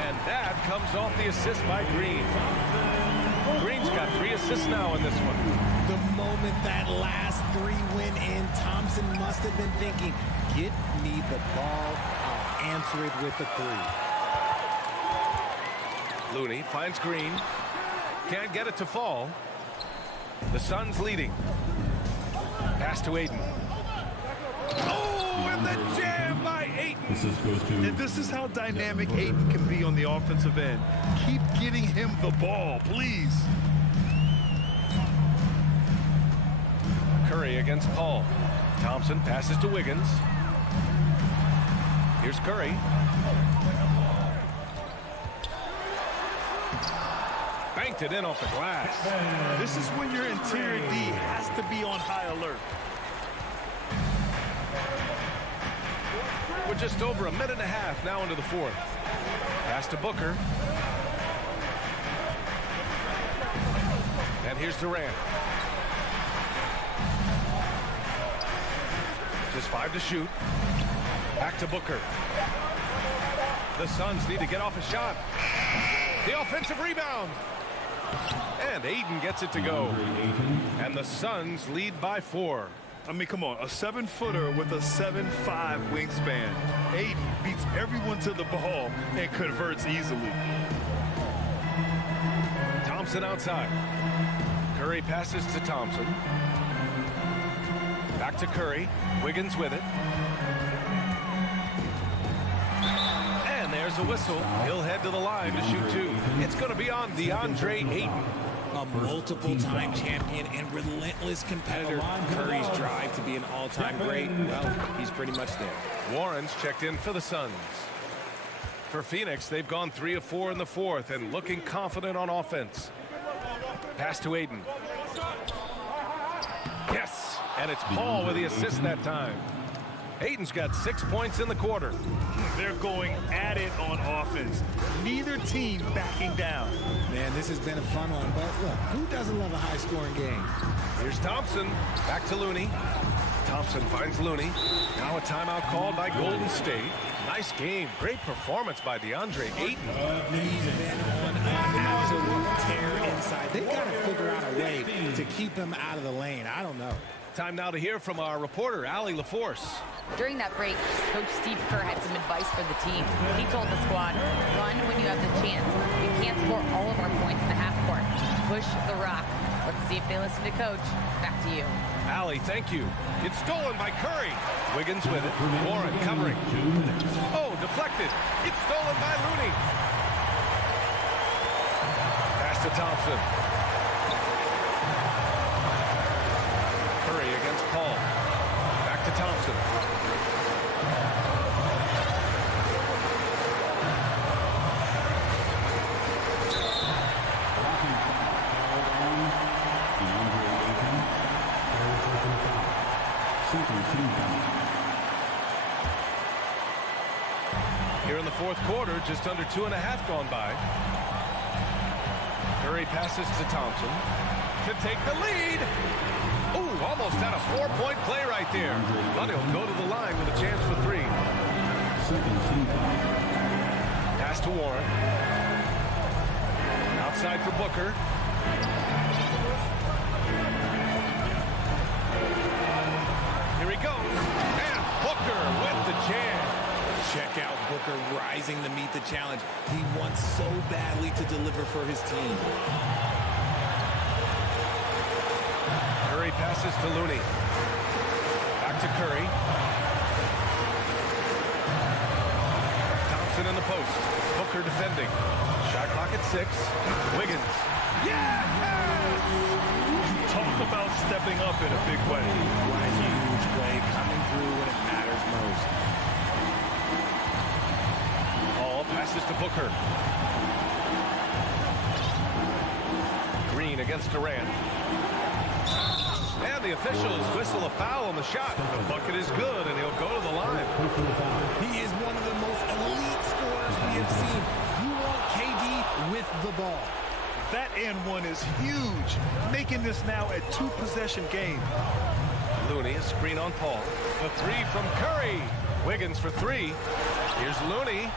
and that comes off the assist by Green. Green's got 3 assists now in this one. The moment that last 3 went in, Thompson must have been thinking, get me the ball, I'll answer it with a 3. Looney finds Green. Can't get it to fall. The Suns leading. Pass to Aiden. Oh, and the jam by Aiden. And this is how dynamic Aiden can be on the offensive end. Keep getting him the ball, please. Curry against Paul. Thompson passes to Wiggins. Here's Curry. Banked it in off the glass. This is when your interior D has to be on high alert. We're just over a minute and a half now into the fourth. Pass to Booker. And here's Durant. Just 5 to shoot. Back to Booker. The Suns need to get off a shot. The offensive rebound. And Aiden gets it to go. And the Suns lead by 4. I mean, come on, a 7-footer with a 7'5" wingspan. Aiden beats everyone to the ball and converts easily. Thompson outside. Curry passes to Thompson. Back to Curry. Wiggins with it. And there's a whistle. He'll head to the line to shoot 2. It's going to be on DeAndre Ayton. A multiple-time champion and relentless competitor. Curry's drive to be an all-time great, well, he's pretty much there. Warren's checked in for the Suns. For Phoenix, they've gone 3 of 4 in the fourth and looking confident on offense. Pass to Aiden. Yes, and it's Paul with the assist that time. Aiden's got 6 points in the quarter. They're going at it on offense. Neither team backing down. Man, this has been a fun one, but look, who doesn't love a high-scoring game? Here's Thompson. Back to Looney. Thompson finds Looney. Now a timeout called by Golden State. Nice game. Great performance by DeAndre Ayton. He's been on an absolute tear inside. They've got to figure out a way to keep him out of the lane. I don't know. Time now to hear from our reporter, Allie LaForce. During that break, Coach Steve Kerr had some advice for the team. He told the squad, run when you have the chance. We can't score all of our points in the half court. Push the rock. Let's see if they listen to Coach. Back to you. Allie, thank you. It's stolen by Curry. Wiggins with it. Warren covering. Oh, deflected. It's stolen by Looney. Pass to Thompson. Curry against Paul. Back to Thompson. Here in the fourth quarter, just under 2.5 gone by. Curry passes to Thompson to take the lead. Ooh, almost had a 4-point play right there. But he'll go to the line with a chance for 3. Pass to Warren. Outside for Booker. Here he goes. And Booker with the jam. Check out Booker rising to meet the challenge. He wants so badly to deliver for his team. Curry passes to Looney. Back to Curry. Thompson in the post. Booker defending. Shot clock at 6. Wiggins. Yeah! Talk about stepping up in a big way. What a huge play coming through when it matters most. Paul passes to Booker. Green against Durant. And the officials whistle a foul on the shot. The bucket is good, and he'll go to the line. He is one of the most elite scorers we have seen. You want KD with the ball. That and one is huge, making this now a 2-possession game. Looney, a screen on Paul. The 3 from Curry. Wiggins for 3. Here's Looney.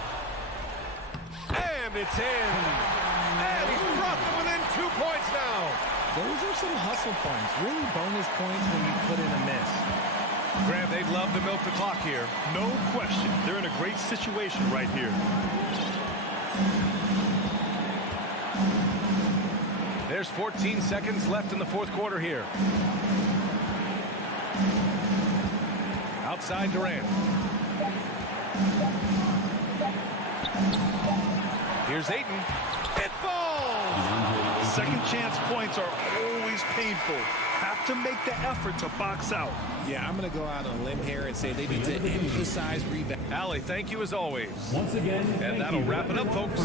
And it's in. And he's brought them within 2 points now. Those are some hustle points, really bonus points when you put in a miss. Graham, they'd love to milk the clock here. No question. They're in a great situation right here. There's 14 seconds left in the fourth quarter here. Outside Durant. Here's Ayton. It falls! Second chance points are always painful. Have to make the effort to box out. Yeah, I'm going to go out on a limb here and say they need to emphasize rebound. Allie, thank you as always. Once again, and that'll wrap it up, folks.